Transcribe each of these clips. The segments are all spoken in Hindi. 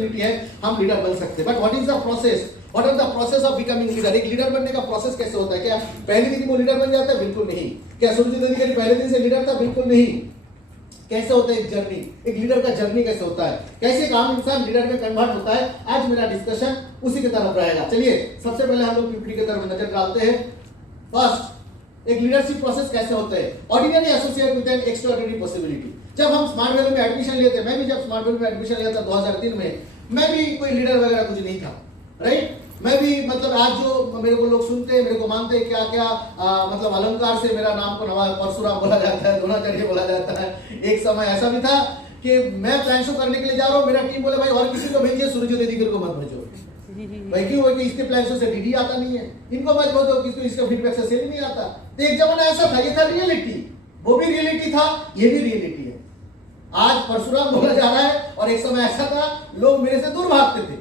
पॉसिबिलिटी है, हम लीडर बन सकते हैं। But what is the process, what are the process of becoming leader? एक लीडर बनने का प्रोसेस कैसे होता है? क्या पहले दिन वो लीडर बन जाता है? बिल्कुल नहीं। क्या सुरजीत अधिकारी पहले दिन से लीडर था? बिल्कुल नहीं। कैसे होता है एक जर्नी, एक लीडर का जर्नी कैसे होता है, कैसे एक आम इंसान लीडर में कन्वर्ट होता है, आज मेरा डिस्कशन उसी की तरफ रहेगा। चलिए सबसे पहले हम लोग पीपीटी की तरफ नजर डालते हैं। फर्स्ट, एक लीडरशिप प्रोसेस कैसे होता है? Ordinary associate with N extraordinary possibility. जब हम स्मार्ट वैल्यू में एडमिशन लिए थे, मैं भी जब स्मार्ट वैल्यू में एडमिशन लिया था 2003 में, मैं भी कोई लीडर वगैरह कुछ नहीं था, राइट। मैं भी मतलब आज जो मेरे को लोग सुनते हैं, मेरे को मानते हैं, क्या क्या मतलब अलंकार से मेरा नाम को नवा परशुराम बोला जाता है, द्रोणाचार्य बोला जाता है। एक समय ऐसा भी था कि मैं प्लान शो करने के लिए जा रहा हूँ, मेरा टीम बोले भाई और किसी को भेजिए, सुरजीत अधिकारी को मत भेजो। भाई क्यों है कि इसके प्लान शो से डीडी आता नहीं है, इनको मत भेजो, किसको इसका फीडबैक से सेल नहीं आता। तो एक जमाना ऐसा था, ये था रियलिटी, वो भी रियलिटी था, ये भी रियलिटी है। आज परशुराम बोला जा रहा है और एक समय ऐसा था लोग मेरे से दूर भागते थे,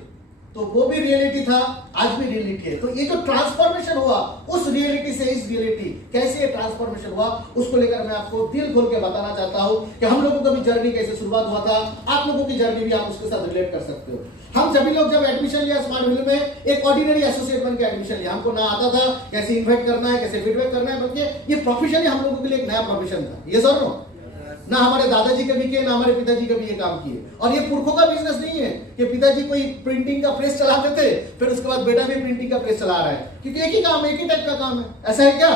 तो वो भी रियलिटी था, आज भी रियलिटी है। तो ये जो ट्रांसफॉर्मेशन हुआ उस रियलिटी से इस रियलिटी, कैसे ये ट्रांसफॉर्मेशन हुआ उसको लेकर मैं आपको दिल खोल के बताना चाहता हूं कि हम लोगों का भी जर्नी कैसे शुरुआत हुआ था, आप लोगों की जर्नी भी आप उसके साथ रिलेट कर सकते हो। हम सभी लोग जब एडमिशन लिया स्मार्ट वैल्यू में, एक ऑर्डिनरी एसोसिएट बन के एडमिशन लिया। हमको ना आता था कैसे इन्वाइट करना है, कैसे फीडबैक करना है, बल्कि ये प्रोफेशन हम लोगों के लिए एक नया प्रोफेशन था। ये सर नो, ना हमारे दादाजी कभी किए, ना हमारे पिताजी कभी ये काम किए। और ये पुरखों का बिजनेस नहीं है कि पिताजी कोई प्रिंटिंग का प्रेस चलाते थे, फिर उसके बाद बेटा भी प्रिंटिंग का प्रेस चला रहा है, क्योंकि एक ही काम है, एक ही टाइप का काम है। ऐसा है क्या?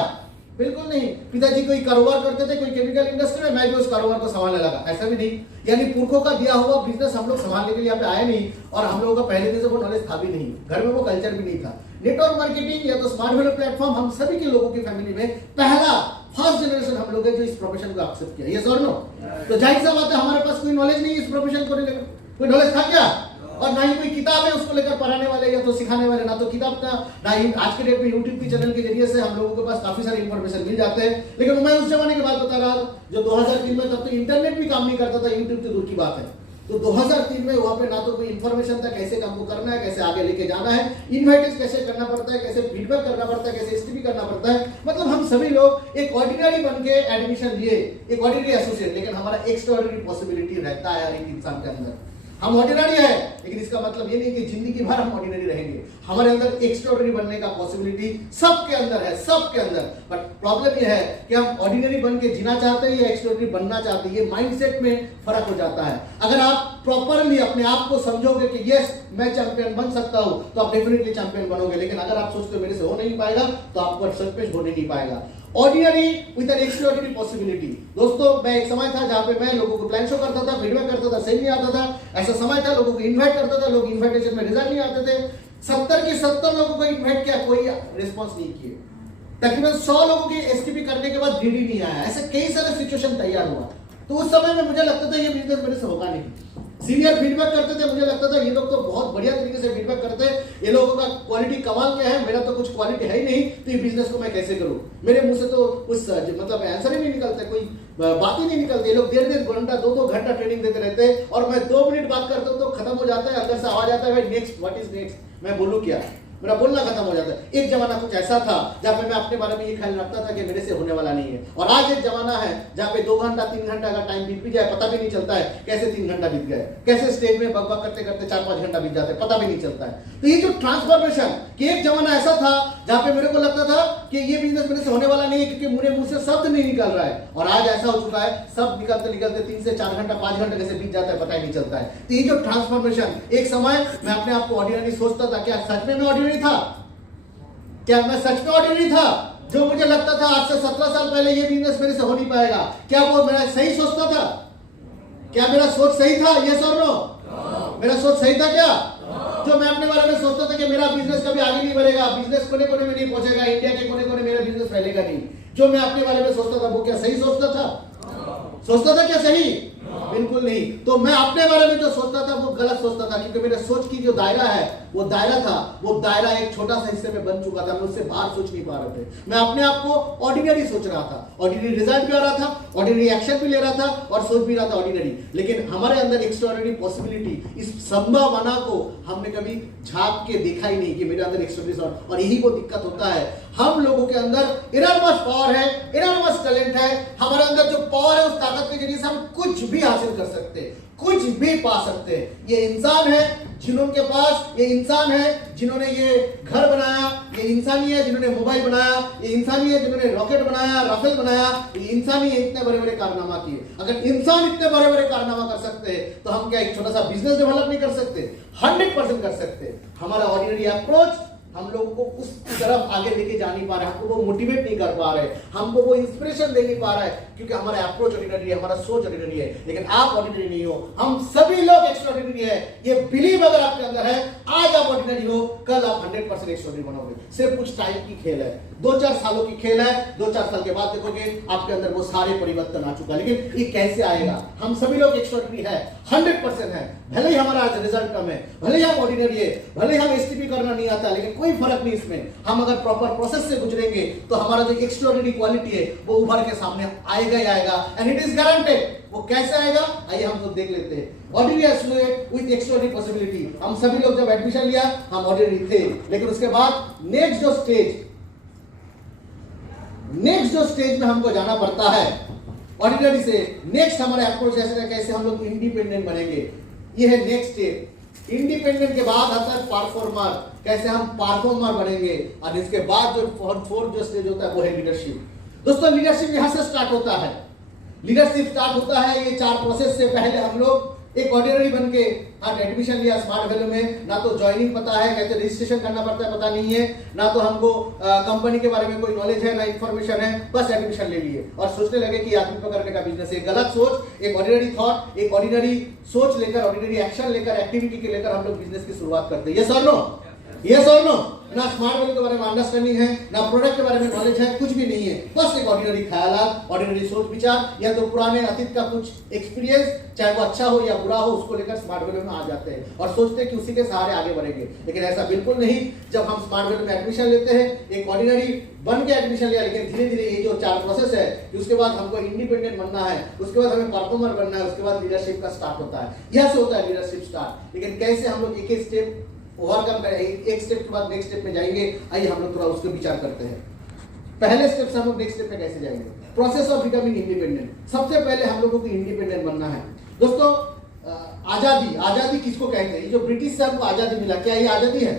बिल्कुल नहीं। पिताजी कोई कारोबार करते थे, कोई केमिकल इंडस्ट्री में, मैं भी उस कारोबार को संभालने लगा, ऐसा भी नहीं। यानी पुरखों का दिया हुआ बिजनेस हम लोग संभालने के लिए यहाँ पे आए नहीं, और हम लोगों का पहले दिन से वो नॉलेज था भी नहीं, घर में वो कल्चर भी नहीं था। नेटवर्क मार्केटिंग या तो स्मार्ट वैल्यू प्लेटफॉर्म हम सभी के लोगों की फैमिली में पहला फर्स्ट जनरेशन हम लोग है जो इस प्रोफेशन को एक्सेप्ट किया। यस और नो? तो जाहिर सा बात है हमारे पास कोई नॉलेज नहीं इस प्रोफेशन को लेकर, कोई नॉलेज था क्या? और ना ही कोई किताब है उसको लेकर पढ़ाने वाले या तो सिखाने वाले, ना तो किताब था, ना ही आज के डेट में यूट्यूब के चैनल के जरिए से हम लोगों के पास काफी सारे इंफॉर्मेशन मिल जाते हैं। लेकिन मैं उस जमाने की बात बता रहा हूं जो 2003 में, तब तो इंटरनेट भी काम नहीं करता था, यूट्यूब तो दूर की बात है। तो 2003 में वहां पे ना तो कोई इंफॉर्मेशन था कैसे काम को करना है, कैसे आगे लेके जाना है, इन्वाइटेज कैसे करना पड़ता है, कैसे फीडबैक करना पड़ता है, कैसे एसटीपी करना पड़ता है। मतलब हम सभी लोग एक ऑर्डिनरी बन के एडमिशन लिए, एक ऑर्डिनरी एसोसिएट, लेकिन हमारा एक्स्ट्राऑर्डिनरी पॉसिबिलिटी रहता है हर एक इंसान के अंदर। हम ऑर्डिनरी है, लेकिन इसका मतलब ये नहीं कि जिंदगी भर हम ऑर्डिनरी रहेंगे। हमारे अंदर एक्स्ट्राऑर्डिनरी बनने का पॉसिबिलिटी सबके अंदर है, सबके अंदर। बट प्रॉब्लम ये है कि हम ऑर्डिनरी बन के जीना चाहते हैं या एक्स्ट्राऑर्डिनरी बनना चाहते हैं, ये माइंडसेट में फर्क हो जाता है। अगर आप प्रॉपरली अपने आप को समझोगे कि यस मैं चैंपियन बन सकता हूं, तो आप डेफिनेटली चैंपियन बनोगे। लेकिन अगर आप सोचते हो मेरे से हो नहीं पाएगा, तो आपको सच में होने नहीं पाएगा। Ordinary with N extraordinary possibility. दोस्तों, मैं एक समय था जहां पे मैं लोगों को प्लान शो करता था, फीडबैक करता था, सही नहीं आता था। ऐसा समय था लोगों को इनवाइट करता था, लोग इनविटेशन में रिजल्ट नहीं आते थे। 70 के 70 लोगों को इनवाइट किया, कोई रिस्पॉन्स नहीं किए। तकरीबन 100 लोगों की एसटीपी करने के बाद डीडी नहीं आया। ऐसे कई सारे सिचुएशन तैयार हुआ। तो उस समय में मुझे लगता था ये बिजनेस मेरे से होगा नहीं। सीनियर फीडबैक करते थे, मुझे लगता था ये लोग तो बहुत बढ़िया तरीके से फीडबैक करते हैं, ये लोगों का क्वालिटी कमाल क्या है, मेरा तो कुछ क्वालिटी है ही नहीं, तो ये बिजनेस को मैं कैसे करूं। मेरे मुंह से तो कुछ मतलब आंसर ही नहीं निकलते, कोई बात ही नहीं निकलती। ये लोग डेढ़ घंटा 2 घंटा ट्रेनिंग देते रहते हैं, और मैं 2 मिनट बात करता हूं तो खत्म हो जाता है, अंदर से आवाज आता है नेक्स्ट, व्हाट इज नेक्स्ट, मैं बोलूं क्या, मेरा बोलना खत्म हो जाता है। एक जमाना कुछ ऐसा था जहां पे मैं अपने बारे में ये ख्याल रखता था कि मेरे से होने वाला नहीं है, और आज एक जमाना है जहां पे 2 घंटा 3 घंटा का टाइम बीत भी जाए पता भी नहीं चलता है कैसे 3 घंटा बीत गए, कैसे स्टेज में बकबक करते करते 4-5 घंटा बीत जाते हैं, पता भी नहीं चलता है। तो ये जो ट्रांसफॉर्मेशन, कि एक जमाना ऐसा था जहां पे मेरे को लगता था कि ये बिजनेस मेरे से होने वाला नहीं है क्योंकि मेरे मुंह से शब्द नहीं निकल रहा है, और आज ऐसा हो चुका है सब निकलते निकलते 3 से 4 घंटा 5 घंटे कैसे बीत जाता है पता ही नहीं चलता है। तो ये जो ट्रांसफॉर्मेशन, एक समय मैं अपने आप को ऑर्डिनरी सोचता था, क्या सच में मैं ऑर्डिनरी था? क्या मैं सच में ऑर्डिनरी था? जो मुझे लगता था आज से 17 साल पहले ये बिजनेस मेरे से हो नहीं पाएगा, क्या वो मेरा सही सोचता था? क्या मेरा सोच सही था? यस और नो? मेरा सोच सही था क्या? जो मैं अपने बारे में सोचता था कि मेरा बिजनेस कभी आगे नहीं बढ़ेगा, बिजनेस कोने कोने में नहीं पहुंचेगा, इंडिया के कोने कोने मेरा बिजनेस फैलेगा नहीं, जो मैं अपने बारे में सोचता था वो क्या सही सोचता था? सोचता था क्या सही? बिल्कुल नहीं। तो मैं अपने बारे में जो सोचता था वो गलत सोचता था, क्योंकि मेरे सोच की जो दायरा है, वो दायरा था, वो दायरा एक छोटा सा हिस्से में बन चुका था, मैं उससे बाहर सोच नहीं पा रहे थे। मैं अपने आप को ऑर्डिनरी सोच रहा था, ऑर्डिनरी रिजल्ट भी आ रहा था, ऑर्डिनरी एक्शन भी ले रहा था, और सोच भी रहा था ऑर्डिनरी। लेकिन हमारे अंदर एक्स्ट्राऑर्डिनरी पॉसिबिलिटी, इस संभावना को हमने कभी झांक के देखा ही नहीं कि मेरे अंदर एक्स्ट्राऑर्डिनरी, और यही वो दिक्कत होता है। हम लोगों के अंदर इनॉर्मस पावर है, इनॉर्मस टैलेंट है। हमारे अंदर जो पावर है उस ताकत के जरिए से हम कुछ भी हासिल कर सकते हैं, कुछ भी पा सकते हैं। ये इंसान है जिन्होंने पास, ये इंसान है जिन्होंने ये घर बनाया, ये इंसानी है जिन्होंने मोबाइल बनाया, ये इंसानी है जिन्होंने रॉकेट बनाया, राफेल बनाया, ये इंसानी है इतने बड़े बड़े कारनामा किए। अगर इंसान इतने बड़े बड़े कारनामा कर सकते हैं तो हम क्या एक छोटा सा बिजनेस डेवलप नहीं कर सकते? 100% कर सकते। हमारा ऑर्डिनरी अप्रोच हम लोगों को उस तरफ आगे लेके जा नहीं पा रहे, हमको वो मोटिवेट नहीं कर पा रहे, हमको वो इंस्पिरेशन दे नहीं पा रहा है, क्योंकि हमारा अप्रोच ऑर्डिनरी है, हमारा सोच ऑर्डिनरी है। लेकिन आप ऑर्डिनरी नहीं हो, हम सभी लोग एक्स्ट्राऑर्डिनरी है। ये बिलीव अगर आपके अंदर है, आज आप ऑर्डिनरी हो, कल आप 100% एक्स्ट्राऑर्डिनरी बनोगे। सिर्फ कुछ टाइम की खेल है, 2-4 सालों की खेल है। 2-4 साल के बाद देखोगे आपके अंदर वो सारे परिवर्तन आ चुका। लेकिन ये कैसे आएगा? हम सभी लोग एक्स्ट्राऑर्डिनरी है, 100% है। भले ही हमारा आज रिजल्ट कम है, भले ही हम ऑर्डिनरी है, भले ही हम एसटीपी करना नहीं आता, लेकिन कोई फर्क नहीं इसमें। हम अगर प्रॉपर प्रोसेस से गुजरेंगे तो हमारा जो एक्स्ट्राऑर्डिनरी क्वालिटी है वो उभर के सामने आएगा ही आएगा, एंड इट इज गारंटेड। वो कैसे आएगा आइए हम लोग देख लेते हैं। Ordinary associate with extraordinary possibility. हम सभी लोग जब एडमिशन लिया हम ऑर्डिनरी थे, लेकिन उसके बाद नेक्स्ट जो स्टेज में हमको जाना पड़ता है ऑर्डिनरी से, नेक्स्ट हमारे अप्रोच कैसे हम लोग इंडिपेंडेंट बनेंगे, ये है नेक्स्ट स्टेप। इंडिपेंडेंट के बाद आता है परफॉर्मर, कैसे हम परफॉर्मर बनेंगे। और इसके बाद जो फोर्थ जो स्टेज होता है वो है लीडरशिप। दोस्तों लीडरशिप यहां से स्टार्ट होता है। लीडरशिप स्टार्ट होता है ये 4 प्रोसेस से। पहले हम लोग एक ऑर्डिनरी बन के हाँ एडमिशन लिया स्मार्ट वैल्यू में, ना तो ज्वाइनिंग पता है, कैसे रजिस्ट्रेशन करना पड़ता है पता नहीं है, ना तो हमको कंपनी के बारे में कोई नॉलेज है, ना इंफॉर्मेशन है, बस एडमिशन ले लिए और सोचने लगे कि आदमी पकड़ने का बिजनेस है। गलत सोच, एक ऑर्डिनरी थॉट, एक ऑर्डिनरी सोच लेकर, ऑर्डिनरी एक्शन लेकर, एक्टिविटी के लेकर हम लोग बिजनेस की शुरुआत करते हैं। यस और नो? यस और नो? ना स्मार्ट वैल्यू के बारे में अंडरस्टैंडिंग है, ना प्रोडक्ट के बारे में नॉलेज है, कुछ भी नहीं है। बस एक ऑर्डिनरी ख्यालात, ऑर्डिनरी सोच विचार, या तो पुराने अतीत का कुछ एक्सपीरियंस, चाहे वो अच्छा हो या बुरा हो, उसको लेकर स्मार्ट वैल्यू में आ जाते हैं और सोचते हैं कि उसी के सहारे आगे बढ़ेंगे। लेकिन ऐसा बिल्कुल नहीं। जब हम स्मार्ट वैल्यू में एडमिशन लेते हैं, एक ऑर्डिनरी बन के एडमिशन लिया, लेकिन धीरे धीरे ये जो 4 प्रोसेस है, उसके बाद हमको इंडिपेंडेंट बनना है, उसके बाद हमें परफॉर्मर बनना है, उसके बाद लीडरशिप का स्टार्ट होता है। यह से होता है लीडरशिप स्टार्ट। लेकिन कैसे हम लोग एक स्टेप ओवरकम करें, एक स्टेप के बाद नेक्स्ट स्टेप में जाएंगे, आइए हम लोग थोड़ा उसके विचार करते हैं। पहले स्टेप से हम लोग नेक्स्ट स्टेप में कैसे जाएंगे? Process of becoming independent. सबसे पहले हम लोगों को इंडिपेंडेंट बनना है। दोस्तों आजादी किसको कहते हैं? ये जो ब्रिटिश से हमको आजादी मिला, क्या ये आजादी है?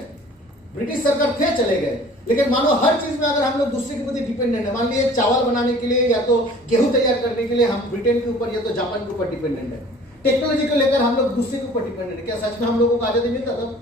ब्रिटिश सरकार थे, चले गए, लेकिन मानो हर चीज में अगर हम लोग दूसरे के प्रति डिपेंडेंट है। मान लीजिए चावल बनाने के लिए या तो गेहूं तैयार करने के लिए हम ब्रिटेन के ऊपर या तो जापान के ऊपर डिपेंडेंट है। टेक्नोलॉजी को लेकर हम लोग दूसरे के ऊपर डिपेंडेंट है। क्या सच में हम लोगों को आजादी मिलता था?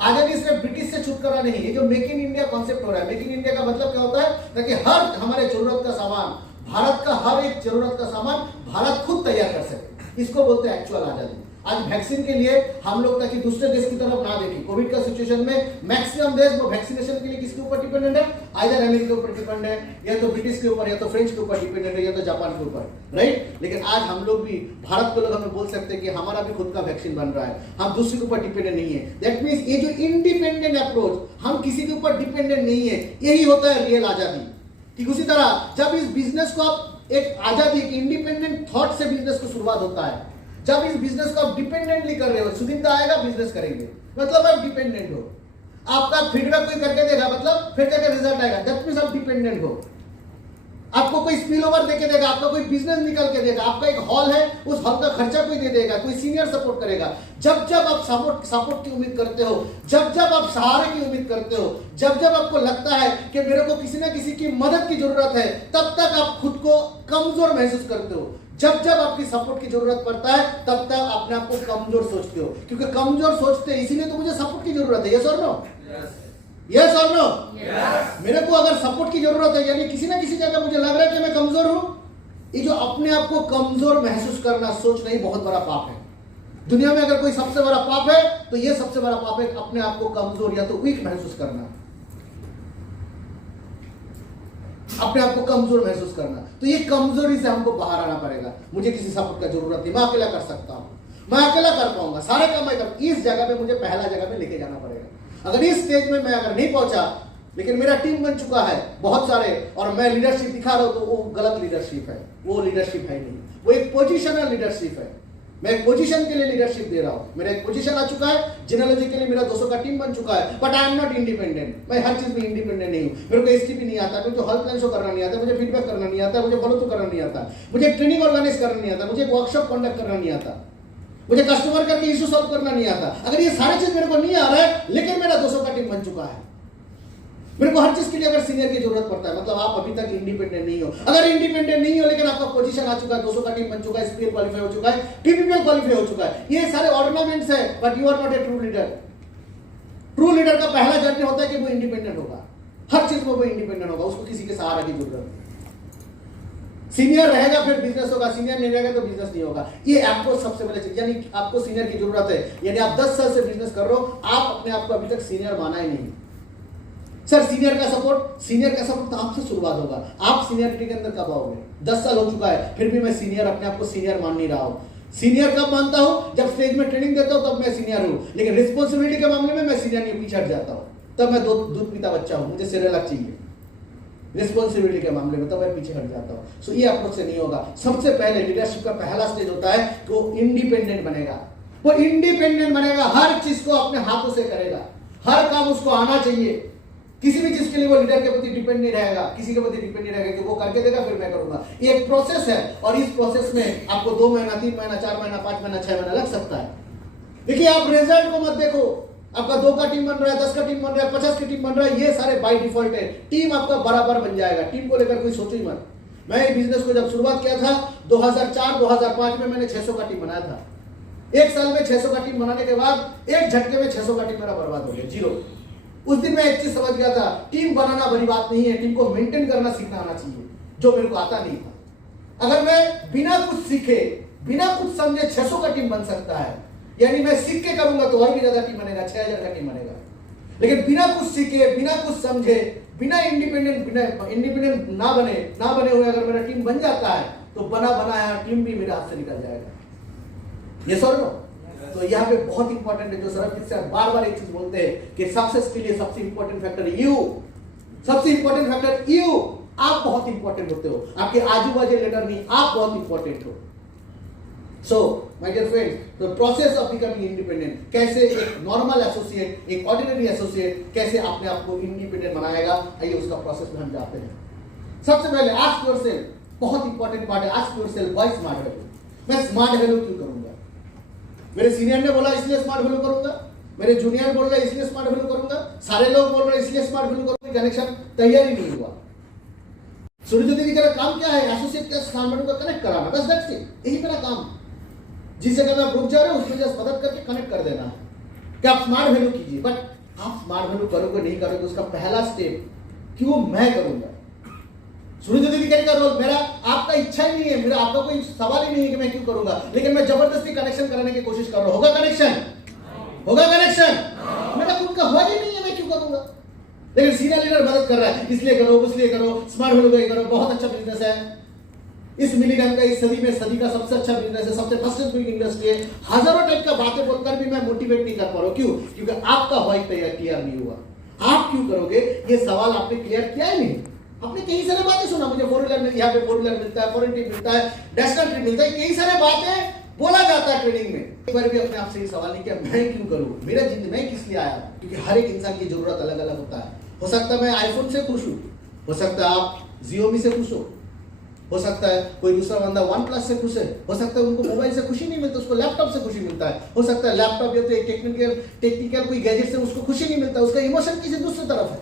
आजादी सिर्फ ब्रिटिश से छुटकारा नहीं। ये जो मेक इन इंडिया कॉन्सेप्ट हो रहा है, मेक इन इंडिया का मतलब क्या होता है? ताकि हर हमारे जरूरत का सामान, भारत का हर एक जरूरत का सामान भारत खुद तैयार कर सके, इसको बोलते हैं एक्चुअल आजादी। आज वैक्सीन के लिए हम लोग ताकि दूसरे देश की तरफ ना देखें। कोविड का सिचुएशन में मैक्सिमम देश वो वैक्सीनेशन के लिए किसके ऊपर डिपेंडेंट है? आइदर अमेरिका के ऊपर डिपेंडेंट है, या तो ब्रिटिश के ऊपर, या तो फ्रेंच के ऊपर डिपेंडेंट है, या तो जापान के ऊपर, राइट। लेकिन आज हम लोग भी, भारत के लोग हमें बोल सकते हैं कि हमारा भी खुद का वैक्सीन बन रहा है, हम दूसरे के ऊपर डिपेंडेंट नहीं है। दैट मीन्स ये जो इंडिपेंडेंट अप्रोच, हम किसी के ऊपर डिपेंडेंट नहीं है, यही होता है रियल आजादी। ठीक उसी तरह जब इस बिजनेस को आप एक आजादी, एक इंडिपेंडेंट थॉट से बिजनेस को शुरुआत होता है। जब इस बिजनेस को आप डिपेंडेंटली कर रहे हो, सुविधा आएगा बिजनेस करेंगे, मतलब आप डिपेंडेंट हो। आपका फीडबैक कोई करके देगा, मतलब फिर जाकर रिजल्ट आएगा, दैट मींस आप डिपेंडेंट हो। आपको कोई स्पिल ओवर देके देगा, आपका कोई बिजनेस निकल के देगा, आपका एक हॉल है, उस हॉल का खर्चा कोई दे देगा, कोई सीनियर सपोर्ट करेगा। जब जब आप सपोर्ट की उम्मीद करते हो, जब जब आप सहारे की उम्मीद करते हो, जब जब आपको लगता है कि मेरे को किसी ना किसी की मदद की जरूरत है, तब तक आप खुद को कमजोर महसूस करते हो। जब जब आपकी सपोर्ट की जरूरत पड़ता है, तब तक अपने आप को कमजोर सोचते हो, क्योंकि कमजोर सोचते हैं इसीलिए तो मुझे सपोर्ट की जरूरत है। यस और नो? यस और नो? मेरे को अगर सपोर्ट की जरूरत है, यानी किसी ना किसी जगह मुझे लग रहा है कि मैं कमजोर हूं। ये जो अपने आप को कमजोर महसूस करना, सोच नहीं, बहुत बड़ा पाप है। दुनिया में अगर कोई सबसे बड़ा पाप है तो ये सबसे बड़ा पाप है, अपने आप को कमजोर या तो वीक महसूस करना, अपने आप को कमजोर महसूस करना। तो ये कमजोरी से हमको बाहर आना पड़ेगा। मुझे किसी सपोर्ट का जरूरत नहीं, मैं अकेला कर सकता हूं, मैं अकेला कर पाऊंगा, सारे काम मैं कर। इस जगह पे मुझे पहला जगह में लेके जाना पड़ेगा। अगर इस स्टेज में मैं अगर नहीं पहुंचा, लेकिन मेरा टीम बन चुका है बहुत सारे, और मैं लीडरशिप दिखा रहा हूं, तो वो गलत लीडरशिप है, वो लीडरशिप है नहीं, वो एक पोजिशनल लीडरशिप है। मैं एक पोजीशन के लिए लीडरशिप दे रहा हूं, मेरा एक पोजीशन आ चुका है, जिनोलॉजी के लिए मेरा 200 का टीम बन चुका है, but I am not independent. मैं हर चीज में इंडिपेंडेंट नहीं हूं। मेरे को एसटीपी नहीं आता, मुझे हॉल प्लान शो करना नहीं आता, मुझे फीडबैक करना नहीं आता, मुझे फॉलो थ्रू करना नहीं आता, मुझे ट्रेनिंग ऑर्गेनाइज करना नहीं आता, मुझे वर्कशॉप कंडक्ट करना नहीं आता, मुझे कस्टमर करके इशू सॉल्व करना नहीं आता। अगर ये सारे चीज मेरे को नहीं आ रहा है, लेकिन मेरा 200 का टीम बन चुका है, मेरे को हर चीज के लिए अगर सीनियर की जरूरत पड़ता है, मतलब आप अभी तक इंडिपेंडेंट नहीं हो। अगर इंडिपेंडेंट नहीं हो लेकिन आपका पोजीशन आ चुका है, 200 का टीम बन चुका है, एसपीएल क्वालीफाई हो चुका है, टीपीपीएल क्वालीफाई हो चुका है, ये सारे ऑर्नामेंट्स है, but you are not a true leader. True leader का पहला जर्नी होता है कि वो इंडिपेंडेंट होगा, हर चीज में वो इंडिपेंडेंट होगा, उसको किसी के सहारा की जरूरत नहीं। सीनियर रहेगा फिर बिजनेस होगा, सीनियर नहीं रहेगा तो बिजनेस नहीं होगा। ये आपको सबसे पहले चीज, यानी आपको सीनियर की जरूरत है। यानी आप 10 साल से बिजनेस कर रहे हो, आप अपने आप को अभी तक सीनियर माना ही नहीं। सर सीनियर का सपोर्ट तो आपसे शुरुआत होगा। आप सीनियरिटी के अंदर कब आओगे? 10 साल हो चुका है, फिर भी मैं सीनियर, अपने आप को सीनियर मान नहीं रहा हूं। सीनियर कब मानता हूं? जब स्टेज में ट्रेनिंग देता हूं तब मैं सीनियर हूं, लेकिन रिस्पॉन्सिबिलिटी के मामले में मैं सीनियर नहीं, पीछे हट जाता हूं। तब मैं दूध पीता बच्चा हूं, मुझे सिरेलैक चाहिए। रिस्पॉन्सिबिलिटी के मामले में तब मैं पीछे हट जाता हूं। सो ये अप्रोच से नहीं होगा। सबसे पहले लीडरशिप का पहला स्टेज होता है कि वो इंडिपेंडेंट बनेगा। वो इंडिपेंडेंट बनेगा, हर चीज को अपने हाथों से करेगा, हर काम उसको आना चाहिए। किसी भी चीज के लिए वो लीडर के प्रति डिपेंड नहीं रहेगा, किसी के प्रति डिपेंड नहीं रहेगा कि वो करके देगा फिर मैं करूंगा। ये एक प्रोसेस है, और इस प्रोसेस में आपको 2 महीना, 3 महीना, 4 महीना, 5 महीना, 6 महीना लग सकता है। देखिए आप रिजल्ट को मत देखो, आपका 2 का टीम बन रहा है, 10 का टीम बन रहा है, 50 की टीम बन रहा है, ये सारे बाय डिफॉल्ट है। टीम आपका बराबर बन जाएगा, टीम को लेकर कोई सोचो ही मत। मैं बिजनेस को जब शुरुआत किया था 2004-2005 में, मैंने 600 का टीम बनाया था। 1 साल में 600 का टीम बनाने के बाद एक झटके में 600 का टीम मेरा बर्बाद हो गया, जीरो। उस दिन मैं एक चीज समझ गया था, टीम बनाना बड़ी बात नहीं है, टीम को मेंटेन करना सीखना आना चाहिए, जो मेरे को आता नहीं था। अगर मैं बिना कुछ सीखे, बिना कुछ समझे 600 का टीम बन सकता है, यानी मैं सीख के करूंगा तो और भी ज्यादा टीम बनेगा, 6000 का टीम बनेगा। लेकिन बिना कुछ सीखे, बिना कुछ समझे, बिना इंडिपेंडेंट ना बने हुए अगर मेरा टीम बन जाता है तो बना बनाया टीम भी मेरे हाथ से निकल जाएगा। ये सर नो। तो यहाँ पे बहुत इंपॉर्टेंट है, जो सर बार बार एक चीज बोलते हैं कि सक्सेस के लिए सबसे इंपॉर्टेंट फैक्टर यू, सबसे इंपॉर्टेंट फैक्टर यू। आप बहुत इंपॉर्टेंट होते हो, आपके आजू बाजू लीडर नहीं, आप बहुत इंपॉर्टेंट हो। So my dear friends, the process of becoming independent, कैसे एक नॉर्मल एसोसिएट, एक ऑर्डिनरी एसोसिएट कैसे अपने आप को इंडिपेंडेंट बनाएगा, आइए उसका प्रोसेस में हम जाते हैं। सबसे पहले आस्क योरसेल्फ, बहुत इंपॉर्टेंट पार्ट है, ask yourself why smart value. मैं स्मार्ट वैल्यू क्यों करूंगा? मेरे सीनियर ने बोला इसलिए स्मार्ट वैल्यू करूंगा, मेरे जूनियर बोल रहे इसलिए स्मार्ट वैल्यू करूंगा, सारे लोग बोल रहे इसलिए स्मार्ट वैल्यू करूंगा। कनेक्शन तैयार ही नहीं हुआ। सूर्य दीदी का काम क्या है? एसोसिएट के स्मार्ट वैल्यू को कनेक्ट कराना, बस दैट्स इट, यही मेरा काम। जिस जगह में आप रुक जा रहे हो उसमें जस्ट मदद करके कनेक्ट कर देना है कि आप स्मार्ट वैल्यू कीजिए। बट आप स्मार्ट वैल्यू करोगे नहीं करोगे, उसका पहला स्टेप क्यों मैं करूंगा। सूर्य दीदी का रोल मेरा, आपका इच्छा ही नहीं है, मेरा आपका कोई सवाल ही नहीं है कि मैं क्यों करूंगा, लेकिन मैं जबरदस्ती कनेक्शन कराने की कोशिश कर रहा हूं। होगा कनेक्शन? होगा कनेक्शन? मेरा खुद का हुआ ही नहीं है, मैं क्यों करूंगा। लेकिन सीनियर लीडर मदद कर रहा है, इसलिए करो, उसलिए करो, स्मार्ट वैल्यू करो, बहुत अच्छा बिजनेस है। इस मिलीनियम का, इस सदी का सबसे अच्छा बिजनेस है, सबसे फास्टेस्ट ग्रोइंग इंडस्ट्री है। हजारों टाइप का बातें बोलकर भी मैं मोटिवेट नहीं कर पा रहा हूं। क्यों? क्योंकि आपका व्हाई क्लियर नहीं हुआ। आप क्यों करोगे ये सवाल आपने क्लियर किया ही नहीं। आपने कई सारे बातें सुना, मुझे 4 व्हीलर में, यहाँ पे 4 व्हीलर मिलता है, फॉरेन ट्रिप मिलता है, नेशनल ट्रिप मिलता है, कई सारे बातें बोला जाता है ट्रेनिंग में। एक बार भी अपने आप से ये सवाल नहीं किया मैं क्यों करूं, मेरा जिंदगी मैं किस लिए आया। क्योंकि हर एक इंसान की जरूरत अलग अलग होता है। हो सकता है मैं आईफोन से खुश हूं, हो सकता है आप जियोमी से खुश हो सकता है कोई दूसरा बंदा वन प्लस से खुश है, हो सकता है उनको मोबाइल से खुशी नहीं मिलती, उसको लैपटॉप से खुशी मिलता है, हो सकता है लैपटॉप या तो टेक्निकल कोई गैजेट से उसको खुशी नहीं मिलता, उसका इमोशन किसी दूसरी तरफ है,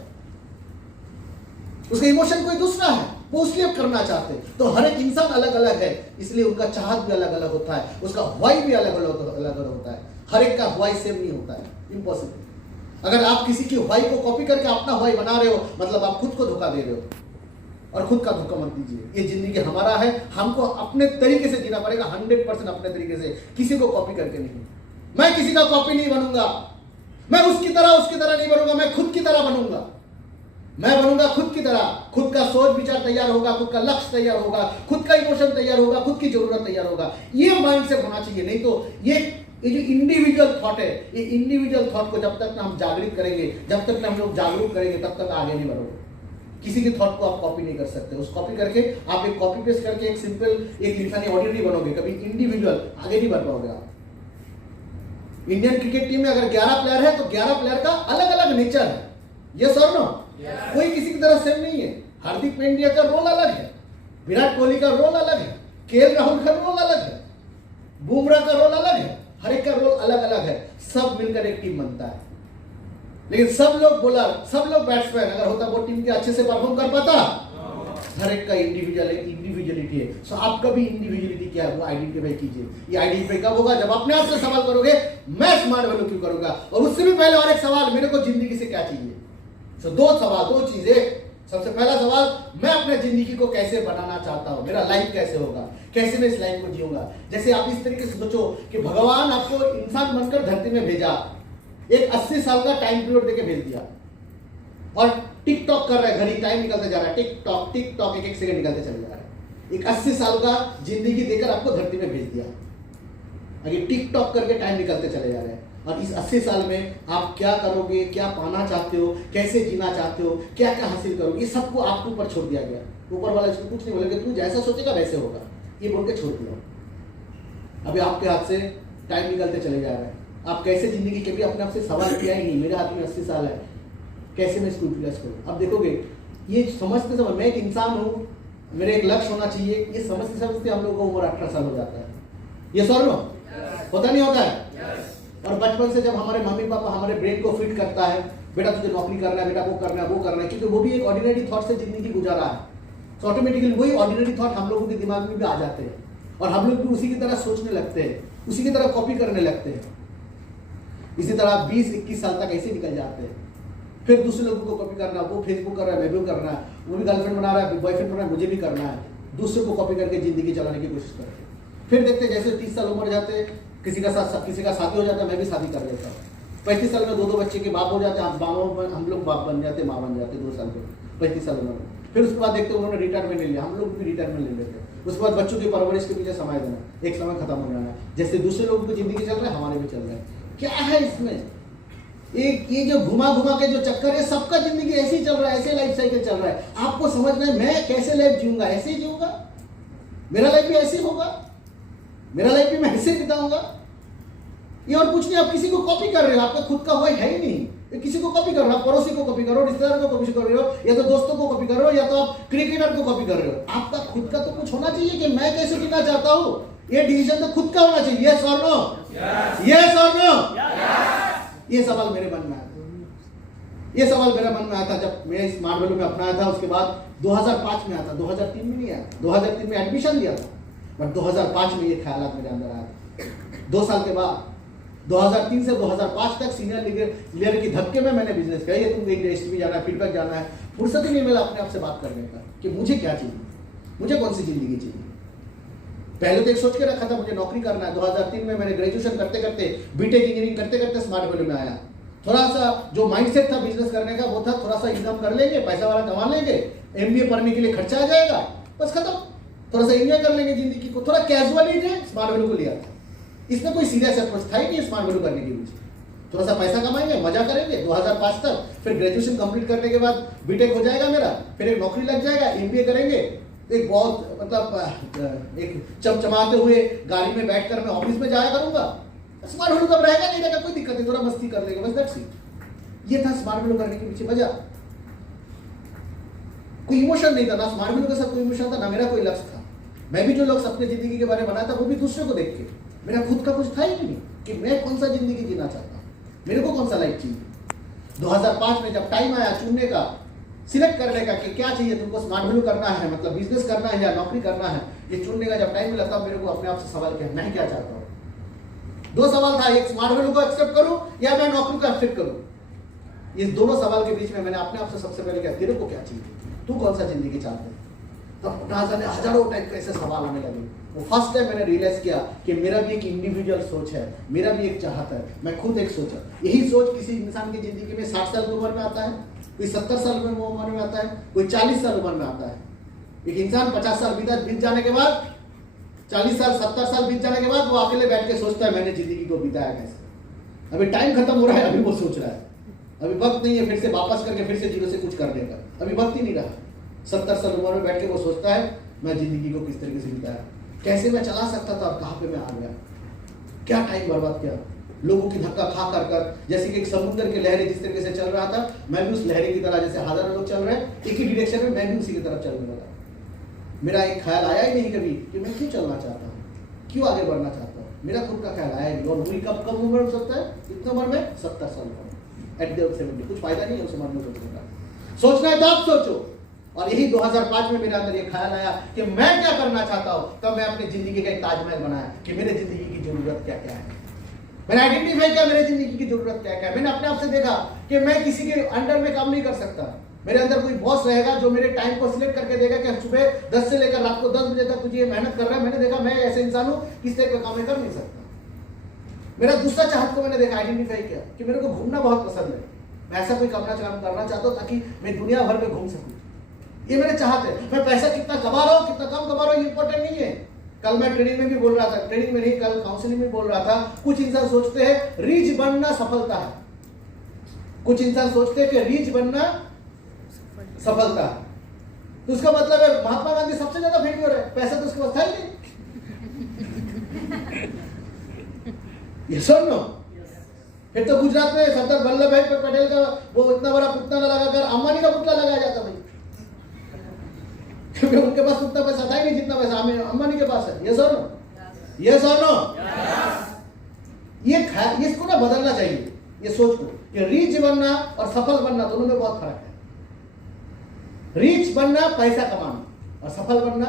उसका इमोशन कोई दूसरा है, वो उसलिए करना चाहते हैं। तो हर एक इंसान अलग अलग है, इसलिए उनका चाहत भी अलग अलग होता है, उसका व्हाई भी अलग अलग होता है। हर एक का व्हाई सेम नहीं होता है, इम्पॉसिबल। अगर आप किसी की व्हाई को कॉपी करके अपना व्हाई बना रहे हो, मतलब आप खुद को धोखा दे रहे हो। और खुद का धोखा मत दीजिए। ये जिंदगी हमारा है, हमको अपने तरीके से जीना पड़ेगा, 100% अपने तरीके से, किसी को कॉपी करके नहीं। मैं किसी का कॉपी नहीं बनूंगा, मैं उसकी तरह नहीं बनूंगा, मैं खुद की तरह बनूंगा। मैं बनूंगा खुद की तरह, खुद का सोच विचार तैयार होगा, खुद का लक्ष्य तैयार होगा, खुद का इमोशन तैयार होगा, खुद की जरूरत तैयार होगा। ये माइंड से होना चाहिए। नहीं तो ये जो इंडिविजुअल थॉट है, ये इंडिविजुअल थॉट को जब तक हम जागृत करेंगे, जब तक हम लोग जागरूक करेंगे, तब तक आगे नहीं बढ़ोगे। किसी के थॉट को आप कॉपी नहीं कर सकते। उस कॉपी करके आप एक कॉपी पेस्ट करके एक सिंपल एक लिखानी ऑर्डिनरी बनोगे, कभी इंडिविजुअल आगे नहीं बढ़ पाओगे आप। इंडियन क्रिकेट टीम में अगर 11 प्लेयर है तो 11 प्लेयर का अलग अलग नेचर है, यस और नो? कोई किसी की तरह सेम नहीं है। हार्दिक पांड्या का रोल अलग है, विराट कोहली का रोल अलग है, केएल राहुल का रोल अलग है, बुमराह का रोल अलग है, हर एक का रोल अलग अलग है। सब मिलकर एक टीम बनता है, लेकिन सब लोग बॉलर, सब लोग बैट्समैन अगर होता वो टीम के अच्छे से परफॉर्म कर पाता? हर एक का इंडिविजुअलिटी है। सो आपका भी इंडिविजुअलिटी क्या है वो आइडेंटिफाई कीजिए। ये आइडेंटिफाई कब होगा? जब अपने आप से सवाल करोगे मैं स्मार्ट वैल्यू क्यों करूंगा, और उससे भी पहले और एक सवाल, मेरे को जिंदगी से क्या चाहिए। सो दो सवाल, दो चीजें। सबसे पहला सवाल, मैं अपने जिंदगी को कैसे बनाना चाहता हूं, मेरा लाइफ कैसे होगा, कैसे मैं इस लाइफ को जीऊंगा। जैसे आप इस तरीके से सोचो कि भगवान आपको इंसान बनकर धरती में भेजा, एक 80 साल का टाइम पीरियड देके भेज दिया, और टिक टॉक कर रहा है, घड़ी टाइम निकलते जा रहा है, टिक टॉक एक एक सेकंड निकलते चले जा रहा है। एक 80 साल का जिंदगी देकर आपको धरती में भेज दिया, और ये टिक टॉक करके टाइम निकलते चले जा रहे हैं। और इस 80 साल में आप क्या करोगे, क्या पाना चाहते हो, कैसे जीना चाहते हो, क्या क्या हासिल करोगे, ये सबको आपके ऊपर छोड़ दिया गया। ऊपर वाला इसको कुछ नहीं बोलेगा, तू जैसा सोचेगा वैसे होगा, ये बोल के छोड़ दिया। अभी आपके हाथ से टाइम निकलते चले जा रहा है। आप कैसे जिंदगी के भी अपने आप से सवाल किया ही नहीं, मेरे हाथ में 80 साल है, कैसे मैं इसको यूटिलाइज करूँ। अब देखोगे ये समझते समय मैं एक इंसान हूँ, मेरे एक लक्ष्य होना चाहिए, ये समझते समझते हम लोगों को उम्र 18 साल हो जाता है। ये सर होता नहीं होता है? और बचपन से जब हमारे मम्मी पापा हमारे ब्रेन को फिट करता है, बेटा तुझे नौकरी करना है, बेटा वो करना है, वो करना है, क्योंकि वो भी एक ऑर्डिनरी थॉट से जिंदगी गुजारा है। तो ऑटोमेटिकली वही ऑर्डिनरी थॉट हम लोगों के दिमाग में भी आ जाते हैं, और हम लोग भी उसी की तरह सोचने लगते हैं, उसी की तरह कॉपी करने लगते हैं। इसी तरह 20-21 साल तक ऐसे निकल जाते हैं। फिर दूसरे लोगों को कॉपी करना, वो फेसबुक कर रहा है, मैं भी करना है, वो भी गर्लफ्रेंड बना रहा है, बॉयफ्रेंड बना रहा है, मुझे भी करना है। दूसरे को कॉपी करके जिंदगी चलाने की कोशिश करते हैं। फिर देखते जैसे 30 साल उम्र जाते हैं, किसी का शादी हो जाता है, मैं भी शादी कर लेता हूँ। 35 साल में 2 बच्चे के बाप हो जाते हैं, हम लोग बाप बन जाते, माँ बन जाते 2 साल में, 35 साल उम्र में। फिर उसके बाद देखते उन्होंने रिटायरमेंट ले लिया, हम लोग भी रिटायरमेंट ले लेते हैं। उसके बाद बच्चों की परवरिश के पीछे समय देना, एक समय खत्म हो जाना है। जैसे दूसरे लोगों की जिंदगी चल रहा है, हमारे भी चल रहा है। क्या है इसमें? एक ये जो घुमा के जो चक्कर है, सबका जिंदगी ऐसे ही चल रहा है, ऐसे लाइफ साइकिल चल रहा है। आपको समझना है मैं कैसे लाइफ जीऊंगा, ऐसे ही जीऊंगा, मेरा लाइफ भी ऐसे होगा, मेरा लाइफ भी मैं ऐसे बिताऊंगा। ये और कुछ नहीं, आप किसी को कॉपी कर रहे हो, आपका खुद का वही है ही नहीं। किसी को कॉपी कर रहे हो, आप पड़ोसी को कॉपी कर रहे हो, रिश्तेदार को कॉपी कर रहे हो, या तो दोस्तों को कॉपी कर रहे हो, या तो आप क्रिकेटर को कॉपी कर रहे हो। आपका खुद का तो कुछ होना चाहिए कि मैं कैसे जीना चाहता हूं। ये डिसीजन तो खुद का होना चाहिए। यस और नो? यस और नो? ये सवाल मेरे मन में आया था, ये सवाल मेरे मन में आया था जब मैं स्मार्ट वैल्यू में अपनाया था। उसके बाद 2005 में आया था, 2003 में नहीं आया। 2003 में एडमिशन लिया था, बट 2005 में ये ख्याल मेरे अंदर आया था। 2 साल के बाद 2003 से 2005 तक सीनियर लीडर की धक्के में मैंने बिजनेस किया। ये तुमको इंडस्ट्री में जाना है, फीडबैक जाना है, फुर्सत ही नहीं मिला अपने आप से बात करने का कि मुझे क्या चाहिए, मुझे कौन सी जिंदगी चाहिए। पहले तो एक सोच के रखा था मुझे नौकरी करना है। 2003 में मैंने ग्रेजुएशन करते करते, बीटेक इंजीनियरिंग करते करते स्मार्ट वैल्यू में आया। थोड़ा सा जो माइंडसेट था बिजनेस करने का वो था, थोड़ा सा इनकम कर लेंगे, पैसा वाला कमा लेंगे, एमबीए पढ़ने के लिए खर्चा आ जाएगा, बस खत्म, थोड़ा सा एंजॉय कर लेंगे जिंदगी को। थोड़ा कैजुअली स्मार्ट वैल्यू को लिया था। इसमें कोई सीरियस अप्रोच था ही नहीं स्मार्ट वैल्यू करने के पीछे। थोड़ा सा पैसा कमाएंगे, मजा करेंगे 2005 तक, फिर ग्रेजुएशन कंप्लीट करने के बाद बीटेक हो जाएगा मेरा, फिर एक नौकरी लग जाएगा, एमबीए करेंगे, एक बहुत मतलब एक चमचमाते हुए गाड़ी में बैठकर मैं ऑफिस में जाया करूंगा। स्मार्ट वैल्यू तब रहेगा नहीं रहेगा कोई दिक्कत नहीं, थोड़ा मस्ती कर लेंगे, बस दैट्स इट। ये था स्मार्ट वैल्यू करने के पीछे वजह। कोई इमोशन नहीं था, ना स्मार्ट वैल्यू के साथ कोई इमोशन था, ना मेरा कोई लक्ष्य था। मैं भी जो लक्ष्य अपने जिंदगी के बारे में बनाया था वो भी दूसरे को देख के, मेरा खुद का कुछ था ही नहीं कि मैं कौन सा जिंदगी जीना चाहता हूँ, मेरे को कौन सा लाइफ चाहिए। 2005 में जब टाइम आया चुनने का, सिलेक्ट करने का कि क्या चाहिए तुमको, स्मार्ट वैल्यू करना है मतलब बिजनेस करना है या नौकरी करना है, ये चुनने का जब टाइम मिला तब मेरे को अपने आप से सवाल किया मैं क्या चाहता हूँ। 2 सवाल था, एक स्मार्ट वैल्यू को एक्सेप्ट करूं या मैं नौकरी को एक्सेप्ट करूं। ये दोनों सवाल के बीच में मैंने अपने आप से सबसे पहले क्या, तेरे को क्या चाहिए, तू कौन सा जिंदगी चाहता है। तब ना जाने हजारों टाइप के ऐसे सवाल आने लगे। वो फर्स्ट टाइम मैंने रियलाइज किया कि मेरा भी एक इंडिविजुअल सोच है, मेरा भी एक चाहत है, मैं खुद एक सोच है। यही सोच किसी इंसान की जिंदगी में 60 साल की उम्र में आता है, कोई 70 साल में उम्र में आता है, कोई 40 साल उम्र में आता है। एक इंसान 50 साल बीत जाने के बाद, 40 साल 70 साल बीत जाने के बाद वो अकेले बैठ के सोचता है मैंने जिंदगी को बिताया कैसे। अभी टाइम खत्म हो रहा है, अभी वो सोच रहा है, अभी वक्त नहीं है फिर से वापस करके फिर से जीरो से कुछ करने का। अभी वक्त ही नहीं रहा। 70 साल उम्र में बैठ के वो सोचता है मैं जिंदगी को किस तरीके से बिताया, कैसे मैं चला सकता था और कहाँ पे मैं आ गया, क्या टाइम बर्बाद किया, लोगों की धक्का खा कर कर। जैसे कि एक समुद्र के लहरें जिस तरीके से चल रहा था, मैं भी उस लहरे की तरह, जैसे हजारों लोग चल रहे हैं एक ही डायरेक्शन में, मैं भी उसी की तरफ चल रहा था। मेरा एक ख्याल आया ही नहीं कभी कि मैं क्यों चलना चाहता हूँ, क्यों आगे बढ़ना चाहता हूँ, मेरा खुद का ख्याल आया नहीं। और वही कब उम्र हो सकता है, इतना उम्र में 70 साल का, एट द 70, कुछ फायदा नहीं है उस उम्र में सोचने का। सोचना है तो आप सोचो। और यही 2005 में मेरे अंदर ये ख्याल आया कि मैं क्या करना चाहता हूँ, तब मैं अपनी जिंदगी का एक ताजमहल बनाया कि मेरे जिंदगी की जरूरत क्या क्या है। मैंने आइडेंटिफाई किया मेरे जिंदगी की जरूरत क्या क्या है। मैंने अपने आप से देखा कि मैं किसी के अंडर में काम नहीं कर सकता। मेरे अंदर कोई बॉस रहेगा जो मेरे टाइम को सिलेक्ट करके देगा कि सुबह 10 से लेकर रात को 10 बजे तक तुझे मेहनत कर रहा है। मैंने देखा मैं ऐसे इंसान हूँ किस तरह का काम मैं कर नहीं सकता। मेरा दूसरा चाहत को मैंने देखा, आइडेंटिफाई किया कि मेरे को घूमना बहुत पसंद है। मैं ऐसा कोई करना चाहता हूँ ताकि मैं दुनिया भर में घूम सकूँ, ये मेरे चाहत है। मैं पैसा कितना कमा रहा हूँ कितना कम कमा रहा हूँ ये इंपॉर्टेंट नहीं है। कल मैं ट्रेनिंग में भी बोल रहा था, ट्रेनिंग में नहीं कल काउंसलिंग में बोल रहा था, कुछ इंसान सोचते हैं रिच बनना सफलता है, कुछ इंसान सोचते हैं कि रिच बनना सफलता है। तो उसका मतलब है महात्मा गांधी सबसे ज्यादा फेलियर है, पैसा तो उसके पास था ही नहीं। ये सुन लो, फिर तो गुजरात में सरदार वल्लभ भाई पटेल का वो इतना बड़ा पुतला लगाकर अंबानी का पुतला लगाया जाता भाई, क्योंकि उनके पास उतना पैसा था ही नहीं जितना पैसा अंबानी के पास है। ये सुनो, ये सुनो, ये इसको ना बदलना चाहिए, ये सोच को कि रिच बनना और सफल बनना दोनों में बहुत फर्क है। रिच बनना पैसा कमाना और सफल बनना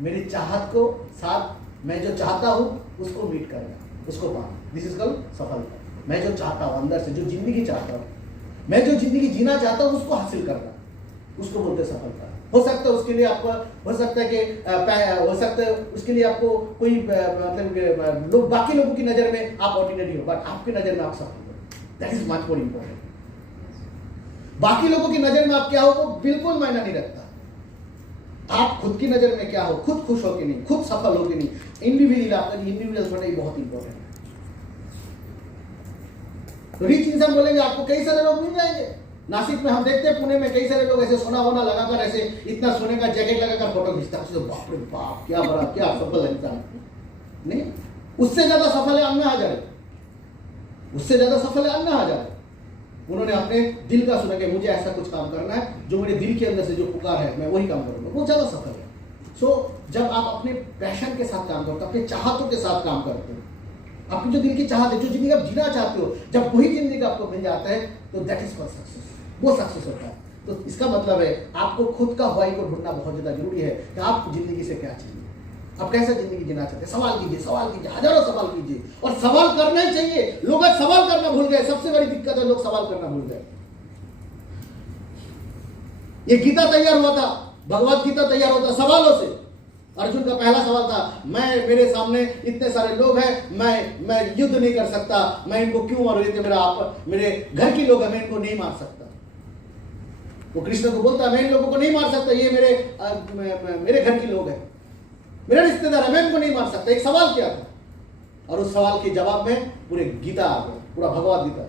मेरी चाहत को साथ मैं जो चाहता हूं उसको मीट करना, उसको पाना। दिस इज कॉल्ड सफलता। मैं जो चाहता हूं अंदर से, जो जिंदगी चाहता हूं, मैं जो जिंदगी जीना चाहता हूं उसको हासिल करना, उसको बोलते सफलता। हो सकता है उसके लिए आपको हो सकता है कि हो सकता है उसके लिए आपको कोई मतलब लोग बाकी लोगों की नजर में आप ऑर्डिनरी हो, बट आपकी नजर में आप सफल हो। That is much more important. बाकी लोगों की नजर में आप क्या हो वो बिल्कुल मायना नहीं रखता। आप खुद की नजर में क्या हो, खुद खुश हो कि नहीं, खुद सफल हो कि नहीं, इंडिविजुअल आपका इंडिविजुअल होना ही बहुत इंपॉर्टेंट है। तो रिच इंसान बोलेंगे आपको कई सारे लोग मिल जाएंगे। नासिक में हम देखते हैं, पुणे में कई सारे लोग ऐसे सोना वोना लगाकर ऐसे इतना सोने का जैकेट लगाकर फोटो खींचता है। बाप रे बाप क्या बड़ा क्या सफल इंसान। नहीं, उससे ज्यादा सफल है अन्ना हजारे, उससे ज्यादा सफल है अन्ना हजारे। उन्होंने अपने दिल का सुना कि मुझे ऐसा कुछ काम करना है जो मेरे दिल के अंदर से जो पुकार है मैं वही काम करूंगा, वो ज्यादा सफल है। सो जब आप अपने पैशन के साथ काम करते हो, अपने चाहतों के साथ काम करते हो, आपकी जो दिल की चाहत है, जो जिंदगी आप जीना चाहते हो, जब वही जिंदगी आपको मिल जाता है तो दैट इज कॉल्ड सक्सेस, वो सक्सेस होता है। तो इसका मतलब है आपको खुद का व्हाई को ढूंढना बहुत ज्यादा जरूरी है कि आप जिंदगी से क्या चाहिए, आप कैसे जिंदगी जीना चाहते हैं। सवाल कीजिए, हजारों सवाल कीजिए, और सवाल करना ही चाहिए। लोग आज सवाल करना भूल गए, सबसे बड़ी दिक्कत है लोग सवाल करना भूल गए। ये गीता तैयार हुआ था, भगवत गीता तैयार होता सवालों से। अर्जुन का पहला सवाल था, मैं मेरे सामने इतने सारे लोग हैं, मैं युद्ध नहीं कर सकता, मैं इनको क्यों मारूं, ये मेरे घर के लोग हैं, मैं इनको नहीं मार सकता। वो कृष्ण को बोलता है मैं इन लोगों को नहीं मार सकता, ये मेरे घर के लोग हैं, मेरे रिश्तेदार है, मैं इनको नहीं मार सकता। एक सवाल किया था और उस सवाल के जवाब में पूरे गीता आ गया, पूरा भगवत गीता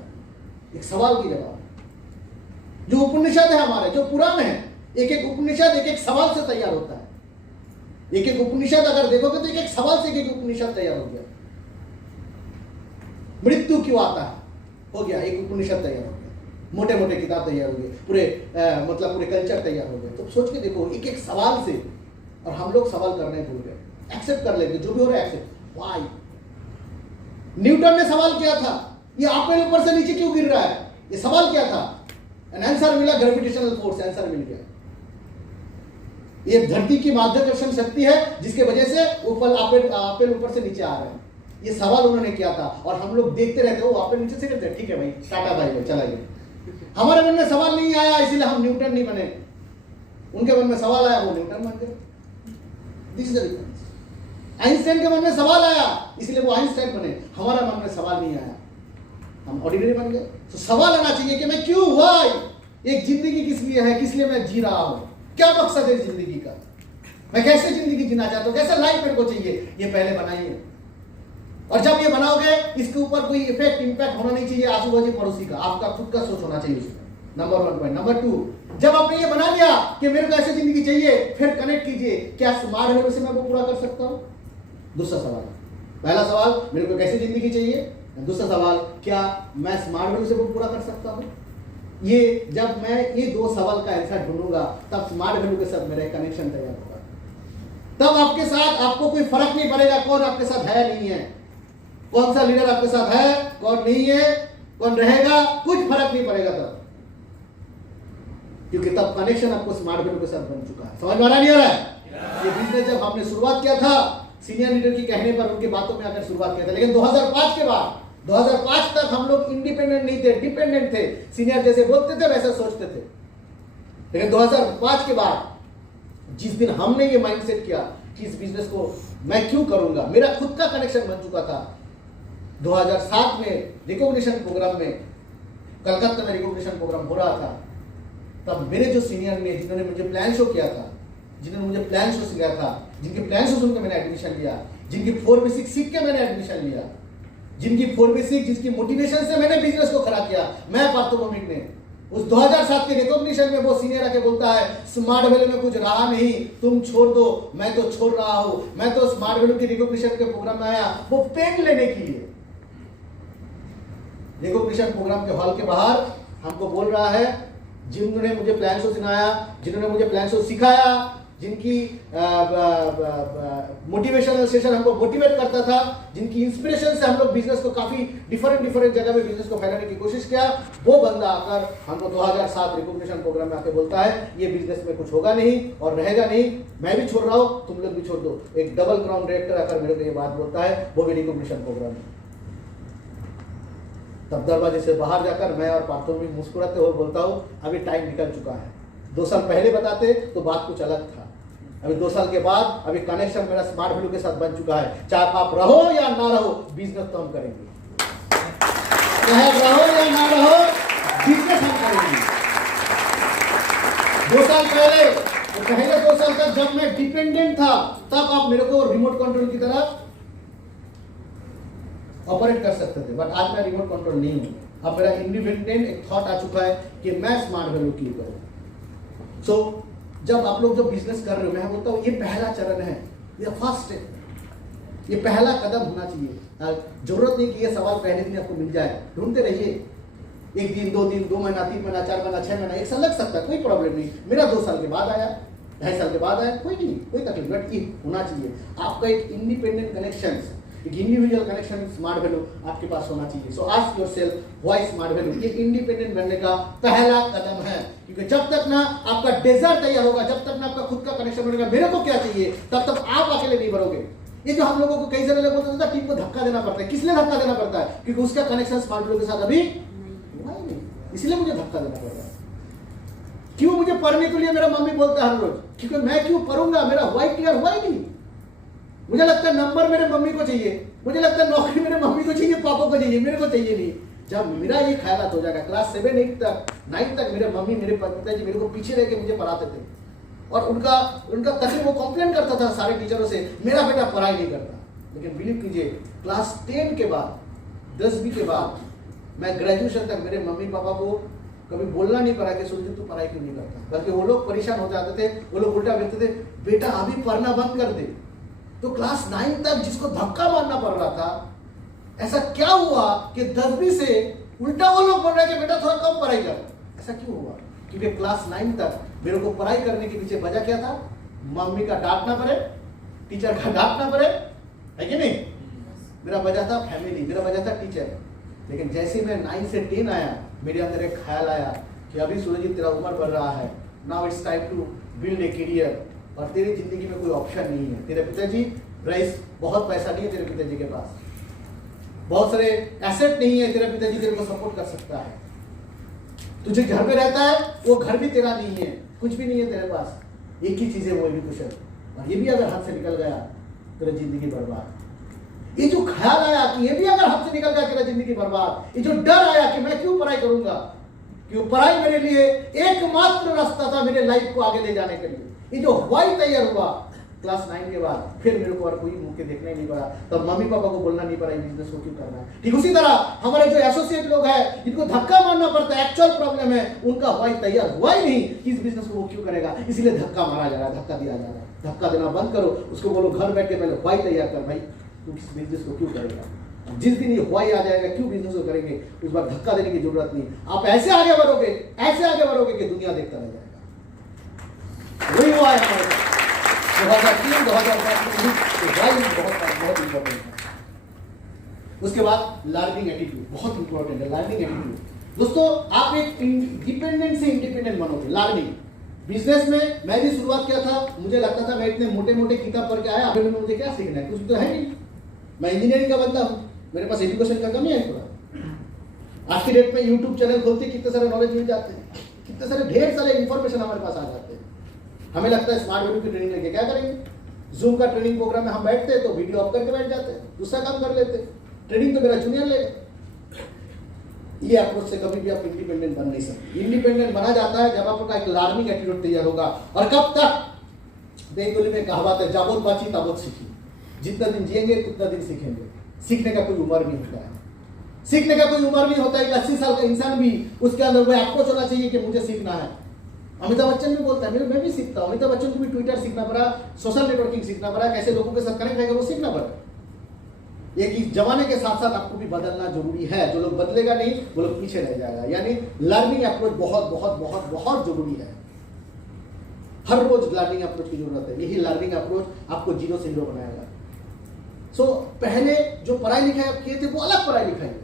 एक सवाल की जवाब। जो उपनिषद है हमारे, जो पुराण है, एक एक उपनिषद एक एक सवाल से तैयार होता है। एक एक उपनिषद अगर देखोगे तो एक एक सवाल से एक उपनिषद तैयार हो गया। मृत्यु क्यों आता है, हो गया, एक उपनिषद तैयार हो गया। मोटे मोटे किताब तैयार हो गए, पूरे पूरे कल्चर तैयार हो गए। तो सोच के देखो एक एक सवाल से, और हम लोग सवाल करने भूल गए, एक्सेप्ट कर लेंगे जो भी हो रहा है, एक्सेप्ट। व्हाई? न्यूटन ने सवाल किया था ये एप्पल ऊपर से नीचे क्यों गिर रहा है, ये सवाल किया था, आंसर मिला ग्रेविटेशनल फोर्स, आंसर मिल गया। ये धरती की माध्याकर्षण शक्ति है जिसके वजह से एप्पल ऊपर से नीचे आ रहे हैं। ये सवाल उन्होंने किया था और हम लोग देखते रहते हो एप्पल नीचे से गिरते, ठीक है भाई टाटा भाई चला गया। हमारे मन में सवाल नहीं आया इसलिए हम न्यूटन नहीं बने, उनके मन में सवाल आया वो न्यूटन बन गए। This is the difference. Einstein के मन में सवाल आया इसलिए वो आइंस्टाइन बने, हमारा मन में सवाल नहीं आया, हम ऑर्डिनरी बन गए। तो सवाल आना चाहिए कि मैं क्यों, व्हाई, एक जिंदगी किस लिए है, किस लिए मैं जी रहा हूं, क्या मकसद है जिंदगी का, मैं कैसे जिंदगी जीना चाहता हूं, कैसे लाइफ मेरे को चाहिए, ये पहले बनाइए। और जब ये बनाओगे इसके ऊपर कोई इफेक्ट इंपैक्ट होना नहीं चाहिए आजू बाजू पड़ोसी का, आपका खुद का सोच होना चाहिए उसमें। Number 1 point. नंबर 2, जब आपने ये बना लिया कि मेरे को ऐसी जिंदगी चाहिए, फिर कनेक्ट कीजिए, क्या स्मार्ट वैल्यू से मैं वो पूरा कर सकता हूं? दूसरा सवाल, पहला सवाल मेरे को कैसी जिंदगी चाहिए, दूसरा सवाल क्या मैं स्मार्ट वैल्यू से वो पूरा कर सकता हूं? ये जब मैं ये दो सवाल का आंसर ढूंढूंगा, तब स्मार्ट वैल्यू के साथ मेरा कनेक्शन तैयार होगा। तब आपके साथ आपको कोई फर्क नहीं पड़ेगा कौन आपके साथ है नहीं है, कौन सा लीडर आपके साथ है कौन नहीं है, कौन रहेगा, कुछ फर्क नहीं पड़ेगा तब, क्योंकि तब कनेक्शन आपको स्मार्ट वैल्यू के साथ बन चुका है। समझ में आ रहा नहीं आ रहा है? ये बिजनेस जब हमने शुरुआत किया था, सीनियर लीडर की कहने पर उनकी बातों में आकर शुरुआत किया था, लेकिन 2005 के बाद 2005 तक हम लोग इंडिपेंडेंट नहीं थे, डिपेंडेंट थे। सीनियर जैसे बोलते थे वैसा सोचते थे, लेकिन 2005 के बाद जिस दिन हमने ये माइंडसेट किया कि इस बिजनेस को मैं क्यों करूंगा, मेरा खुद का कनेक्शन बन चुका था। 2007 में रिकॉग्निशन प्रोग्राम में, कलकत्ता में रिकॉग्निशन प्रोग्राम हो रहा था, तब मेरे जो सीनियर ने, जिन्होंने मुझे प्लान शो किया था, जिन्होंने मुझे प्लान शो सिखाया था, जिनके प्लान शो सुनकर मैंने एडमिशन लिया, जिनकी 4B6 सीख के मैंने एडमिशन लिया, जिनकी 4B6 जिसकी मोटिवेशन से मैंने बिजनेस को खड़ा किया, मैं पार्थो भौमिक ने, उस 2007 के रिकॉग्निशन में वो सीनियर आके बोलता है स्मार्ट वैल्यू में कुछ रहा नहीं, तुम छोड़ दो, मैं तो छोड़ रहा हूं। मैं तो स्मार्ट वैल्यू की रिकॉग्निशन के प्रोग्राम में आया वो पेन लेने के लिए। रिकॉग्निशन प्रोग्राम के हॉल के बाहर हमको बोल रहा है, जिन्होंने मुझे प्लान शो सिखाया, जिन्होंने मुझे प्लान शो सिखाया, जिनकी मोटिवेशनल सेशन हमको मोटिवेट करता था, जिनकी इंस्पिरेशन से हम लोग बिजनेस को काफी डिफरेंट जगह में बिजनेस को फैलाने की कोशिश किया, वो बंदा आकर हमको 2007 रिकॉग्निशन प्रोग्राम में आके बोलता है ये बिजनेस में कुछ होगा नहीं और रहेगा नहीं, मैं भी छोड़ रहा हूं, तुम लोग भी छोड़ दो। एक डबल क्राउन डायरेक्टर आकर मेरे को ये बात बोलता है, वो भी रिकॉग्निशन प्रोग्राम में। तब दरवाजे से बाहर जाकर मैं और पार्थो भी मुस्कुराते हुए बोलता हूं अभी टाइम निकल चुका है। 2 साल पहले बताते तो बात कुछ अलग था, अभी 2 साल के बाद अभी कनेक्शन मेरा स्मार्ट वैल्यू के साथ बन चुका है। चाहे आप रहो या ना रहो, बिजनेस तो हम करेंगे, चाहे रहो या ना रहो, बिजनेस हम करेंगे। 2 साल पहले, पहले 2 साल तक जब मैं डिपेंडेंट था, तब आप मेरे को रिमोट कंट्रोल की तरह ऑपरेट कर सकते थे, बट आज मैं रिमोट कंट्रोल नहीं हूं। अब मेरा इंडिपेंडेंट एक थॉट आ चुका है कि मैं स्मार्ट वैल्यू क्यों करूं। सो जब आप लोग जो बिजनेस कर रहे हो, मैं बोलता हूं ये पहला चरण है, ये फर्स्ट है, ये पहला कदम होना चाहिए। जरूरत नहीं कि ये सवाल पहले दिन आपको मिल जाए, ढूंढते रहिए। 1 दिन 2 दिन 2 महीना 3 महीना 4 महीना 6 महीना 1 साल लग सकता है, कोई प्रॉब्लम नहीं। मेरा 2 साल के बाद आया, 2.5 साल के बाद आया, कोई नहीं, कोई तकलीफ, बट ये होना चाहिए आपका एक इंडिपेंडेंट कनेक्शन, एक इंडिविजुअल कनेक्शन स्मार्ट वैल्यू आपके पास होना चाहिए। सो ask yourself why smart value, ये इंडिपेंडेंट बनने का पहला कदम है, क्योंकि जब तक ना आपका डिजायर तैयार होगा, जब तक ना आपका खुद का कनेक्शन बनेगा, मेरे को क्या चाहिए, तब तक आप अकेले नहीं बढ़ोगे। ये जो हम लोगों को कई सारे लोग बोलते हैं टीम को धक्का देना पड़ता है, किस लिए धक्का देना पड़ता है? क्योंकि उसका कनेक्शन स्मार्ट वैल्यू के साथ अभी नहीं, इसलिए मुझे धक्का देना पड़ रहा है। क्यों मुझे पढ़ने के लिए मेरा मम्मी बोलता है हर रोज, क्योंकि मैं क्यों पढ़ूंगा, मेरा व्हाइट क्लियर हुआ ही नहीं। मुझे लगता है नंबर मेरे मम्मी को चाहिए, मुझे लगता है नौकरी मेरे मम्मी को चाहिए, पापा को चाहिए, मेरे को चाहिए नहीं। जब मेरा ये ख्याल हो जाएगा, क्लास 7 8 तक 9 तक मेरे मम्मी मेरे पिताजी मेरे को पीछे रह के मुझे पढ़ाते थे, और उनका तकलीफ, वो कंप्लेन करता था सारे टीचरों से, मेरा बेटा पढ़ाई नहीं करता। लेकिन बिलीव कीजिए, क्लास 10 के बाद 10वीं के बाद मैं ग्रेजुएशन तक मेरे मम्मी पापा को कभी बोलना नहीं पड़ा कि सुरजीत तू पढ़ाई क्यों नहीं करता, बल्कि वो लोग परेशान हो जाते थे, वो लोग उल्टा बोलते थे बेटा अभी पढ़ना बंद कर दे। तो क्लास 9 तक जिसको धक्का मारना पड़ रहा था, ऐसा क्या हुआ कि 10वीं से उल्टा वो लोग बोल रहे हैं कि बेटा थोड़ा कम पढ़ाई कर। ऐसा क्यों हुआ? क्योंकि क्लास 9 तक मेरे को पढ़ाई करने के पीछे वजह क्या था? मम्मी का डांटना पड़े, टीचर का डांटना पड़े, है कि नहीं? मेरा वजह था फैमिली, मेरा वजह था टीचर। लेकिन जैसे मैं 9 से 10 आया, मेरे अंदर एक ख्याल आया कि अभी सूरजीत तेरा उम्र बढ़ रहा है, now it's time to build a career, और तेरी जिंदगी में कोई ऑप्शन नहीं है। तेरे पिताजी रईस, बहुत पैसा नहीं है तेरे पिताजी के पास, बहुत सारे एसेट नहीं है, तेरे पिताजी तेरे को सपोर्ट कर सकता है, तुझे घर में रहता है वो घर भी तेरा नहीं है, कुछ भी नहीं है तेरे पास, एक ही चीज है वो एजुकेशन, और ये भी अगर हाथ से निकल गया तेरा जिंदगी बर्बाद। ये जो ख्याल आया कि ये भी अगर हाथ से निकल गया तेरा जिंदगी बर्बाद, ये जो डर आया कि मैं क्यों पढ़ाई करूंगा, क्यों पढ़ाई मेरे लिए एकमात्र रास्ता था मेरे लाइफ को आगे ले जाने के लिए, ये जो व्हाई तैयार हुआ, क्लास 9 के बाद फिर मेरे को और कोई मौके देखने नहीं पड़ा, तब मम्मी पापा को बोलना नहीं पड़ा ये बिजनेस को क्यों करना है। ठीक उसी तरह हमारे जो एसोसिएट लोग हैं जिनको धक्का मारना पड़ता है, एक्चुअल प्रॉब्लम है उनका हुआ तैयार हुआ ही नहीं कि इस बिजनेस को वो क्यों करेगा, इसीलिए धक्का मारा जा रहा है, धक्का दिया जा रहा है। धक्का देना बंद करो, उसको बोलो घर बैठ के पहले हुआ तैयार कर भाई, तू इस बिजनेस को क्यों करेगा। जिस दिन ये हुआ आ जाएगा क्यों बिजनेस को करेंगे, उस बार धक्का देने की जरूरत नहीं। आप ऐसे आगे बढ़ोगे, ऐसे आगे बढ़ोगे कि दुनिया देखता रह जाएगा। वही हुआ है हमारे 2003 2005 बहुत इंपॉर्टेंट है। उसके बाद लर्निंग एटीट्यूड बहुत इंपॉर्टेंट है। लर्निंग एटीट्यूड दोस्तों, आप एक डिपेंडेंट से इंडिपेंडेंट बनोगे। लर्निंग बिजनेस में मैं भी शुरुआत किया था, मुझे लगता था मैं इतने मोटे मोटे किताब पढ़ के आया, फिर मुझे क्या सीखना है, कुछ तो है नहीं। मैं इंजीनियरिंग का बंदा हूँ, मेरे पास एजुकेशन का कमी है थोड़ा। आज की डेट में यूट्यूब चैनल खोलते कितने सारे नॉलेज मिल जाते हैं, कितने सारे ढेर सारे इंफॉर्मेशन हमारे पास आ जाते हैं। हमें लगता है स्मार्ट वैल्यू की ट्रेनिंग लेके क्या करेंगे, जूम का ट्रेनिंग प्रोग्राम में हम बैठते हैं तो वीडियो ऑफ करके बैठ जाते हैं, दूसरा काम कर लेते हैं, ट्रेनिंग तो मेरा जूनियर लेगा। ये अप्रोच से कभी भी आप इंडिपेंडेंट बन नहीं सकते। इंडिपेंडेंट बना जाता है जब आपका एक लर्निंग एटीट्यूड तैयार होगा। और कब तक, बेंगोली में कहावत है, जाबोत बाची ताबोत सीखी। जितना दिन जिएंगे उतना दिन सीखेंगे। सीखने का कोई उम्र नहीं होता है, सीखने का कोई उम्र नहीं होता है। 80 साल का इंसान भी उसके अंदर वो अप्रोच होना चाहिए कि मुझे सीखना है। अमिताभ बच्चन भी बोलता है मैं भी सीखता हूँ। अमिताभ बच्चन को भी ट्विटर सीखना पड़ा, सोशल नेटवर्किंग सीखना पड़ा, कैसे लोगों के साथ कनेक्ट रहेगा वो सीखना पड़ा। एक जमाने के साथ साथ आपको भी बदलना जरूरी है। जो लोग बदलेगा नहीं वो लोग पीछे रह जाएगा। यानी लर्निंग अप्रोच बहुत बहुत बहुत बहुत जरूरी है। हर रोज लर्निंग अप्रोच की जरूरत है। यही लर्निंग अप्रोच आपको जीरो से हीरो बनाएगा। पहले जो पढ़ाई लिखाई आप किए थे वो अलग पढ़ाई लिखाई है।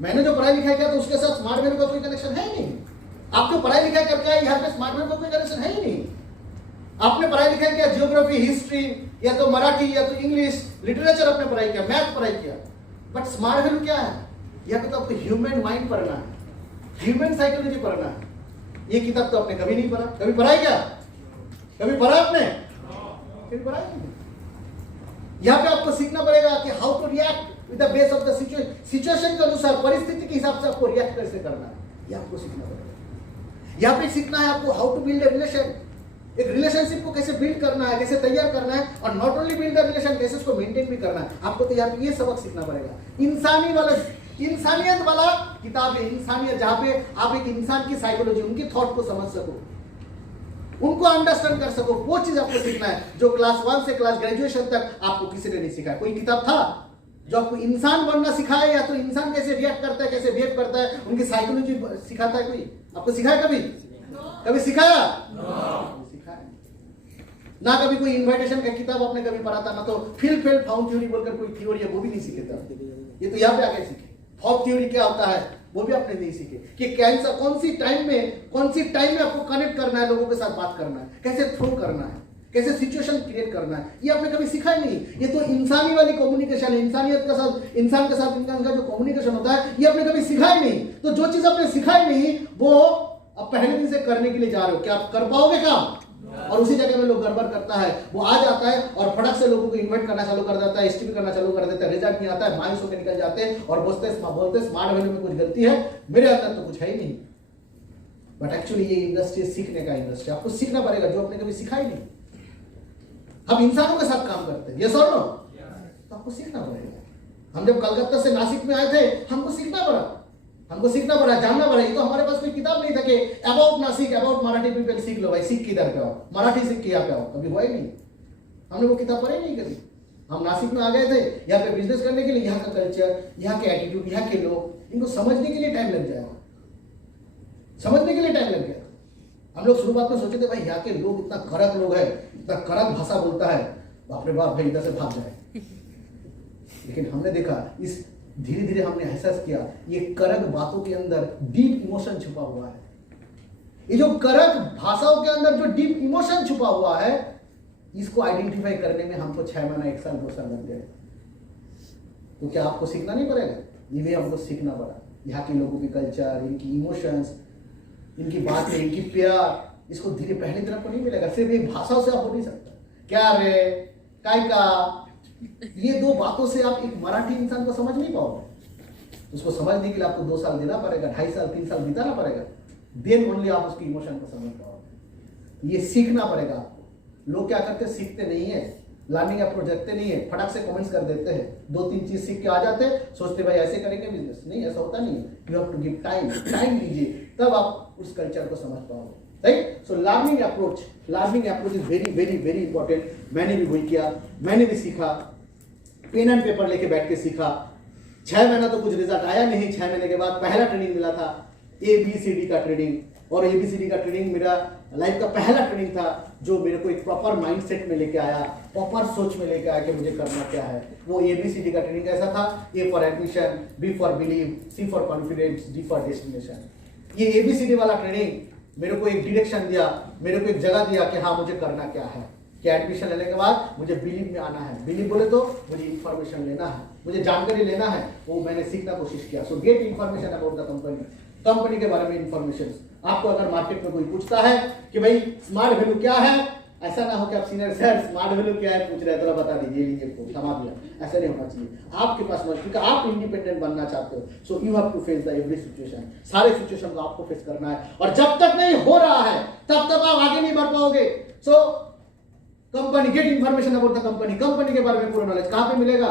मैंने जो पढ़ाई लिखाई किया तो उसके साथ स्मार्ट वैल्यू का कोई कनेक्शन है ही नहीं। आप जो पढ़ाई लिखाई करके आए यहाँ पे स्मार्ट वैल्यू का कोई कनेक्शन है ही नहीं। आपने पढ़ाई लिखाई किया ज्योग्राफी, हिस्ट्री, या तो मराठी, या तो इंग्लिश, लिटरेचर आपने पढ़ाई किया, मैथ पढ़ाई किया, बट स्मार्ट वैल्यू क्या है? यहाँ पे तो आपको ह्यूमन माइंड पढ़ना है, ह्यूमन साइकोलॉजी पढ़ना है। ये किताब तो आपने कभी नहीं पढ़ा। कभी पढ़ा क्या? कभी पढ़ा आपने? कभी पढ़ा नहीं। यहाँ पे आपको सीखना पड़ेगा कि how to react with the base of the situation के अनुसार, परिस्थिति के हिसाब से आपको रिएक्ट कैसे करना है, ये आपको सीखना पड़ेगा। यहाँ पे सीखना है आपको how to build a relation, एक रिलेशनशिप को कैसे बिल्ड करना है, कैसे तैयार करना है, और not only build the relation, कैसे उसको मेंटेन भी करना है। आपको तो यहाँ पे ये सबक सीखना पड़ेगा। इंसानियत वाला किताब है, इंसानियत, जहाँ पे आप एक इंसान की साइकोलॉजी, उनकी थॉट को समझ सको, उनको अंडरस्टैंड कर सको, वो चीज आपको सीखना है जो क्लास 1 से क्लास ग्रेजुएशन तक आपको किसी ने नहीं सिखाया। कोई किताब था जो आपको इंसान बनना सिखाए, या तो इंसान कैसे रिएक्ट करता है, कैसे बिहेव करता है, उनकी साइकोलॉजी सिखाता है? कोई आपको सिखाया? कभी कभी सिखाया? सिखाया ना। कभी कोई इन्विटेशन का किताब आपने कभी पढ़ा था ना? तो फिल फेल फाउंड थ्योरी बोलकर कोई थ्योरी है वो भी नहीं सीखे थे। ये तो यहाँ पे आके सीखे। फॉग थ्योरी क्या होता है वो भी आपने नहीं सीखे, कि कैंसर कौन सी टाइम में आपको कनेक्ट करना है, लोगों के साथ बात करना है, कैसे थ्रो करना है, कैसे सिचुएशन क्रिएट करना है, ये आपने कभी सीखा ही नहीं। ये तो इंसानी वाली कम्युनिकेशन है, इंसानियत के साथ, इंसान के साथ इंसान का जो कम्युनिकेशन होता है, ये आपने कभी सीखा ही नहीं। तो जो चीज आपने सीखा ही नहीं वो अब पहले दिन से करने के लिए जा रहे हो, क्या आप कर पाओगे काम? और उसी जगह में लोग गड़बड़ करता है, वो आ जाता है और फटक से लोगों को इन्वाइट करना चालू कर देता है, एसटीपी करना चालू कर देता है, रिजल्ट नहीं आता है, मायूस होकर निकल जाते हैं और बोलते स्मार्ट वैल्यू में कुछ गलती है, मेरे अंदर तो कुछ है ही नहीं। बट एक्चुअली ये इंडस्ट्री सीखने का इंडस्ट्री, आपको सीखना पड़ेगा जो आपने कभी सीखा ही नहीं। हम इंसानों के साथ काम करते हैं, यस और नो? तो आपको सीखना पड़ेगा। हम जब कलकत्ता से नासिक में आए थे, हमको सीखना पड़ा, जानना पड़ा। ये तो हमारे पास कोई किताब नहीं था कि about Nashik, about Marathi people सीख लो भाई, सीख किधर पे आओ, मराठी सीख के यहाँ पे आओ, कभी हुआ ही नहीं। हमने वो किताब पढ़ी नहीं कभी। हम नासिक में आ गए थे यहाँ पे बिजनेस करने के लिए, यहाँ का कल्चर, यहाँ के एटीट्यूड, यहाँ के लोग, इनको समझने के लिए टाइम लग जाएगा, समझने के लिए टाइम लग गया। हम लोग शुरुआत में सोचे थे भाई यहाँ के लोग इतना कड़क लोग है, इतना कड़क भाषा बोलता है, बाप रे बाप भाई इधर से भाग जाए। लेकिन हमने देखा इस धीरे धीरे हमने एहसास किया ये कड़क बातों के अंदर डीप इमोशन छुपा हुआ है। ये जो कड़क भाषाओं के अंदर जो डीप इमोशन छुपा हुआ है, इसको आइडेंटिफाई करने में हमको 6 महीना, 1 साल, 2 साल लग गए। तो क्या आपको सीखना नहीं पड़ेगा? ये भी हमको सीखना पड़ा। यहाँ के लोगों की कल्चर, इनकी इमोशंस, इनकी बातें, इनकी प्यार, इसको धीरे पहले दिन आपको नहीं मिलेगा। सिर्फ एक भाषाओं से आप हो नहीं सकता। क्या रे, काय का, ये 2 बातों से आप एक मराठी इंसान को समझ नहीं पाओगे। उसको समझने के लिए आपको 2 साल देना पड़ेगा, 2.5 साल, 3 साल बिताना पड़ेगा, देन ओनली आप उसकी इमोशन को समझ पाओगे। ये सीखना पड़ेगा आपको। लोग क्या करते हैं, सीखते नहीं है, लर्निंग अप्रोच रखते नहीं है, फटाक से कमेंट्स कर देते हैं, 2-3 चीज सीख के आ जाते हैं, सोचते भाई ऐसे करेंगे बिजनेस। नहीं, ऐसा होता नहीं है। You have to give time, time लीजिए, तब आप उस कल्चर को समझ पाओगे, right. So learning approach is very very very important. मैंने भी वही किया, मैंने भी सीखा, पेन एंड पेपर लेके बैठ के सीखा। 6 महीना तो कुछ रिजल्ट आया नहीं, 6 महीने के बाद पहला ट्रेनिंग मिला था ABCD का ट्रेनिंग, और ABCD का ट्रेनिंग मेरा लाइफ का पहला ट्रेनिंग था जो मेरे को एक प्रॉपर माइंडसेट में लेके आया, प्रॉपर सोच में लेके आया कि मुझे करना क्या है। वो ABCD का ट्रेनिंग कैसा था, A for admission, B for believe, C for confidence, D for destination. ये ABCD वाला ट्रेनिंग मेरे को एक डायरेक्शन दिया, मेरे को एक जगह दिया कि हाँ मुझे करना क्या है, कि एडमिशन लेने के बाद मुझे बिलीव में आना है। बिलीव बोले तो मुझे इंफॉर्मेशन लेना है, मुझे जानकारी लेना है, वो मैंने सीखना कोशिश किया। सो get information about the company के बारे में इंफॉर्मेशन। आपको अगर मार्केट में कोई पूछता है कि भाई स्मार्ट वैल्यू क्या है, ऐसा ना हो कि आप सीनियर सर स्मार्ट वैल्यू क्या है पूछ रहे हैं, तो बता दीजिए, लीजिए क्षमा दिया। ऐसा नहीं होना चाहिए आपके पास, क्योंकि आप इंडिपेंडेंट बनना चाहते हो। So you have to face the every situation, सारे सिचुएशन को आपको फेस करना है, और जब तक नहीं हो रहा है तब तक आप आगे नहीं बढ़ पाओगे। So company, get information about the company के बारे में पूरा नॉलेज कहां पे मिलेगा।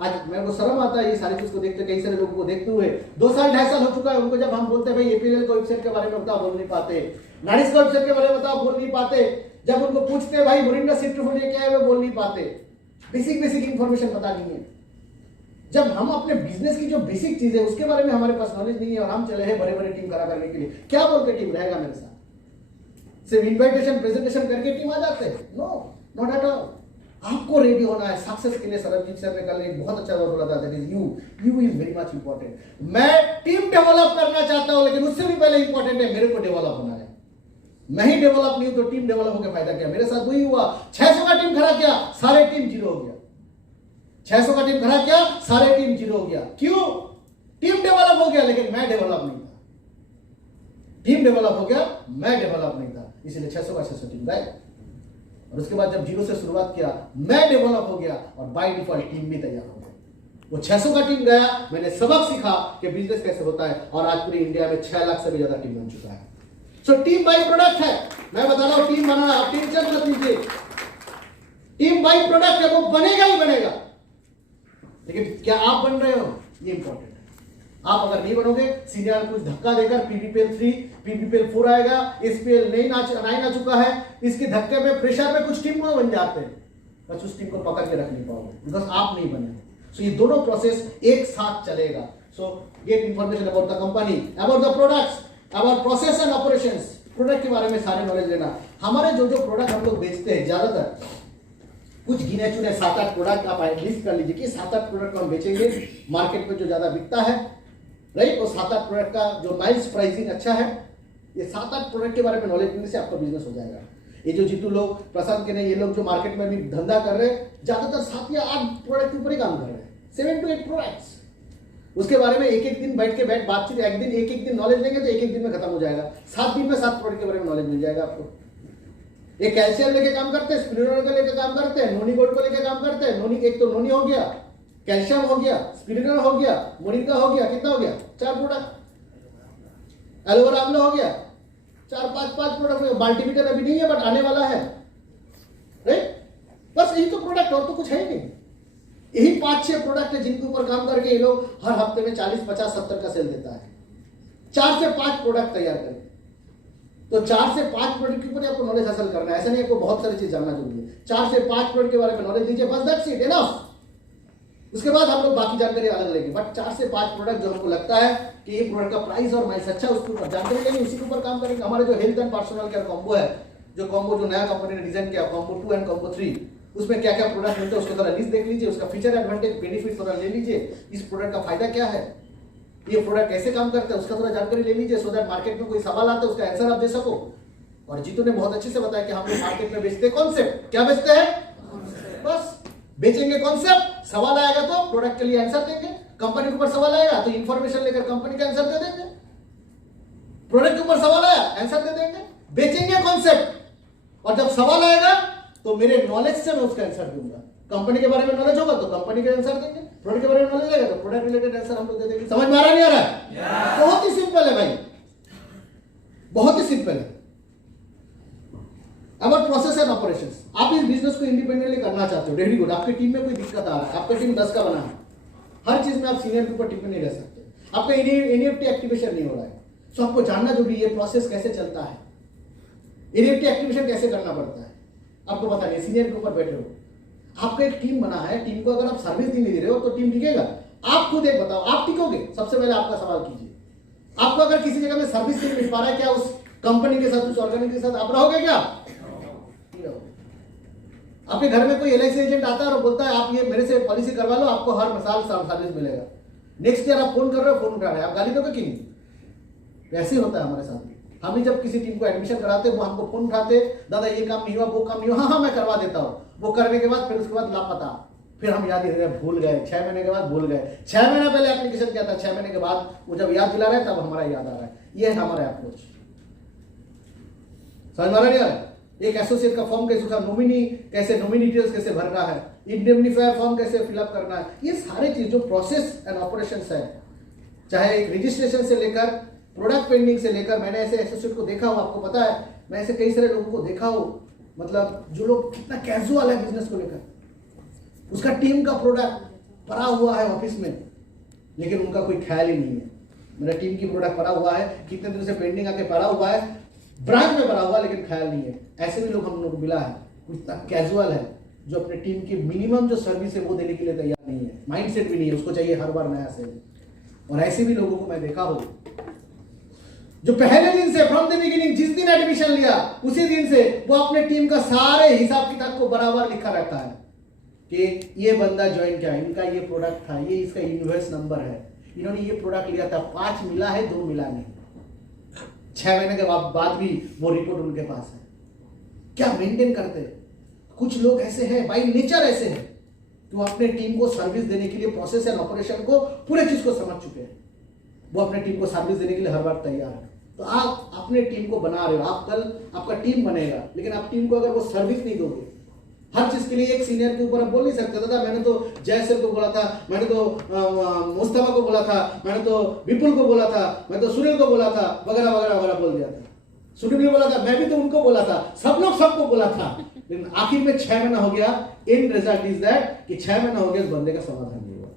आज मेरे को शर्म आता है ये सारी चीज को देखते, कई सारे लोगों को देखते हुए 2 साल 2.5 साल हो चुका है उनको, जब हम बोलते हैं भाई APL का वेबसाइट के बारे में बताओ, बोल नहीं पाते, नारिस का वेबसाइट के बारे में बताओ, बोल नहीं पाते, जब उनको पूछते हैं भाई मोरिंगा सीड पोर्टफोलियो क्या है, वो बोल नहीं पाते, बेसिक इंफॉर्मेशन पता नहीं है। जब हम अपने बिजनेस की जो बेसिक चीज है उसके बारे में हमारे पास नॉलेज नहीं है, और हम चले हैं बड़े बड़े टीम खड़ा करने के लिए, क्या बोल के टीम रहेगा मेरे साथ, सिर्फ इन्विटेशन प्रेजेंटेशन करके टीम आ जाते हैं? No, not at all. आपको रेडी होना है सक्सेस के लिए। सरबजीत सर ने कल एक बहुत अच्छा वर्ड बोला था, that is you is very much important. मैं टीम डेवलप करना चाहता हूं, लेकिन उससे भी पहले इंपॉर्टेंट है मेरे को डेवलप होना है। मैं ही डेवलप नहीं हूं तो टीम डेवलप होकर फायदा क्या। मेरे साथ वही हुआ, 600 का टीम खड़ा किया, सारे टीम 0 हो गया। 600 का टीम खड़ा किया, सारे टीम 0 हो गया। क्यों? टीम डेवलप हो गया लेकिन मैं डेवलप नहीं था। टीम डेवलप हो गया, मैं डेवलप नहीं था, इसलिए 600 का 600 टीम गए। और उसके बाद जब 0 से शुरुआत किया, मैं डेवलप हो गया, और बाय डिफॉल्ट टीम भी तैयार हो गया। वो 600 का टीम गया, मैंने सबक सीखा कि बिजनेस कैसे होता है, और आज पूरी इंडिया में 6 लाख से भी ज्यादा टीम बन चुका है। सो टीम बाई प्रोडक्ट है। मैं बता रहा हूं टीम बनाना, आप टीम चेक मत लीजिए, टीम बाई प्रोडक्ट है, वो बनेगा ही बनेगा, लेकिन क्या आप बन रहे हो, ये इंपॉर्टेंट है। आप अगर नहीं बनोगे, सीनियर कुछ धक्का देकर PBPL 3 PBPL 4 आएगा, SPL 9 आ चुका है, इसके धक्के में प्रेशर में कुछ टीम बन जाते हैं, बस उस टीम को पकड़ के रख नहीं पाओगे, बिकॉज आप नहीं बने। सो ये दोनों प्रोसेस एक साथ चलेगा। सो get information about the company, about the products, about process and operations. Product के बारे में सारे नॉलेज लेना। हमारे जो प्रोडक्ट हम लोग बेचते हैं, ज्यादातर कुछ गिने चुने 7-8 प्रोडक्ट आप लिस्ट कर लीजिए कि 7-8 प्रोडक्ट हम बेचेंगे मार्केट में जो ज्यादा बिकता है, राइट। और 7-8 प्रोडक्ट का जो माइल्स प्राइसिंग अच्छा है, ये 7-8 प्रोडक्ट के बारे में नॉलेज मिलने से आपका बिजनेस हो जाएगा। ये जो जीतू लोग, प्रशांत के नहीं, ये लोग जो मार्केट में भी धंधा कर रहे हैं, ज्यादातर 7 या 8 प्रोडक्ट के ऊपर ही काम कर रहे हैं, 7 to 8 प्रोडक्ट्स। उसके बारे में एक दिन बैठ के बातचीत, एक दिन नॉलेज लेंगे तो एक दिन में खत्म हो जाएगा। 7 दिन में 7 प्रोडक्ट के बारे में नॉलेज मिल जाएगा आपको। एक कैल्शियम लेके काम करते हैं, स्पिरुलिना को लेके काम करते हैं, नोनी गोल्ड को लेके काम करते हैं। नोनी, एक तो नोनी हो गया, कैल्शियम हो गया, स्पिरुलिना हो गया, मोरिंगा हो गया, कितना हो गया, 4 प्रोडक्ट। एलोवेरा आंवला हो गया, 4-5 प्रोडक्ट। मल्टीमीटर अभी नहीं है बट आने वाला है, राइट। बस यही तो प्रोडक्ट, और तो कुछ है ही नहीं। यही 5-6 प्रोडक्ट है जिनके ऊपर काम करके ये लोग हर हफ्ते में 40, 50, 70 का सेल देता है। 4 से 5 प्रोडक्ट तैयार करें, तो 4 से 5 प्रोडक्ट के ऊपर आपको नॉलेज हासिल करना है। ऐसा नहीं, आपको बहुत सारी चीज जानना जरूरी है। 4 से 5 प्रोडक्ट के बारे में नॉलेज लीजिए, बस दैट्स इट, एनफ। उसके बाद हम लोग बाकी जानकारी अलग लेंगे, बट 4 से 5 प्रोडक्ट जो हमको लगता है कि ये प्रोडक्ट का प्राइस और माइल्स अच्छा, उसके ऊपर जानकारी लेंगे, उसी के ऊपर काम करेंगे। हमारे जो health and personal care combo है, जो कॉम्बो जो नया कंपनी ने डिजाइन किया, कॉम्बो 2 एंड कॉम्बो 3, उसमें क्या क्या प्रोडक्ट मिलते हैं उसको थोड़ा लिस्ट देख लीजिए, उसका फीचर एडवांटेज बेनिफिट थोड़ा ले लीजिए, इस प्रोडक्ट का फायदा क्या है, ये प्रोडक्ट कैसे काम करता है, उसका थोड़ा जानकारी ले लीजिए, सो दैट मार्केट में कोई सवाल आता है उसका आंसर आप दे सको। और जीतू ने बहुत अच्छे से बताया कि हम लोग मार्केट में बेचते हैं कॉन्सेप्ट। क्या बेचते हैं? बस बेचेंगे कॉन्सेप्ट। सवाल आएगा तो प्रोडक्ट के लिए आंसर देंगे, कंपनी के ऊपर सवाल आएगा तो इंफॉर्मेशन लेकर कंपनी का आंसर दे देंगे, प्रोडक्ट के ऊपर सवाल आया आंसर दे देंगे। बेचेंगे कॉन्सेप्ट, और जब सवाल आएगा तो मेरे नॉलेज से मैं उसका आंसर दूंगा। कंपनी के बारे में नॉलेज होगा तो कंपनी का आंसर देंगे, प्रोडक्ट के बारे में नॉलेज आएगा तो प्रोडक्ट रिलेटेड आंसर हम लोग दे देंगे। समझ में आ रहा नहीं आ रहा? बहुत ही सिंपल है भाई, बहुत ही सिंपल है। अबाउट प्रोसेस एंड ऑपरेशंस, आप इस बिजनेस को इंडिपेंडेंटली करना चाहते हो, वेरी गुड। आपकी टीम में कोई दिक्कत आ रहा है, आपका टीम 10 का बना है, हर चीज में आप सीनियर के ऊपर टिप्पणी नहीं रह सकते, आपका एनईएफटी एक्टिवेशन नहीं हो रहा है, सो आपको जानना जरूरी है प्रोसेस कैसे चलता है, एनईएफटी एक्टिवेशन कैसे करना पड़ता है, आपको पता नहीं, सीनियर के ऊपर बैठे हो। आपका एक टीम बना है, टीम को अगर आप सर्विस नहीं दे रहे हो तो टीम टिकेगा? आप खुद एक बताओ, आप टिकोगे? सबसे पहले आपका सवाल कीजिए। आपको अगर किसी जगह में सर्विस नहीं मिल पा रहा है, क्या उस कंपनी के साथ, उस ऑर्गेनाइजेशन के साथ आप रहोगे? क्या नहीं रहोगे। आपके घर में कोई एलआईसी एजेंट आता है और बोलता है आप ये मेरे से पॉलिसी करवा लो, आपको हर साल सर्विस मिलेगा, नेक्स्ट ईयर आप फोन कर रहे हो, फोन उठा रहे हैं, आप गाली दोगे कि नहीं? ऐसे ही होता है हमारे साथ भी। हम भी जब किसी टीम को एडमिशन कराते वो हमको फोन उठाते, दादा ये काम नहीं हुआ, वो काम नहीं हुआ, हाँ मैं करवा देता हूँ। वो करने के बाद फिर उसके बाद लापता, फिर हम याद ही रहे, भूल गए, 6 महीने के बाद भूल गए। 6 महीना पहले एप्लीकेशन किया था, 6 महीने के बाद वो जब याद दिला रहे तब हमारा याद आ रहा है। ये है हमारा अप्रोच, समझ में आ रहा है? एक एसोसिएट का फॉर्म कैसे, उसका नॉमिनी कैसे, नॉमिनी डिटेल्स कैसे भरना है, इंडेमनिफायर फॉर्म कैसे फिलअप करना है, ये सारे चीज जो प्रोसेस एंड ऑपरेशंस है, चाहे एक रजिस्ट्रेशन से लेकर प्रोडक्ट पेंडिंग से लेकर, मैंने ऐसे एसोसिएट को देखा हूं, आपको पता है, मैं ऐसे कई सारे लोगों को देखा हूं, मतलब जो लोग कितना कैजुअल है बिजनेस को लेकर, उसका टीम का प्रोडक्ट पड़ा हुआ है ऑफिस में, लेकिन उनका कोई ख्याल ही नहीं है, मेरा टीम की प्रोडक्ट पड़ा हुआ है, कितने दिन से पेंडिंग आके पड़ा हुआ है, ब्रांच में पड़ा हुआ, लेकिन ख्याल नहीं है। ऐसे भी लोग हम लोग को मिला है, इतना कैजुअल है, जो अपने टीम की मिनिमम जो सर्विस है वो देने के लिए तैयार नहीं है, माइंडसेट भी नहीं है, उसको चाहिए हर बार नया सेल। और ऐसे भी लोगों को मैं देखा हूं जो पहले दिन से, फ्रॉम द बिगिनिंग, जिस दिन एडमिशन लिया उसी दिन से वो अपने टीम का सारे हिसाब किताब को बराबर लिखा रहता है कि ये बंदा ज्वाइन किया, इनका ये प्रोडक्ट था, ये इसका इनवॉइस नंबर है, इन्होंने ये प्रोडक्ट लिया था, 5 मिला है, 2 मिला नहीं, 6 महीने के बाद भी वो रिपोर्ट उनके पास है। क्या मेंटेन करते हैं? कुछ लोग ऐसे हैं, बाय नेचर ऐसे हैं, तो अपने टीम को सर्विस देने के लिए प्रोसेस एंड ऑपरेशन को पूरे चीज को समझ चुके हैं, वो अपने टीम को सर्विस देने के लिए हर बार तैयार है। तो आप अपने टीम को बना रहे हो, आप कल आपका टीम बनेगा, लेकिन आप टीम को अगर वो सर्विस नहीं दोगे, हर चीज के लिए एक सीनियर के ऊपर आप बोल नहीं सकते, दादा मैंने तो जय सर को बोला था, मैंने तो मुस्तफा को बोला था, मैंने तो विपुल को बोला था, मैं तो सुनील को बोला था, वगैरह वगैरह वगैरह बोल दिया था। सुनील ने बोला था, मैं भी तो उनको बोला था, सब लोग सबको बोला था, लेकिन आखिर में 6 महीना हो गया, इन रिजल्ट इज दैट कि 6 महीना हो गया, उस बंदे का समाधान नहीं हुआ।